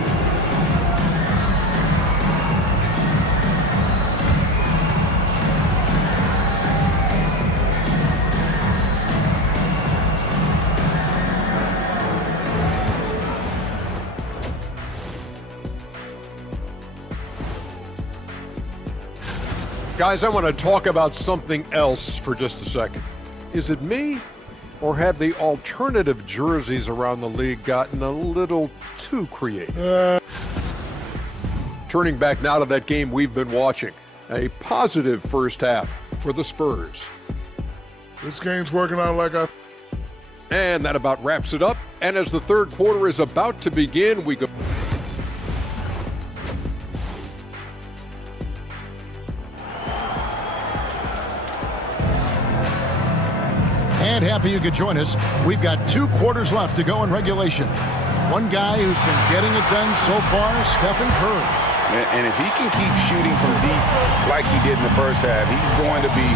Guys, I want to talk about something else for just a second. Is it me, or have the alternative jerseys around the league gotten a little too creative? Turning back now to that game we've been watching. A positive first half for the Spurs. This game's working out like I... And that about wraps it up. And as the third quarter is about to begin, we go... And happy you could join us. We've got 2 quarters left to go in regulation. One guy who's been getting it done so far, Stephen Curry. And if he can keep shooting from deep like he did in the first half, he's going to be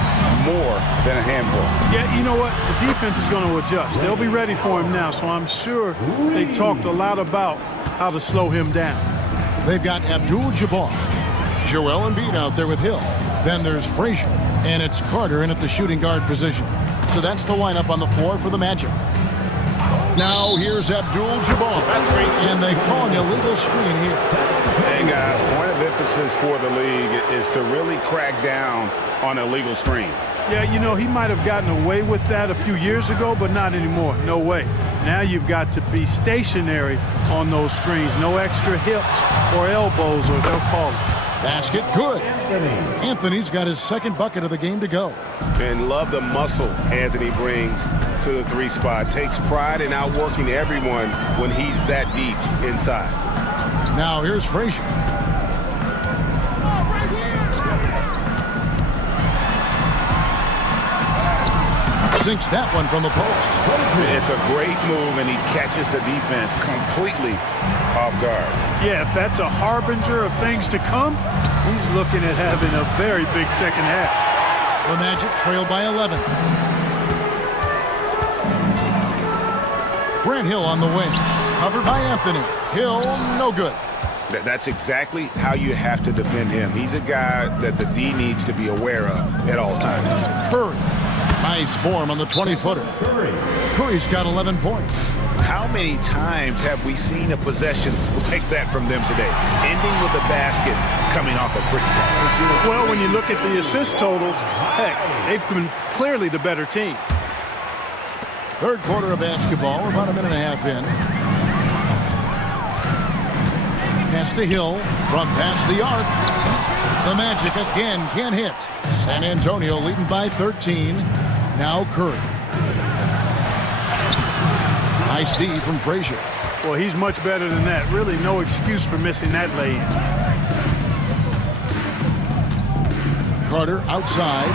more than a handful. Yeah, you know what? The defense is going to adjust. They'll be ready for him now, so I'm sure they talked a lot about how to slow him down. They've got Abdul-Jabbar, Joel Embiid out there with Hill. Then there's Frazier, and it's Carter in at the shooting guard position. So that's the lineup on the floor for the Magic. Now here's Abdul-Jabbar. That's great. And they call an illegal screen here. Hey guys, point of emphasis for the league is to really crack down on illegal screens. Yeah, you know, he might have gotten away with that a few years ago, but not anymore. No way. Now you've got to be stationary on those screens. No extra hips or elbows, or they'll call it. Basket good. Anthony's got his second bucket of the game to go. And love the muscle Anthony brings to the 3 spot. Takes pride in outworking everyone when he's that deep inside. Now here's Frazier. Sinks that one from the post. It's a great move, and he catches the defense completely off guard. Yeah, if that's a harbinger of things to come, he's looking at having a very big second half. The Magic trail by 11. Grant Hill on the wing. Covered by Anthony. Hill, no good. That's exactly how you have to defend him. He's a guy that the D needs to be aware of at all times. Curry. Nice form on the 20-footer. Curry's got 11 points. How many times have we seen a possession like that from them today? Ending with a basket coming off a pretty ball. Well, when you look at the assist totals, heck, they've been clearly the better team. Third quarter of basketball. We're about a minute and a half in. Pass to Hill from past the arc. The Magic again can't hit. San Antonio leading by 13. Now Curry. Nice D from Frazier. Well, he's much better than that. Really no excuse for missing that lay-in. Carter outside.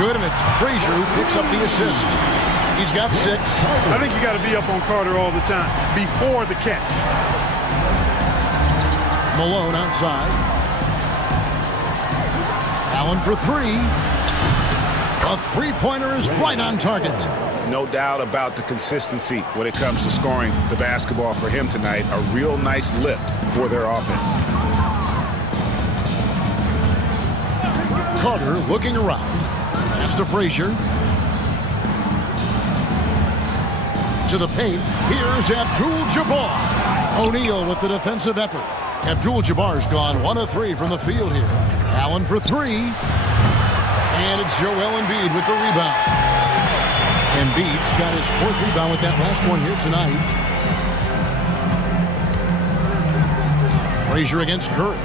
Good, and it's Frazier who picks up the assist. He's got 6. I think you got to be up on Carter all the time before the catch. Malone outside. Allen for 3. A three-pointer is right on target. No doubt about the consistency when it comes to scoring the basketball for him tonight. A real nice lift for their offense. Carter looking around. Pass to Frazier. To the paint. Here's Abdul-Jabbar. O'Neal with the defensive effort. Abdul-Jabbar's gone 1 of 3 from the field here. Allen for 3. And it's Joel Embiid with the rebound. Embiid's got his 4th rebound with that last one here tonight. Frazier against Curry.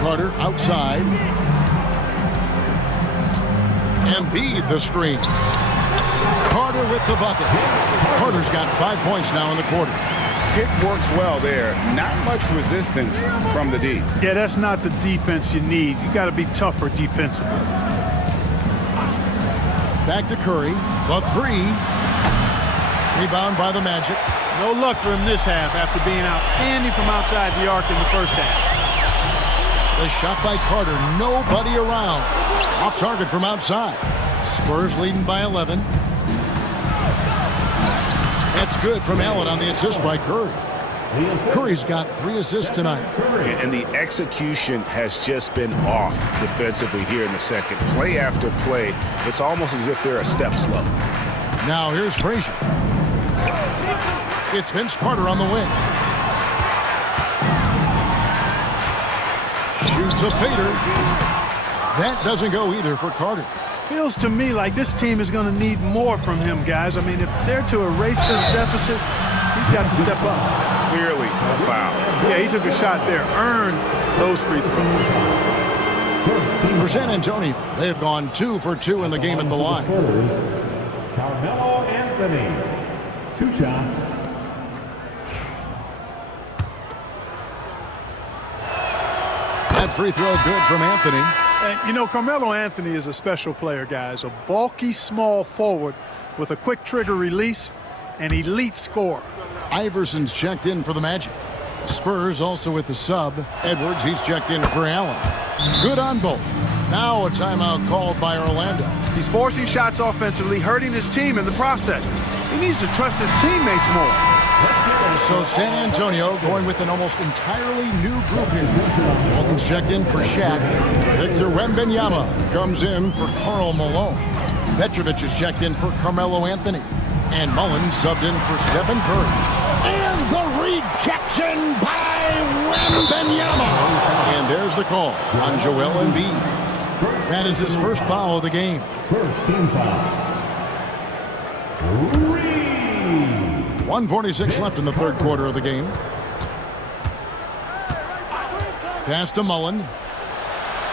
Carter outside. Embiid the screen. Carter with the bucket. Carter's got 5 points now in the quarter. It works well there. Not much resistance from the D. Yeah, that's not the defense you need. You got to be tougher defensively. Back to Curry. The 3. Rebound by the Magic. No luck for him this half after being outstanding from outside the arc in the first half. The shot by Carter. Nobody around. Off target from outside. Spurs leading by 11. That's good from Allen on the assist by Curry. Curry's got 3 assists tonight. And the execution has just been off defensively here in the second. Play after play, it's almost as if they're a step slow. Now here's Frazier. It's Vince Carter on the wing. Shoots a fader. That doesn't go either for Carter. Feels to me like this team is going to need more from him, guys. I mean, if they're to erase this deficit, he's got to step up. Clearly a foul. Yeah, he took a shot there. Earned those free throws. For San Antonio, they have gone 2 for 2 in the game at the line. Carmelo Anthony, 2 shots. That free throw good from Anthony. And, you know, Carmelo Anthony is a special player, guys. A bulky, small forward with a quick trigger release, an elite scorer. Iverson's checked in for the Magic. The Spurs also with the sub. Edwards, he's checked in for Allen. Good on both. Now a timeout called by Orlando. He's forcing shots offensively, hurting his team in the process. He needs to trust his teammates more. So San Antonio going with an almost entirely new group here. Walton's checked in for Shaq. Victor Wembanyama comes in for Karl Malone. Petrovic is checked in for Carmelo Anthony. And Mullen subbed in for Stephen Curry. And the rejection by Wembanyama. And there's the call on Joel Embiid. That is his first foul of the game. First team foul. 1:46 left in the third quarter of the game. Pass to Mullen.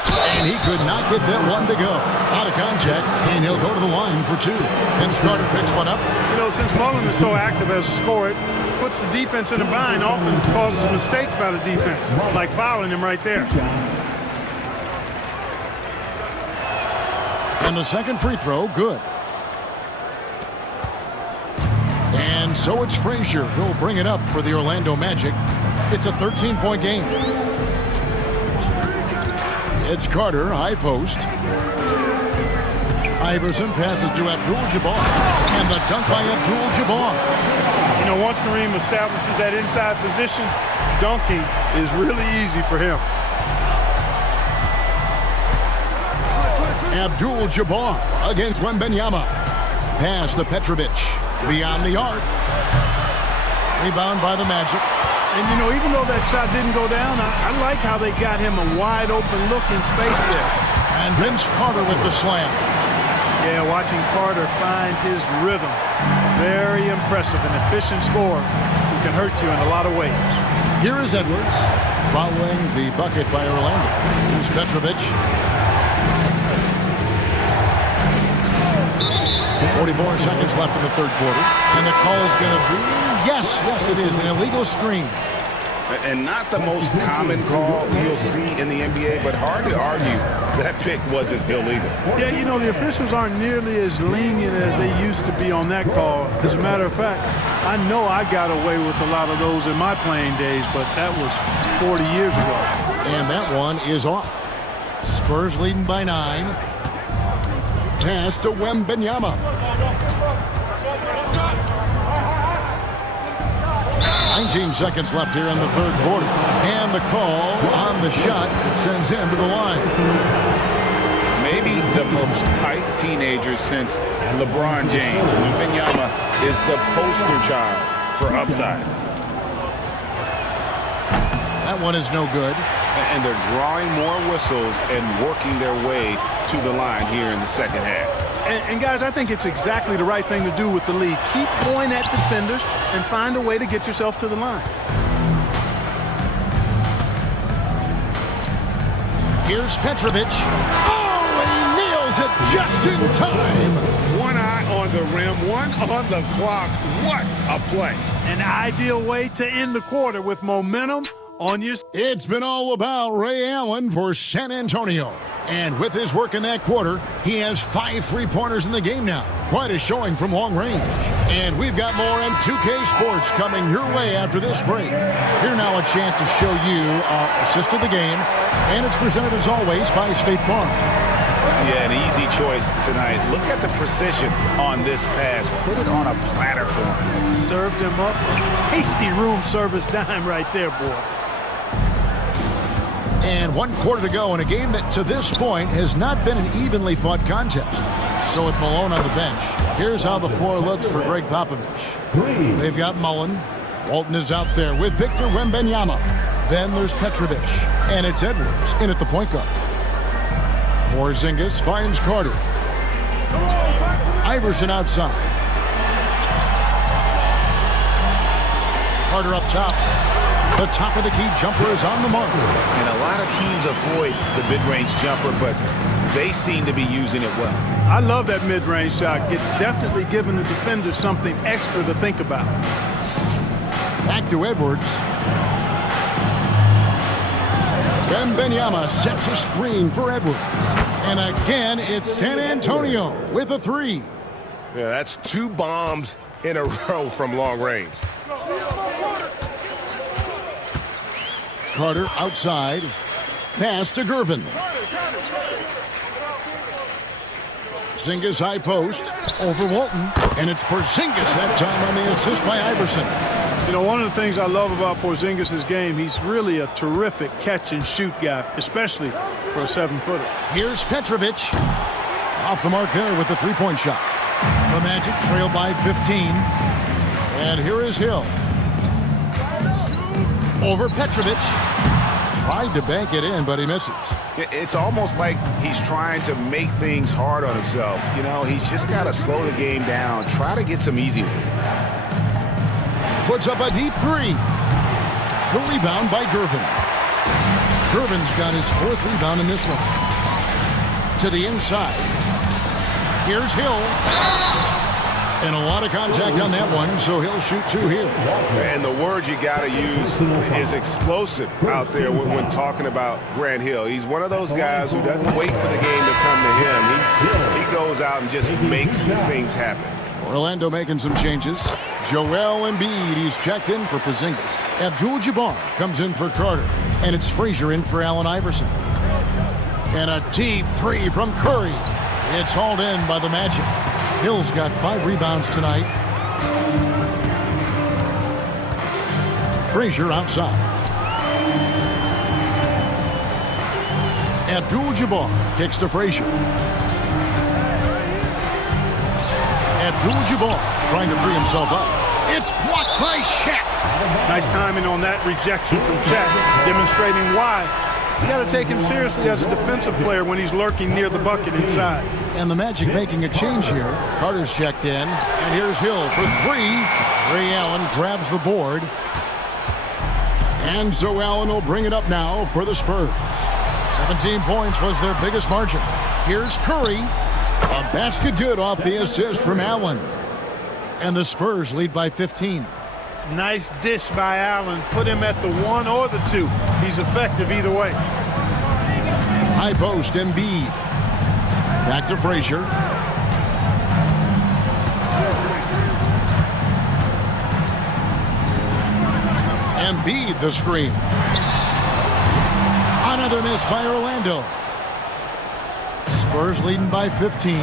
And he could not get that one to go. Out of contact, and he'll go to the line for 2. Vince Carter picks one up. You know, since Mullen is so active as a scorer, it puts the defense in a bind, often causes mistakes by the defense, like fouling him right there. And the second free throw, good. And so it's Frazier who'll bring it up for the Orlando Magic. It's a 13-point game. It's Carter, high post. Iverson passes to Abdul-Jabbar. And the dunk by Abdul-Jabbar. You know, once Kareem establishes that inside position, dunking is really easy for him. Abdul-Jabbar against Wembanyama. Pass to Petrovic. Beyond the arc. Rebound by the Magic. And, you know, even though that shot didn't go down, I like how they got him a wide-open look in space there. And Vince Carter with the slam. Yeah, watching Carter find his rhythm. Very impressive, an efficient scorer who can hurt you in a lot of ways. Here is Edwards following the bucket by Orlando. Here's Petrovic. 44 seconds left in the third quarter. And the call is going to be, yes, it is, an illegal screen. And not the most common call you'll see in the NBA, but hard to argue that pick wasn't illegal. Yeah, you know, the officials aren't nearly as lenient as they used to be on that call. As a matter of fact, I know I got away with a lot of those in my playing days, but that was 40 years ago. And that one is off. Spurs leading by 9. Pass to Wembanyama. 19 seconds left here in the third quarter. And the call on the shot that sends him to the line. Maybe the most hyped teenager since LeBron James. Wembanyama is the poster child for upside. That one is no good. And they're drawing more whistles and working their way to the line here in the second half. And guys, I think it's exactly the right thing to do with the lead. Keep going at defenders and find a way to get yourself to the line. Here's Petrovic. Oh, he nails it just in time. One eye on the rim, one on the clock. What a play. An ideal way to end the quarter with momentum on your... It's been all about Ray Allen for San Antonio. And with his work in that quarter, he has 5 3-pointers in the game now. Quite a showing from long range. And we've got more M2K Sports coming your way after this break. Here now a chance to show you our assist of the game. And it's presented as always by State Farm. Yeah, an easy choice tonight. Look at the precision on this pass. Put it on a platter for him. Served him up a tasty room service dime right there, boy. And 1 quarter to go in a game that to this point has not been an evenly fought contest. So with Malone on the bench, here's how the floor looks for Greg Popovich. They've got Mullen. Walton is out there with Victor Wembanyama. Then there's Petrovic. And it's Edwards in at the point guard. Porzingis finds Carter. Iverson outside. Carter up top. The top of the key jumper is on the mark. And a lot of teams avoid the mid-range jumper, but they seem to be using it well. I love that mid-range shot. It's definitely giving the defender something extra to think about. Back to Edwards. Wembanyama sets a screen for Edwards. And again, it's San Antonio with a 3. Yeah, that's 2 bombs in a row from long range. Carter outside. Pass to Gervin. Porzingis high post. Over Walton. And it's Porzingis that time on the assist by Iverson. You know, one of the things I love about Porzingis' game, he's really a terrific catch-and-shoot guy, especially for a 7-footer. Here's Petrovic. Off the mark there with the 3-point shot. The Magic trail by 15. And here is Hill. Over Petrovic. Tried to bank it in, but he misses. It's almost like he's trying to make things hard on himself. You know, he's just got to slow the game down, try to get some easy ones. Puts up a deep 3. The rebound by Gervin. Gervin's got his 4th rebound in this one. To the inside. Here's Hill. And a lot of contact on that one, so he'll shoot 2 here. And the word you got to use is explosive out there when talking about Grant Hill. He's one of those guys who doesn't wait for the game to come to him. He goes out and just makes things happen. Orlando making some changes. Joel Embiid, he's checked in for Porzingis. Abdul-Jabbar comes in for Carter. And it's Frazier in for Allen Iverson. And a deep 3 from Curry. It's hauled in by the Magic. Hill's got 5 rebounds tonight. Frazier outside. Abdul-Jabbar kicks to Frazier. Abdul-Jabbar trying to free himself up. It's blocked by Shaq. Nice timing on that rejection from Shaq, demonstrating why you got to take him seriously as a defensive player when he's lurking near the bucket inside. And the Magic making a change here. Carter's checked in, and here's Hill for 3. Ray Allen grabs the board. And so Allen will bring it up now for the Spurs. 17 points was their biggest margin. Here's Curry. A basket good off the assist from Allen. And the Spurs lead by 15. Nice dish by Allen. Put him at the 1 or the 2. He's effective either way. High post, Embiid. Back to Frazier. Embiid the screen. Another miss by Orlando. Spurs leading by 15.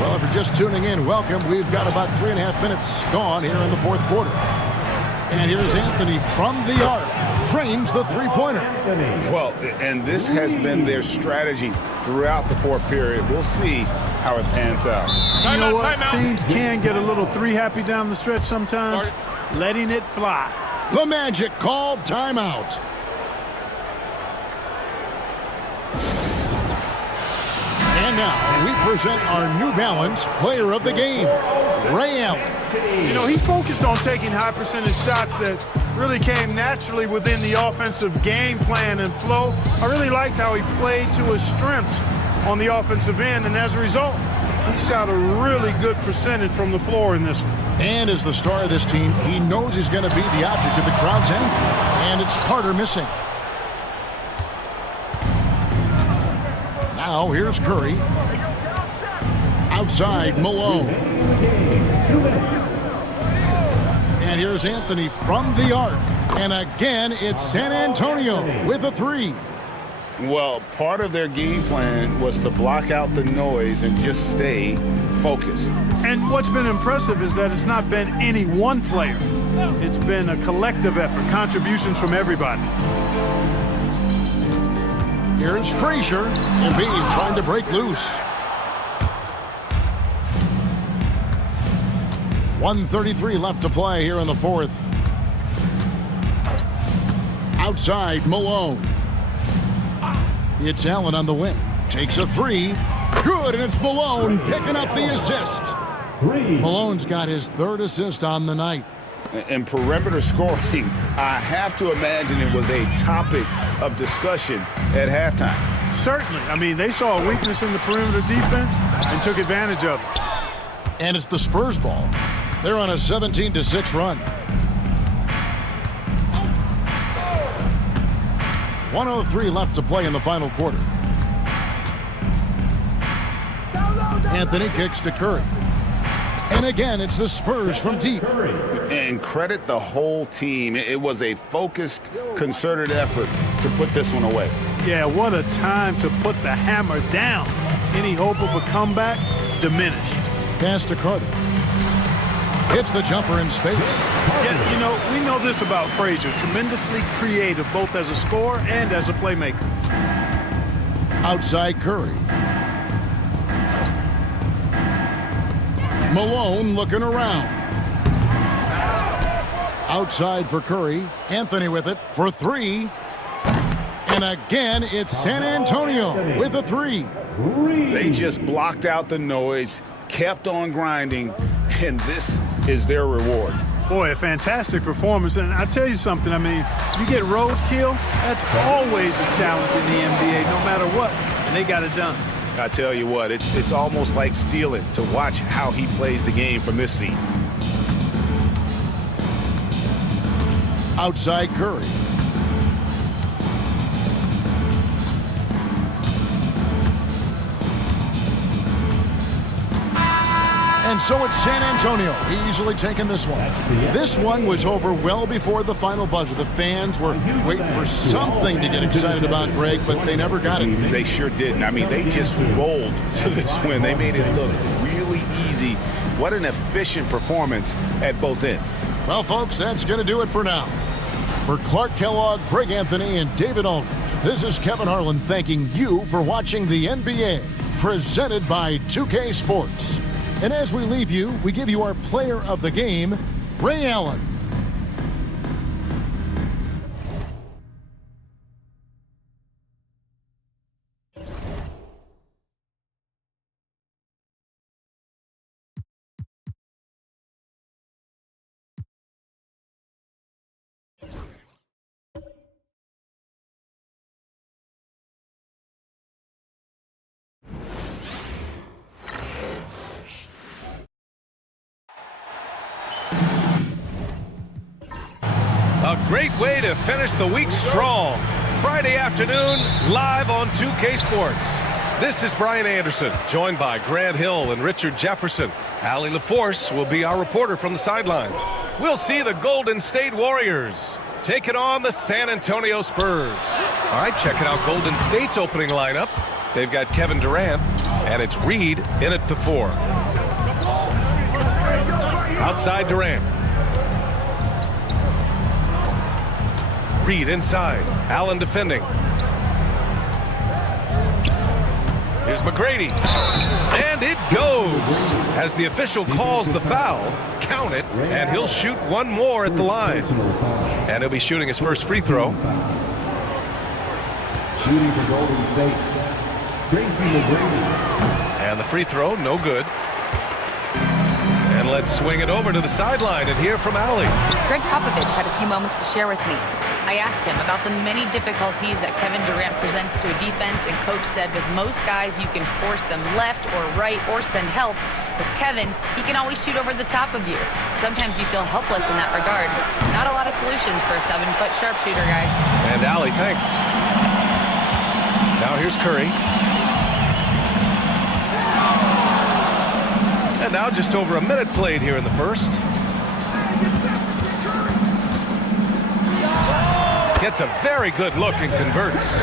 Well, if you're just tuning in, welcome. We've got about 3.5 minutes gone here in the fourth quarter. And here's Anthony from the arc. Drains the three-pointer. Well, and this has been their strategy throughout the fourth period. We'll see how it pans out. You know what? Teams can get a little three-happy down the stretch sometimes. Letting it fly. The Magic called timeout. And now we present our New Balance Player of the Game, Ray Allen. You know, he focused on taking high percentage shots that really came naturally within the offensive game plan and flow. I really liked how he played to his strengths on the offensive end, and as a result, he shot a really good percentage from the floor in this one. And as the star of this team, he knows he's going to be the object of the crowd's anger. And it's Carter missing. Now here's Curry. Outside, Malone. And here's Anthony from the arc. And again, it's San Antonio with a three. Well, part of their game plan was to block out the noise and just stay focused. And what's been impressive is that it's not been any one player. It's been a collective effort, contributions from everybody. Here's Frazier. Embiid trying to break loose. 1:33 left to play here in the fourth. Outside, Malone. It's Allen on the wing. Takes a three. Good, and it's Malone picking up the assist. Malone's got his third assist on the night. And perimeter scoring, I have to imagine it was a topic of discussion at halftime. Certainly. I mean, they saw a weakness in the perimeter defense and took advantage of it. And it's the Spurs ball. They're on a 17-6 run. 1:03 left to play in the final quarter. Anthony kicks to Curry. And again, it's the Spurs from deep. And credit the whole team. It was a focused, concerted effort to put this one away. Yeah, what a time to put the hammer down. Any hope of a comeback diminished. Pass to Carter. Hits the jumper in space. Yeah, you know, we know this about Frazier. Tremendously creative, both as a scorer and as a playmaker. Outside Curry. Malone looking around. Outside for Curry. Anthony with it for three. And again, it's San Antonio with a three. They just blocked out the noise, kept on grinding, and this is their reward. Boy, a fantastic performance. And I tell you something, I mean, you get roadkill, that's always a challenge in the NBA, no matter what. And they got it done. I tell you what, it's almost like stealing to watch how he plays the game from this seat. Outside Curry. And so it's San Antonio easily taking this one. This one was over well before the final buzzer. The fans were waiting for something to get excited about, Greg, but they never got it. They sure didn't. I mean, they just rolled to this win. They made it look really easy. What an efficient performance at both ends. Well, folks, that's going to do it for now. For Clark Kellogg, Greg Anthony, and David Aldridge, this is Kevin Harlan thanking you for watching the NBA, presented by 2K Sports. And as we leave you, we give you our player of the game, Ray Allen. A great way to finish the week strong. Friday afternoon, live on 2K Sports. This is Brian Anderson, joined by Grant Hill and Richard Jefferson. Allie LaForce will be our reporter from the sideline. We'll see the Golden State Warriors taking on the San Antonio Spurs. All right, checking out Golden State's opening lineup. They've got Kevin Durant, and it's Reed in at the 4. Outside Durant. Reed inside. Allen defending. Here's McGrady. And it goes. As the official calls the foul, count it, and he'll shoot one more at the line. And he'll be shooting his first free throw. Shooting for Golden State, Tracy McGrady. And the free throw, no good. And let's swing it over to the sideline and hear from Allie. Greg Popovich had a few moments to share with me. I asked him about the many difficulties that Kevin Durant presents to a defense, and Coach said with most guys you can force them left or right or send help. With Kevin, he can always shoot over the top of you. Sometimes you feel helpless in that regard. Not a lot of solutions for a 7-foot sharpshooter, guys. And Allie, thanks. Now here's Curry. And now just over a minute played here in the first. Gets a very good look and converts.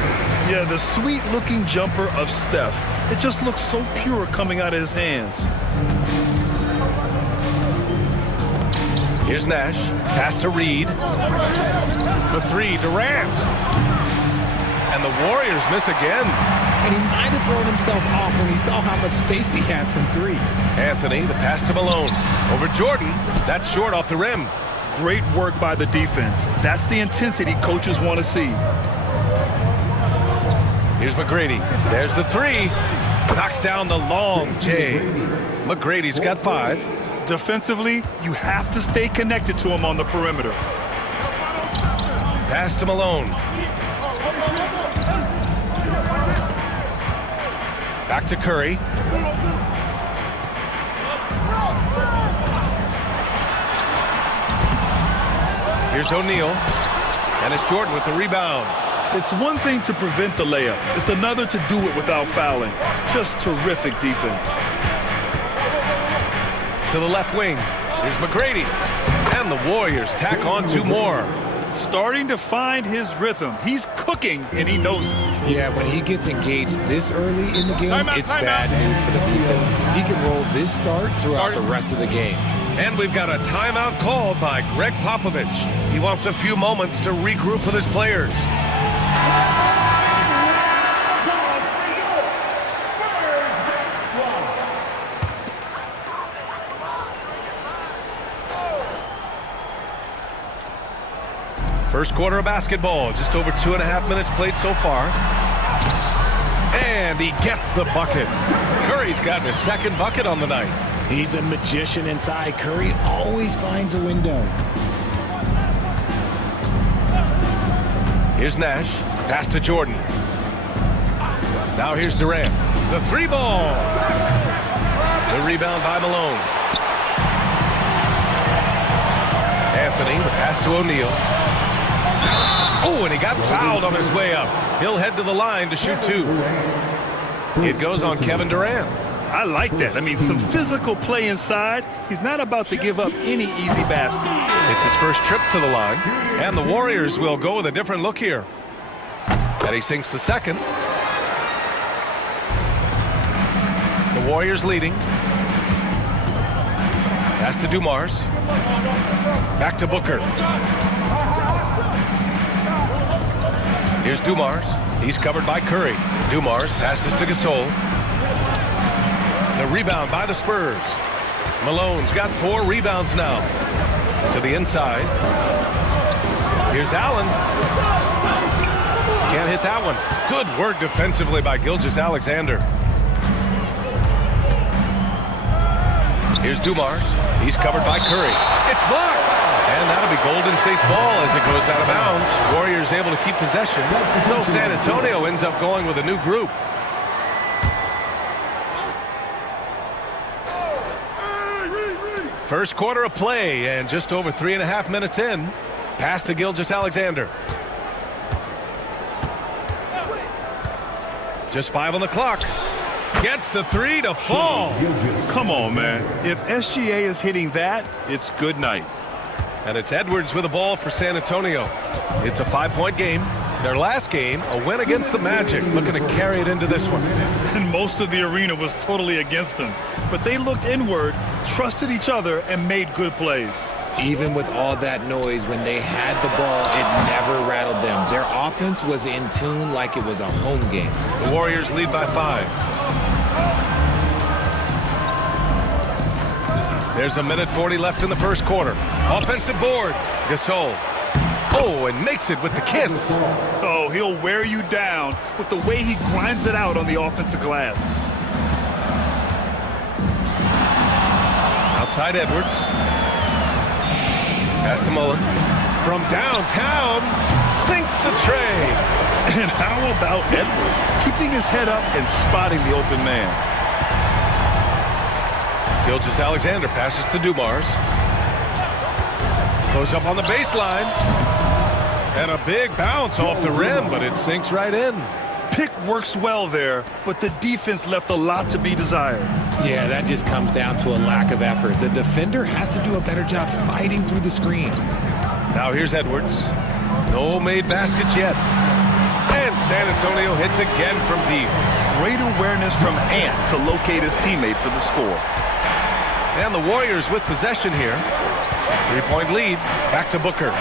Yeah, the sweet-looking jumper of Steph. It just looks so pure coming out of his hands. Here's Nash. Pass to Reed. For 3, Durant. And the Warriors miss again. And he might have thrown himself off when he saw how much space he had from 3. Anthony, the pass to Malone. Over Jordan. That's short off the rim. Great work by the defense. That's the intensity coaches want to see. Here's McGrady. There's the 3. Knocks down the long J. McGrady's got 5. Defensively, you have to stay connected to him on the perimeter. Pass to Malone. Back to Curry. Here's O'Neal. And it's Jordan with the rebound. It's one thing to prevent the layup. It's another to do it without fouling. Just terrific defense. To the left wing. Here's McGrady. And the Warriors tack on 2 more. Starting to find his rhythm. He's cooking, and he knows it. Yeah, when he gets engaged this early in the game, it's bad news for the defense. He can roll this start throughout the rest of the game. And we've got a timeout called by Greg Popovich. He wants a few moments to regroup with his players. First quarter of basketball, just over 2.5 minutes played so far. And he gets the bucket. Curry's gotten his second bucket on the night. He's a magician inside. Curry always finds a window. Here's Nash. Pass to Jordan. Now here's Durant. The 3 ball. The rebound by Malone. Anthony, the pass to O'Neal. Oh, and he got fouled on his way up. He'll head to the line to shoot 2. It goes on Kevin Durant. I like that. I mean, some physical play inside. He's not about to give up any easy baskets. It's his first trip to the line. And the Warriors will go with a different look here. And he sinks the second. The Warriors leading. Pass to Dumars. Back to Booker. Here's Dumars. He's covered by Curry. Dumars passes to Gasol. The rebound by the Spurs. Malone's got 4 rebounds now. To the inside. Here's Allen. Can't hit that one. Good work defensively by Gilgeous-Alexander. Here's Dumars. He's covered by Curry. It's blocked. And that'll be Golden State's ball as it goes out of bounds. Warriors able to keep possession. So San Antonio ends up going with a new group. First quarter of play, and just over 3.5 minutes in. Pass to Gilgeous-Alexander. Just 5 on the clock. Gets the 3 to fall. Come on, man. If SGA is hitting that, it's good night. And it's Edwards with the ball for San Antonio. It's a 5-point game. Their last game, a win against the Magic, looking to carry it into this one. And most of the arena was totally against them. But they looked inward, trusted each other, and made good plays. Even with all that noise, when they had the ball, it never rattled them. Their offense was in tune like it was a home game. The Warriors lead by 5. There's 1:40 left in the first quarter. Offensive board. Gasol. Oh, and makes it with the kiss. Oh, he'll wear you down with the way he grinds it out on the offensive glass. Outside Edwards. Pass to Mullen. From downtown, sinks the tray. And how about Edwards keeping his head up and spotting the open man? Gilgeous-Alexander passes to Dumars. Goes up on the baseline. And a big bounce off the rim, but it sinks right in. Pick works well there, but the defense left a lot to be desired. Yeah, that just comes down to a lack of effort. The defender has to do a better job fighting through the screen. Now here's Edwards. No made baskets yet. And San Antonio hits again from deep. Great awareness from Ant to locate his teammate for the score. And the Warriors with possession here. 3-point lead. Back to Booker.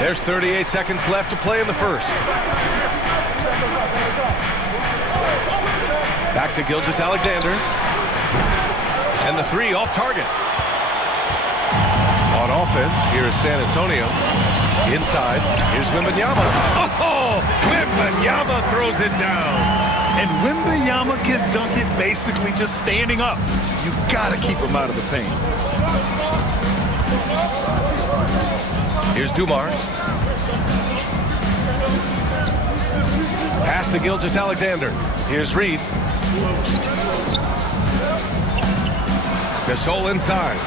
There's 38 seconds left to play in the first. Back to Gilgeous-Alexander. And the 3 off target. On offense, here is San Antonio. Inside, here's Wembanyama. Oh, Wembanyama throws it down. And Wembanyama can dunk it basically just standing up. You gotta keep him out of the paint. Here's Dumars. Pass to Gilgeous-Alexander. Here's Reed. Gasol inside.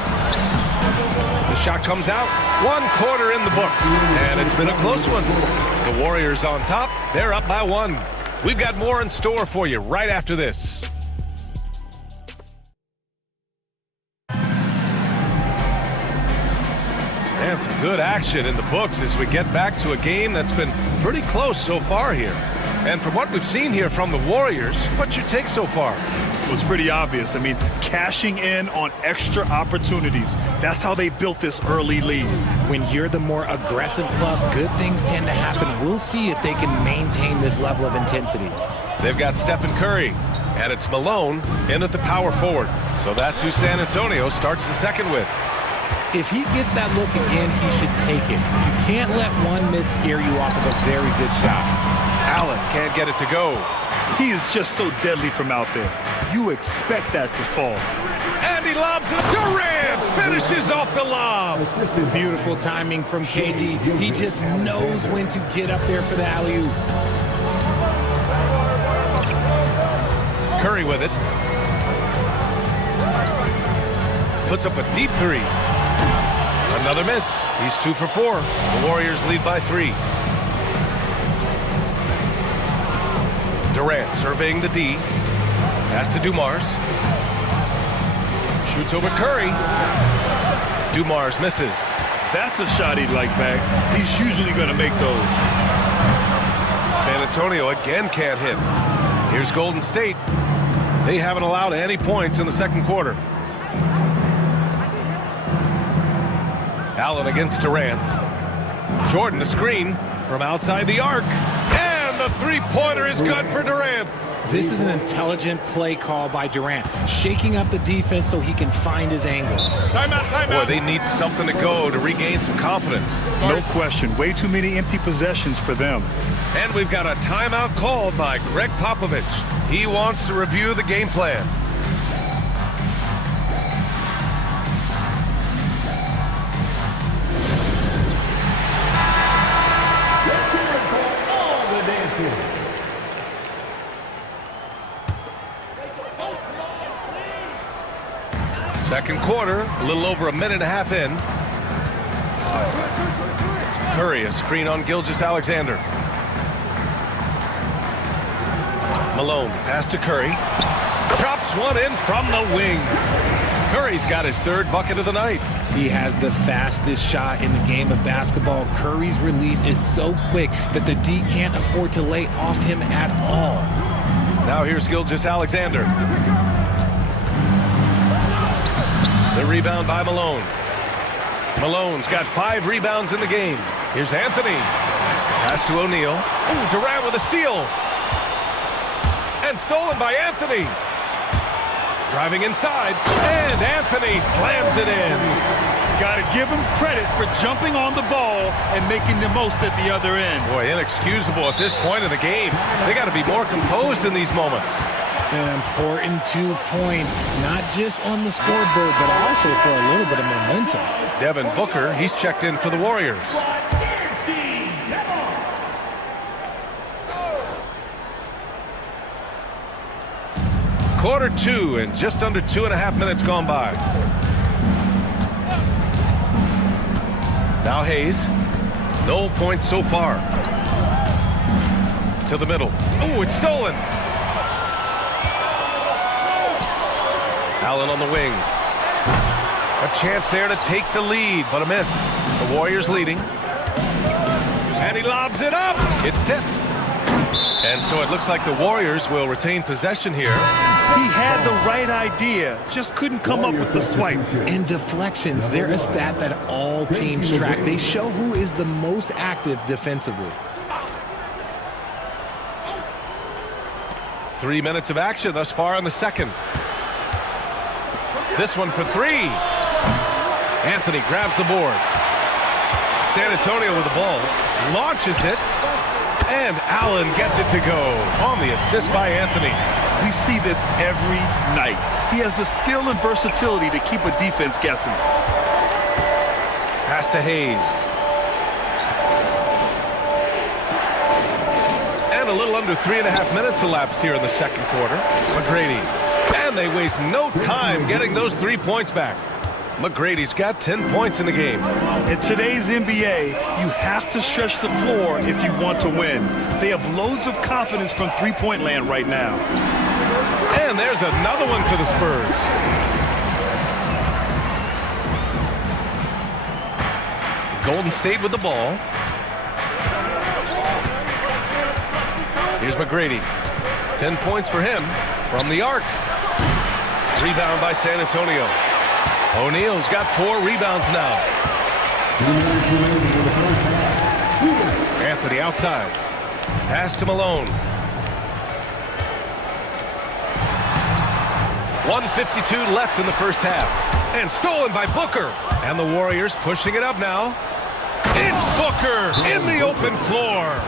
The shot comes out. 1 quarter in the books. And it's been a close one. The Warriors on top. They're up by 1. We've got more in store for you right after this. And some good action in the books as we get back to a game that's been pretty close so far here. And from what we've seen here from the Warriors, what's your take so far? Well, it's pretty obvious. I mean, cashing in on extra opportunities. That's how they built this early lead. When you're the more aggressive club, good things tend to happen. We'll see if they can maintain this level of intensity. They've got Stephen Curry, and it's Malone in at the power forward. So that's who San Antonio starts the second with. If he gets that look again, he should take it. You can't let one miss scare you off of a very good shot. Allen can't get it to go. He is just so deadly from out there. You expect that to fall. And he lobs it. Durant finishes off the lob. Beautiful timing from KD. He just knows when to get up there for the alley-oop. Curry with it. Puts up a deep 3. Another miss. He's 2 for 4. The Warriors lead by 3. Durant surveying the D. Pass to Dumars. Shoots over Curry. Dumars misses. That's a shot he'd like back. He's usually going to make those. San Antonio again can't hit. Here's Golden State. They haven't allowed any points in the second quarter. Allen against Durant. Jordan the screen from outside the arc. And the three-pointer is good for Durant. This is an intelligent play call by Durant, shaking up the defense so he can find his angle. Timeout. Boy, they need something to go to regain some confidence. No question. Way too many empty possessions for them. And we've got a timeout called by Greg Popovich. He wants to review the game plan. Second quarter, a little over a minute and a half in. Curry, a screen on Gilgeous-Alexander. Malone, pass to Curry. Drops one in from the wing. Curry's got his third bucket of the night. He has the fastest shot in the game of basketball. Curry's release is so quick that the D can't afford to lay off him at all. Now here's Gilgeous-Alexander. The rebound by Malone. Malone's got 5 rebounds in the game. Here's Anthony. Pass to O'Neal. Ooh, Durant with a steal. And stolen by Anthony. Driving inside. And Anthony slams it in. Got to give him credit for jumping on the ball and making the most at the other end. Boy, inexcusable at this point in the game. They got to be more composed in these moments. An important 2 points, not just on the scoreboard, but also for a little bit of momentum. Devin Booker, he's checked in for the Warriors. Quarter 2 and just under 2.5 minutes gone by. Now Hayes. No points so far. To the middle. Oh, it's stolen. Allen on the wing. A chance there to take the lead, but a miss. The Warriors leading. And he lobs it up. It's tipped. And so it looks like the Warriors will retain possession here. He had the right idea, just couldn't come up with the swipe. And deflections, they're a stat that all teams track. They show who is the most active defensively. 3 minutes of action thus far in the second. This one for 3. Anthony grabs the board. San Antonio with the ball. Launches it. And Allen gets it to go on the assist by Anthony. We see this every night. He has the skill and versatility to keep a defense guessing. Pass to Hayes. And a little under 3.5 minutes elapsed here in the second quarter. McGrady. And they waste no time getting those 3 points back. McGrady's got 10 points in the game. In today's NBA, you have to stretch the floor if you want to win. They have loads of confidence from three-point land right now. And there's another one for the Spurs. Golden State with the ball. Here's McGrady. 10 points for him from the arc. Rebound by San Antonio. O'Neal's got 4 rebounds now. Anthony outside. Pass to Malone. 1:52 left in the first half. And stolen by Booker. And the Warriors pushing it up now. It's Booker in the open floor.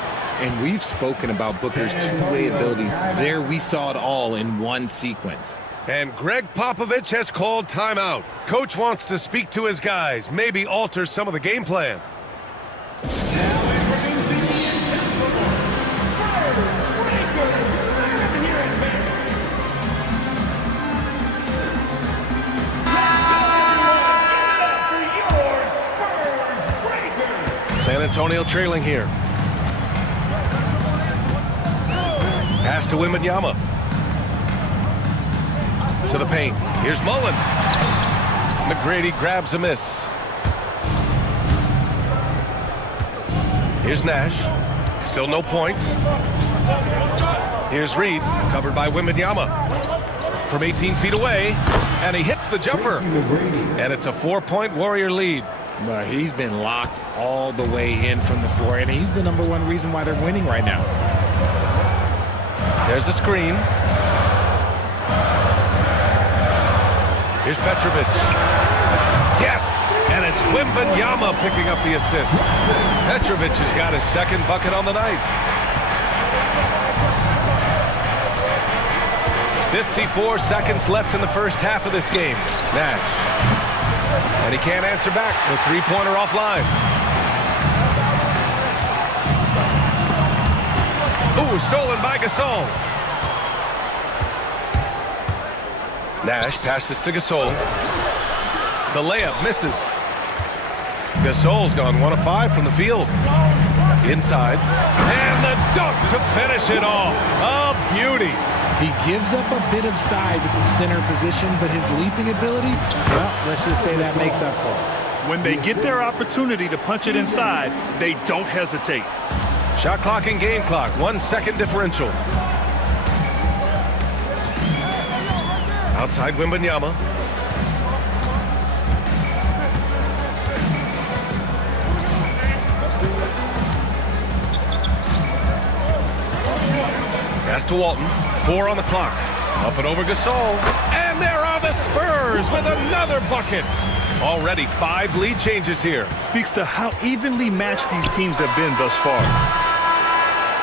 And we've spoken about Booker's two-way abilities. There we saw it all in one sequence. And Greg Popovich has called timeout. Coach wants to speak to his guys, maybe alter some of the game plan. San Antonio trailing here. Pass to Wembanyama. To the paint. Here's Mullen. McGrady grabs a miss. Here's Nash. Still no points. Here's Reed, covered by Wembanyama. From 18 feet away, and he hits the jumper. And it's a 4-point Warrior lead. He's been locked all the way in from the floor, and he's the #1 reason why they're winning right now. There's a screen. Here's Petrovic. Yes! And it's Wembanyama picking up the assist. Petrovic has got his second bucket on the night. 54 seconds left in the first half of this game. Nash. And he can't answer back. The three-pointer offline. Ooh, stolen by Gasol. Nash passes to Gasol. The layup misses. Gasol's gone 1 of 5 from the field. Inside. And the dunk to finish it off. A beauty. He gives up a bit of size at the center position, but his leaping ability, well, let's just say that makes up for it. When they get their opportunity to punch it inside, they don't hesitate. Shot clock and game clock, 1 second differential. Outside Wembanyama. Pass to Walton. 4 on the clock. Up and over Gasol. And there are the Spurs with another bucket. Already 5 lead changes here. Speaks to how evenly matched these teams have been thus far.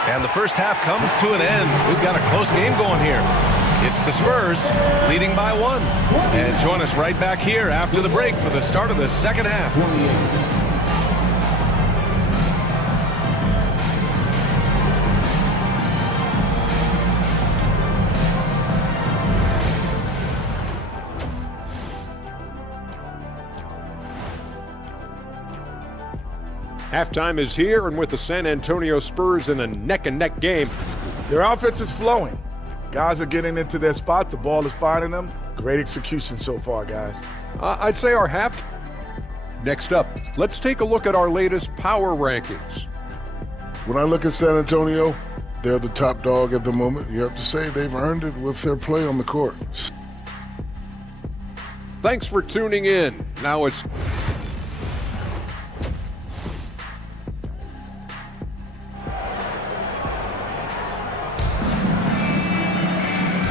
And the first half comes to an end. We've got a close game going here. It's the Spurs leading by 1. And join us right back here after the break for the start of the second half. Halftime is here, and with the San Antonio Spurs in a neck-and-neck game. Their offense is flowing. Guys are getting into their spot. The ball is finding them. Great execution so far, guys. I'd say our half. Next up, let's take a look at our latest power rankings. When I look at San Antonio, they're the top dog at the moment. You have to say they've earned it with their play on the court. Thanks for tuning in. Now it's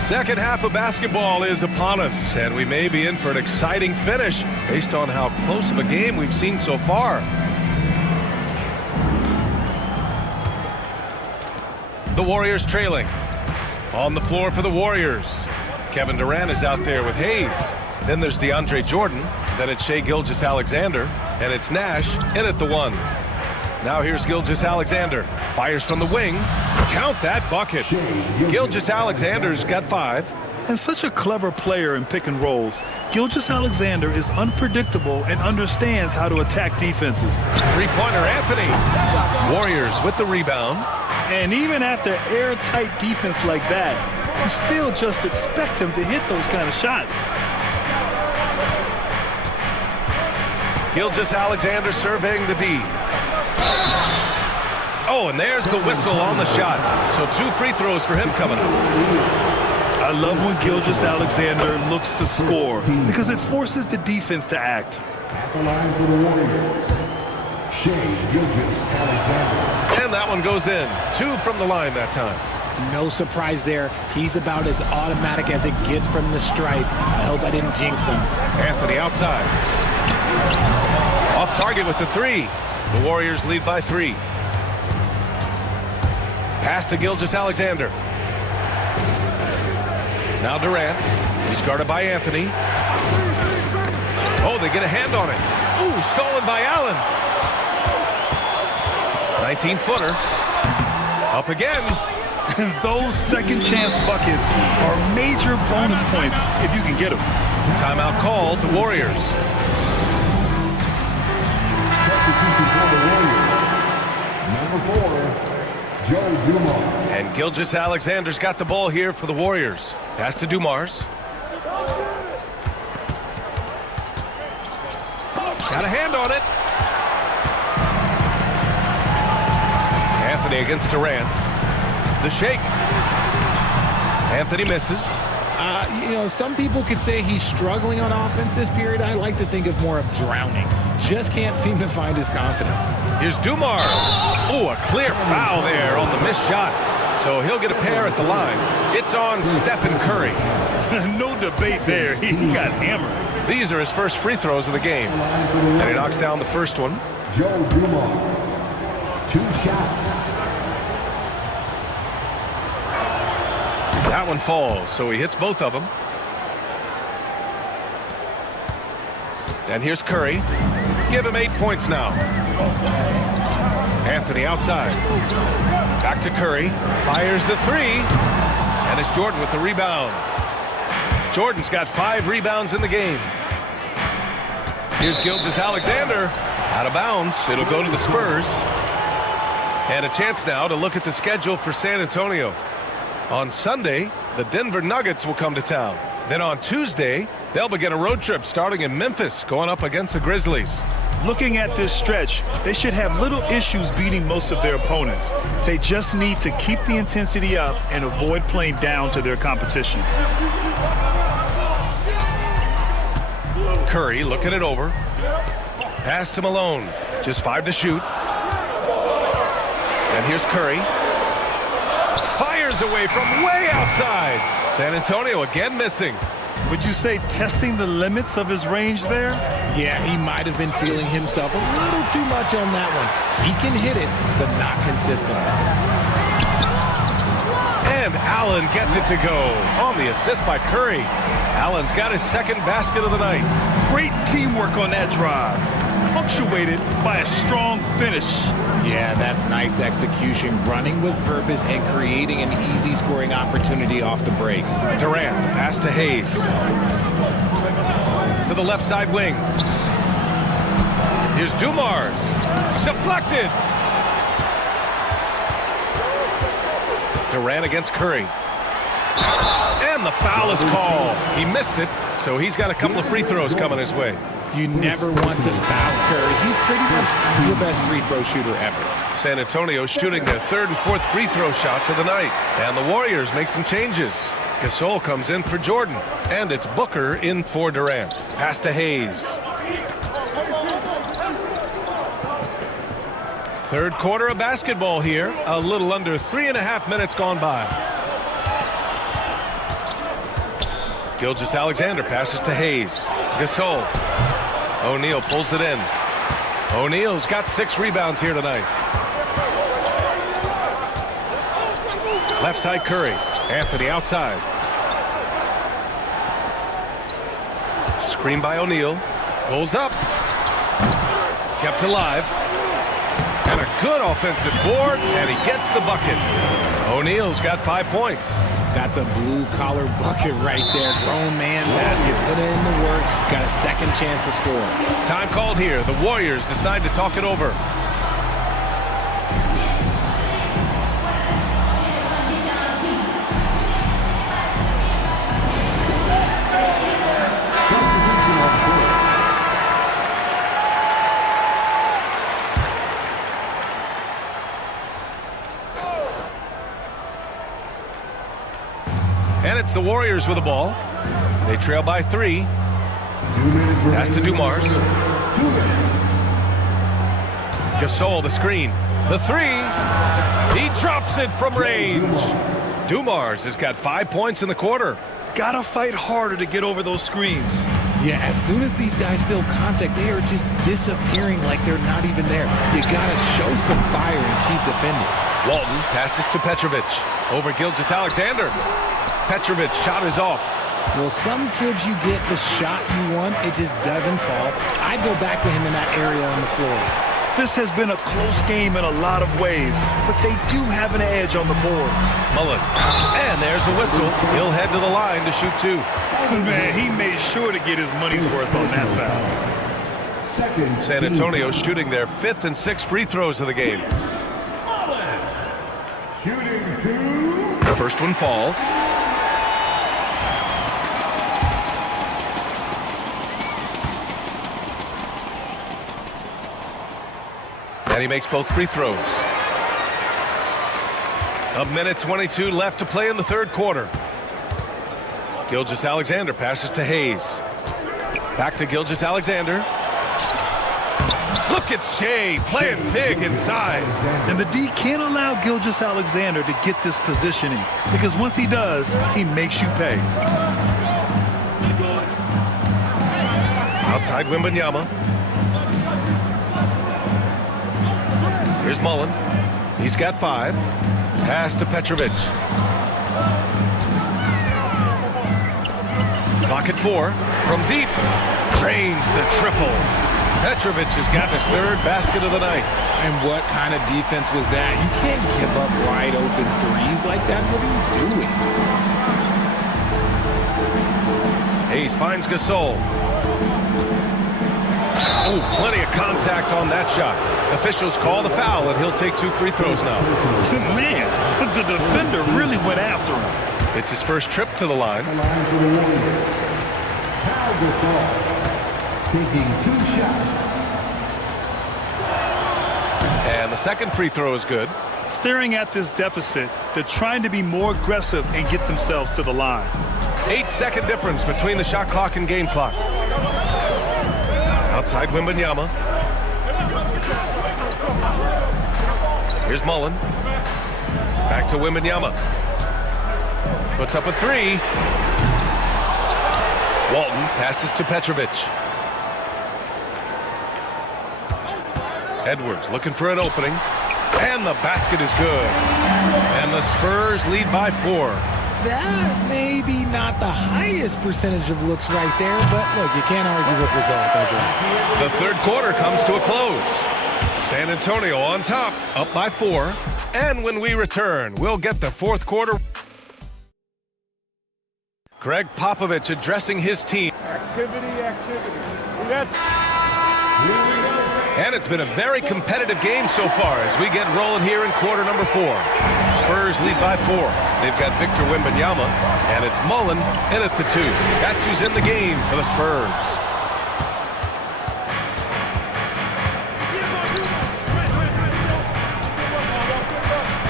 Second half of basketball is upon us, and we may be in for an exciting finish based on how close of a game we've seen so far. The Warriors trailing. On the floor for the Warriors. Kevin Durant is out there with Hayes. Then there's DeAndre Jordan. Then it's Shai Gilgeous-Alexander. And it's Nash in at the 1. Now here's Gilgeous-Alexander. Fires from the wing. Count that bucket. Gilgeous-Alexander's got 5. And such a clever player in pick and rolls, Gilgeous-Alexander is unpredictable and understands how to attack defenses. Three-pointer Anthony. Warriors with the rebound. And even after airtight defense like that, you still just expect him to hit those kind of shots. Gilgeous-Alexander surveying the D. Oh, and there's the whistle on the shot. So 2 free throws for him coming up. I love when Gilgeous-Alexander looks to score because it forces the defense to act. At the line for the Warriors, Shai Gilgeous-Alexander. And that one goes in. 2 from the line that time. No surprise there. He's about as automatic as it gets from the stripe. I hope I didn't jinx him. Anthony outside. Off target with the 3. The Warriors lead by 3. Pass to Gilgeous-Alexander. Now Durant. He's guarded by Anthony. Oh, they get a hand on it. Ooh, stolen by Allen. 19-footer. Up again. Those second chance buckets are major bonus points if you can get them. Timeout called, the Warriors. Number 4, Joe Dumars. And Gilgeous-Alexander's got the ball here for the Warriors. Pass to Dumars. Got a hand on it. Anthony against Durant. The shake. Anthony misses. Some people could say he's struggling on offense this period. I like to think of more of drowning. Just can't seem to find his confidence. Here's Dumars. Oh, a clear foul there on the missed shot. So he'll get a pair at the line. It's on Stephen Curry. No debate there. He got hammered. These are his first free throws of the game. And he knocks down the first one. Joe Dumars. 2 shots. That one falls, so he hits both of them. And here's Curry. Give him 8 points now. Anthony outside. Back to Curry. Fires the 3. And it's Jordan with the rebound. Jordan's got 5 rebounds in the game. Here's Gilgeous-Alexander. Out of bounds. It'll go to the Spurs. And a chance now to look at the schedule for San Antonio. On Sunday, the Denver Nuggets will come to town. Then on Tuesday, they'll begin a road trip starting in Memphis, going up against the Grizzlies. Looking at this stretch, they should have little issues beating most of their opponents. They just need to keep the intensity up and avoid playing down to their competition. Curry looking it over. Pass to Malone. Just 5 to shoot. And here's Curry. Fires away from way outside. San Antonio again missing. Would you say testing the limits of his range there? Yeah, he might have been feeling himself a little too much on that one. He can hit it, but not consistently. And Allen gets it to go on the assist by Curry. Allen's got his second basket of the night. Great teamwork on that drive, punctuated by a strong finish. Yeah, that's nice execution, running with purpose and creating an easy scoring opportunity off the break. Durant, the pass to Hayes. To the left side wing. Here's Dumars. Deflected. Durant against Curry. And the foul is called. He missed it, so he's got a couple of free throws coming his way. You never want to foul Curry. He's pretty much the best free throw shooter ever. San Antonio shooting their third and fourth free throw shots of the night. And the Warriors make some changes. Gasol comes in for Jordan. And it's Booker in for Durant. Pass to Hayes. Third quarter of basketball here. A little under 3.5 minutes gone by. Gilgeous-Alexander passes to Hayes. Gasol. O'Neal pulls it in. O'Neal's got 6 rebounds here tonight. Left side Curry. Anthony outside. Screen by O'Neal. Pulls up. Kept alive. And a good offensive board, and he gets the bucket. O'Neal's got 5 points. That's a blue-collar bucket right there. Grown man basket. Put in the work. Got a second chance to score. Time called here. The Warriors decide to talk it over. And it's the Warriors with the ball. They trail by 3. Pass to Dumars. Gasol, the screen. The 3. He drops it from range. Dumars has got 5 points in the quarter. Gotta fight harder to get over those screens. Yeah, as soon as these guys feel contact, they are just disappearing like they're not even there. You gotta show some fire and keep defending. Walton passes to Petrovic. Over Gilgeous-Alexander. Petrovic shot is off. Well, some trips you get the shot you want, it just doesn't fall. I'd go back to him in that area on the floor. This has been a close game in a lot of ways, but they do have an edge on the boards. Mullen. And there's a whistle. He'll head to the line to shoot 2. Man, he made sure to get his money's worth on that foul. San Antonio shooting their 5th and 6th free throws of the game. Shooting 2. The first one falls. And he makes both free throws. 1:22 left to play in the third quarter. Gilgeous-Alexander passes to Hayes. Back to Gilgeous-Alexander. Look at Shea playing big inside. And the D can't allow Gilgeous-Alexander to get this positioning, because once he does, he makes you pay. Outside Wembanyama. Here's Mullen. He's got 5. Pass to Petrovic. Clock at 4. From deep. Drains the triple. Petrovic has got his 3rd basket of the night. And what kind of defense was that? You can't give up wide open threes like that. What are you doing? Hayes finds Gasol. Oh, plenty of contact on that shot. Officials call the foul, and he'll take 2 free throws now. Man, the defender really went after him. It's his first trip to the line. Taking 2 shots. And the second free throw is good. Staring at this deficit, they're trying to be more aggressive and get themselves to the line. 8-second difference between the shot clock and game clock. Outside Wembanyama. Here's Mullen. Back to Wembanyama. Puts up a 3. Walton passes to Petrovic. Edwards looking for an opening. And the basket is good. And the Spurs lead by 4. That may be not the highest percentage of looks right there, but look, you can't argue with results, I guess. The third quarter comes to a close. San Antonio on top, up by 4. And when we return, we'll get the fourth quarter. Greg Popovich addressing his team. Activity. And it's been a very competitive game so far as we get rolling here in quarter number 4. Spurs lead by 4. They've got Victor Wembanyama, and it's Mullen in at the 2. That's who's in the game for the Spurs.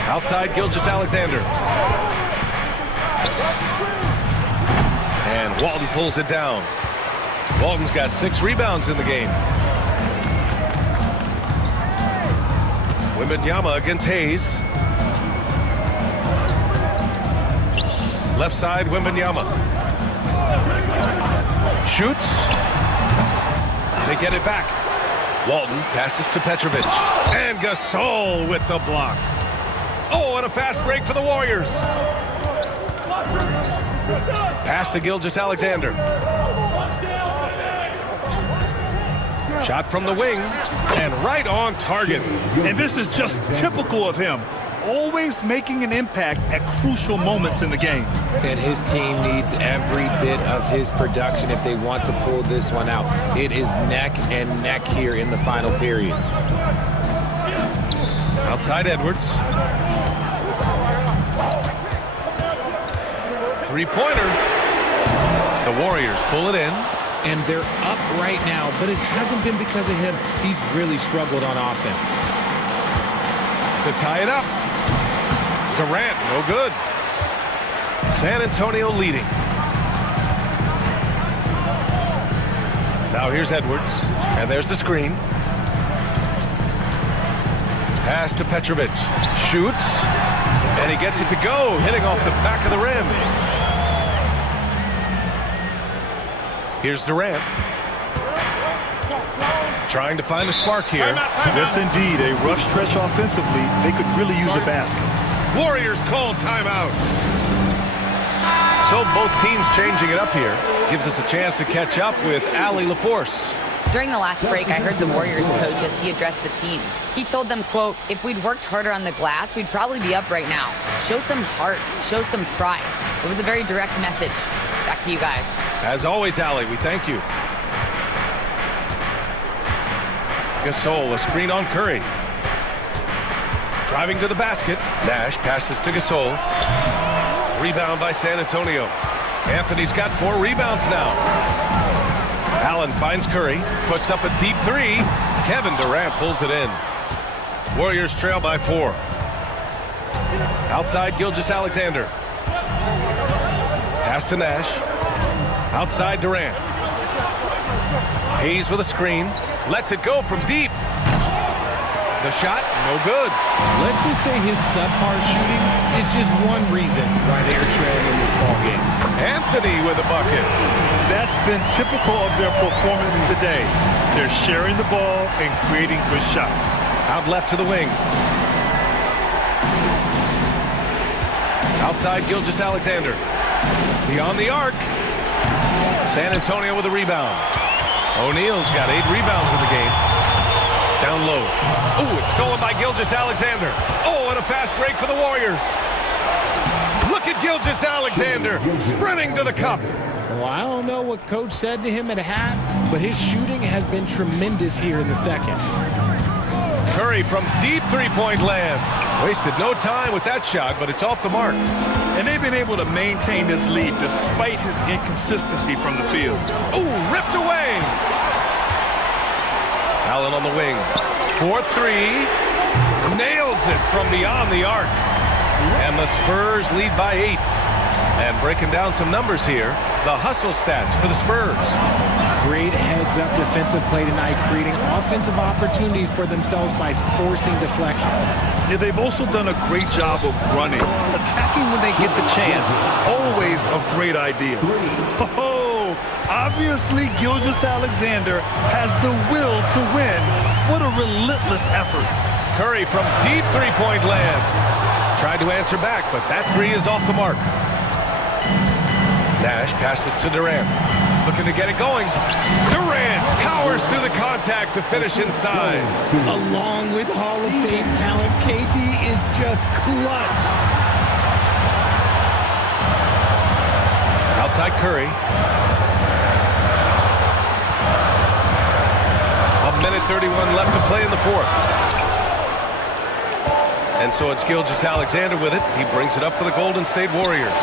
Outside Gilgeous-Alexander. And Walton pulls it down. Walton's got 6 rebounds in the game. Wembanyama against Hayes. Left side, Wembanyama. Shoots. They get it back. Walton passes to Petrovic. And Gasol with the block. Oh, and a fast break for the Warriors. Pass to Gilgeous-Alexander. Shot from the wing, and right on target. And this is just typical of him. Always making an impact at crucial moments in the game. And his team needs every bit of his production if they want to pull this one out. It is neck and neck here in the final period. Outside Edwards. Three-pointer. The Warriors pull it in. And they're up right now, but it hasn't been because of him. He's really struggled on offense. To tie it up. Durant, no good. San Antonio leading. Now here's Edwards, and there's the screen. Pass to Petrovic. Shoots, and he gets it to go, hitting off the back of the rim. Here's Durant. Trying to find a spark here. Yes, indeed. A rough stretch offensively. They could really use a basket. Warriors call timeout. So both teams changing it up here. Gives us a chance to catch up with Allie LaForce. During the last break, I heard the Warriors coach as he addressed the team. He told them, quote, if we'd worked harder on the glass, we'd probably be up right now. Show some heart. Show some pride. It was a very direct message. Back to you guys. As always, Allie, we thank you. Gasol, a screen on Curry. Driving to the basket. Nash passes to Gasol. Rebound by San Antonio. Anthony's got 4 rebounds now. Allen finds Curry. Puts up a deep 3. Kevin Durant pulls it in. Warriors trail by 4. Outside Gilgeous-Alexander. Pass to Nash. Outside Durant. Hayes with a screen. Lets it go from deep. The shot, no good. Let's just say his subpar shooting is just one reason why they are trailing in this ballgame. Anthony with a bucket. That's been typical of their performance today. They're sharing the ball and creating good shots. Out left to the wing. Outside Gilgeous-Alexander. Beyond the arc. San Antonio with a rebound. O'Neal's got 8 rebounds in the game. Down low. Oh, it's stolen by Gilgeous-Alexander. Oh, and a fast break for the Warriors. Look at Gilgeous-Alexander sprinting to the cup. Well, I don't know what Coach said to him at half, but his shooting has been tremendous here in the second. Curry from deep three-point land. Wasted no time with that shot, but it's off the mark. And they've been able to maintain this lead despite his inconsistency from the field. Ooh, ripped away. Allen on the wing. 4-3. Nails it from beyond the arc. And the Spurs lead by 8. And breaking down some numbers here, the hustle stats for the Spurs. Great heads-up defensive play tonight, creating offensive opportunities for themselves by forcing deflections. Yeah, they've also done a great job of running. Attacking when they get the chance. Always a great idea. Oh, obviously Gilgeous-Alexander has the will to win. What a relentless effort. Curry from deep three-point land. Tried to answer back, but that three is off the mark. Nash passes to Durant. Looking to get it going. Durant powers through the contact to finish inside. Along with Hall of Fame talent, KD is just clutch. Outside Curry. 1:31 left to play in the fourth. And so it's Gilgeous-Alexander with it. He brings it up for the Golden State Warriors.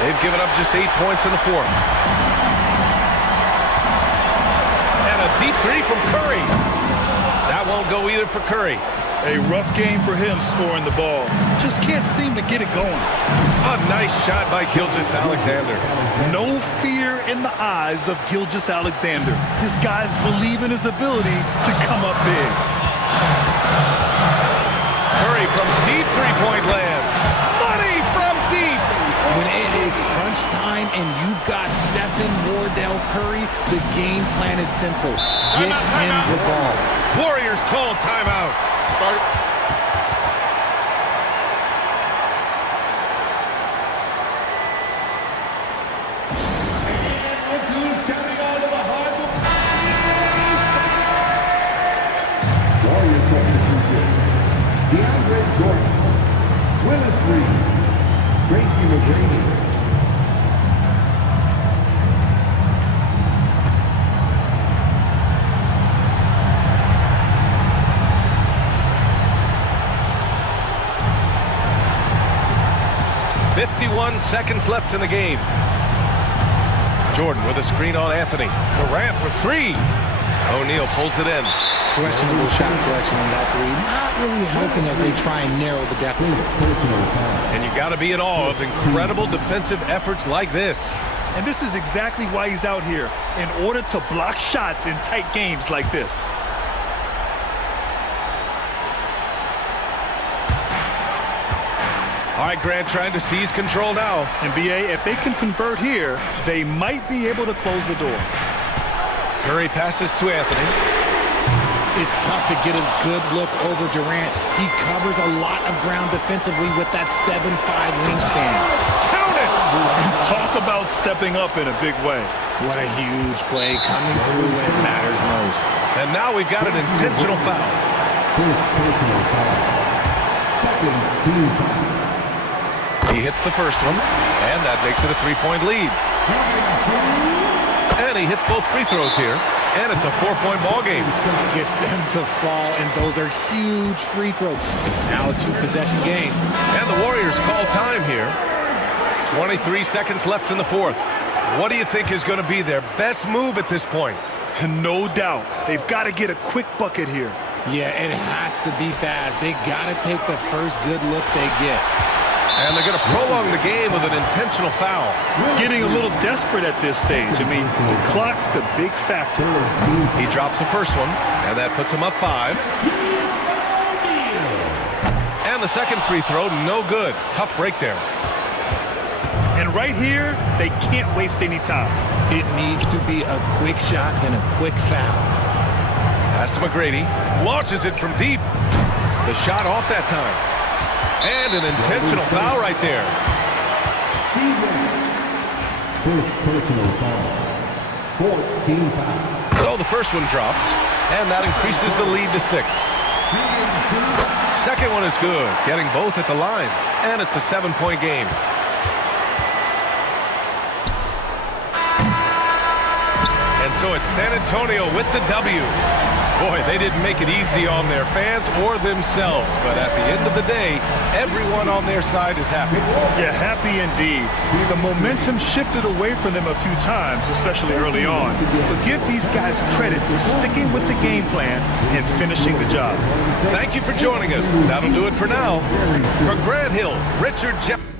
They've given up just 8 points in the fourth. And a deep three from Curry. That won't go either for Curry. A rough game for him scoring the ball. Just can't seem to get it going. A nice shot by Gilgeous-Alexander. No fear in the eyes of Gilgeous-Alexander. His guys believe in his ability to come up big. Curry from deep three-point land. Money from deep. When it is crunch time and you've got Stephen Wardell Curry, the game plan is simple. Get him the ball. Warriors call timeout. Warriors substitution. DeAndre Jordan. Willis Reed. Tracy McGrady. .51 seconds left in the game. Jordan with a screen on Anthony. Durant for three. O'Neal pulls it in. Questionable shot selection on that three. Not really helping as they try and narrow the deficit. And you got to be in awe of incredible defensive efforts like this. And this is exactly why he's out here, in order to block shots in tight games like this. All right, Grant trying to seize control now. And BA, if they can convert here, they might be able to close the door. Curry passes to Anthony. It's tough to get a good look over Durant. He covers a lot of ground defensively with that 7'5" wingspan. Count it! Talk about stepping up in a big way. What a huge play coming through when it matters most. And now we've got an intentional foul. First personal foul. Second team foul. He hits the first one, and that makes it a three-point lead. And he hits both free throws here, and it's a 4-point ball game. Gets them to fall, and those are huge free throws. It's now a two-possession game. And the Warriors call time here. 23 seconds left in the fourth. What do you think is going to be their best move at this point? No doubt. They've got to get a quick bucket here. Yeah, it has to be fast. They got to take the first good look they get. And they're going to prolong the game with an intentional foul. Getting a little desperate at this stage. I mean, the clock's the big factor. He drops the first one, and that puts him up 5. And the second free throw, no good. Tough break there. And right here, they can't waste any time. It needs to be a quick shot and a quick foul. Pass to McGrady. Launches it from deep. The shot off that time. And an intentional foul right there. First personal foul. 14 foul. So the first one drops, and that increases the lead to 6. Second one is good, getting both at the line, and it's a 7-point game. So it's San Antonio with the W. Boy, they didn't make it easy on their fans or themselves, but at the end of the day, everyone on their side is happy. Yeah, happy indeed. The momentum shifted away from them a few times, especially early on. But give these guys credit for sticking with the game plan and finishing the job. Thank you for joining us. That'll do it for now. For Grant Hill, Richard Jeff.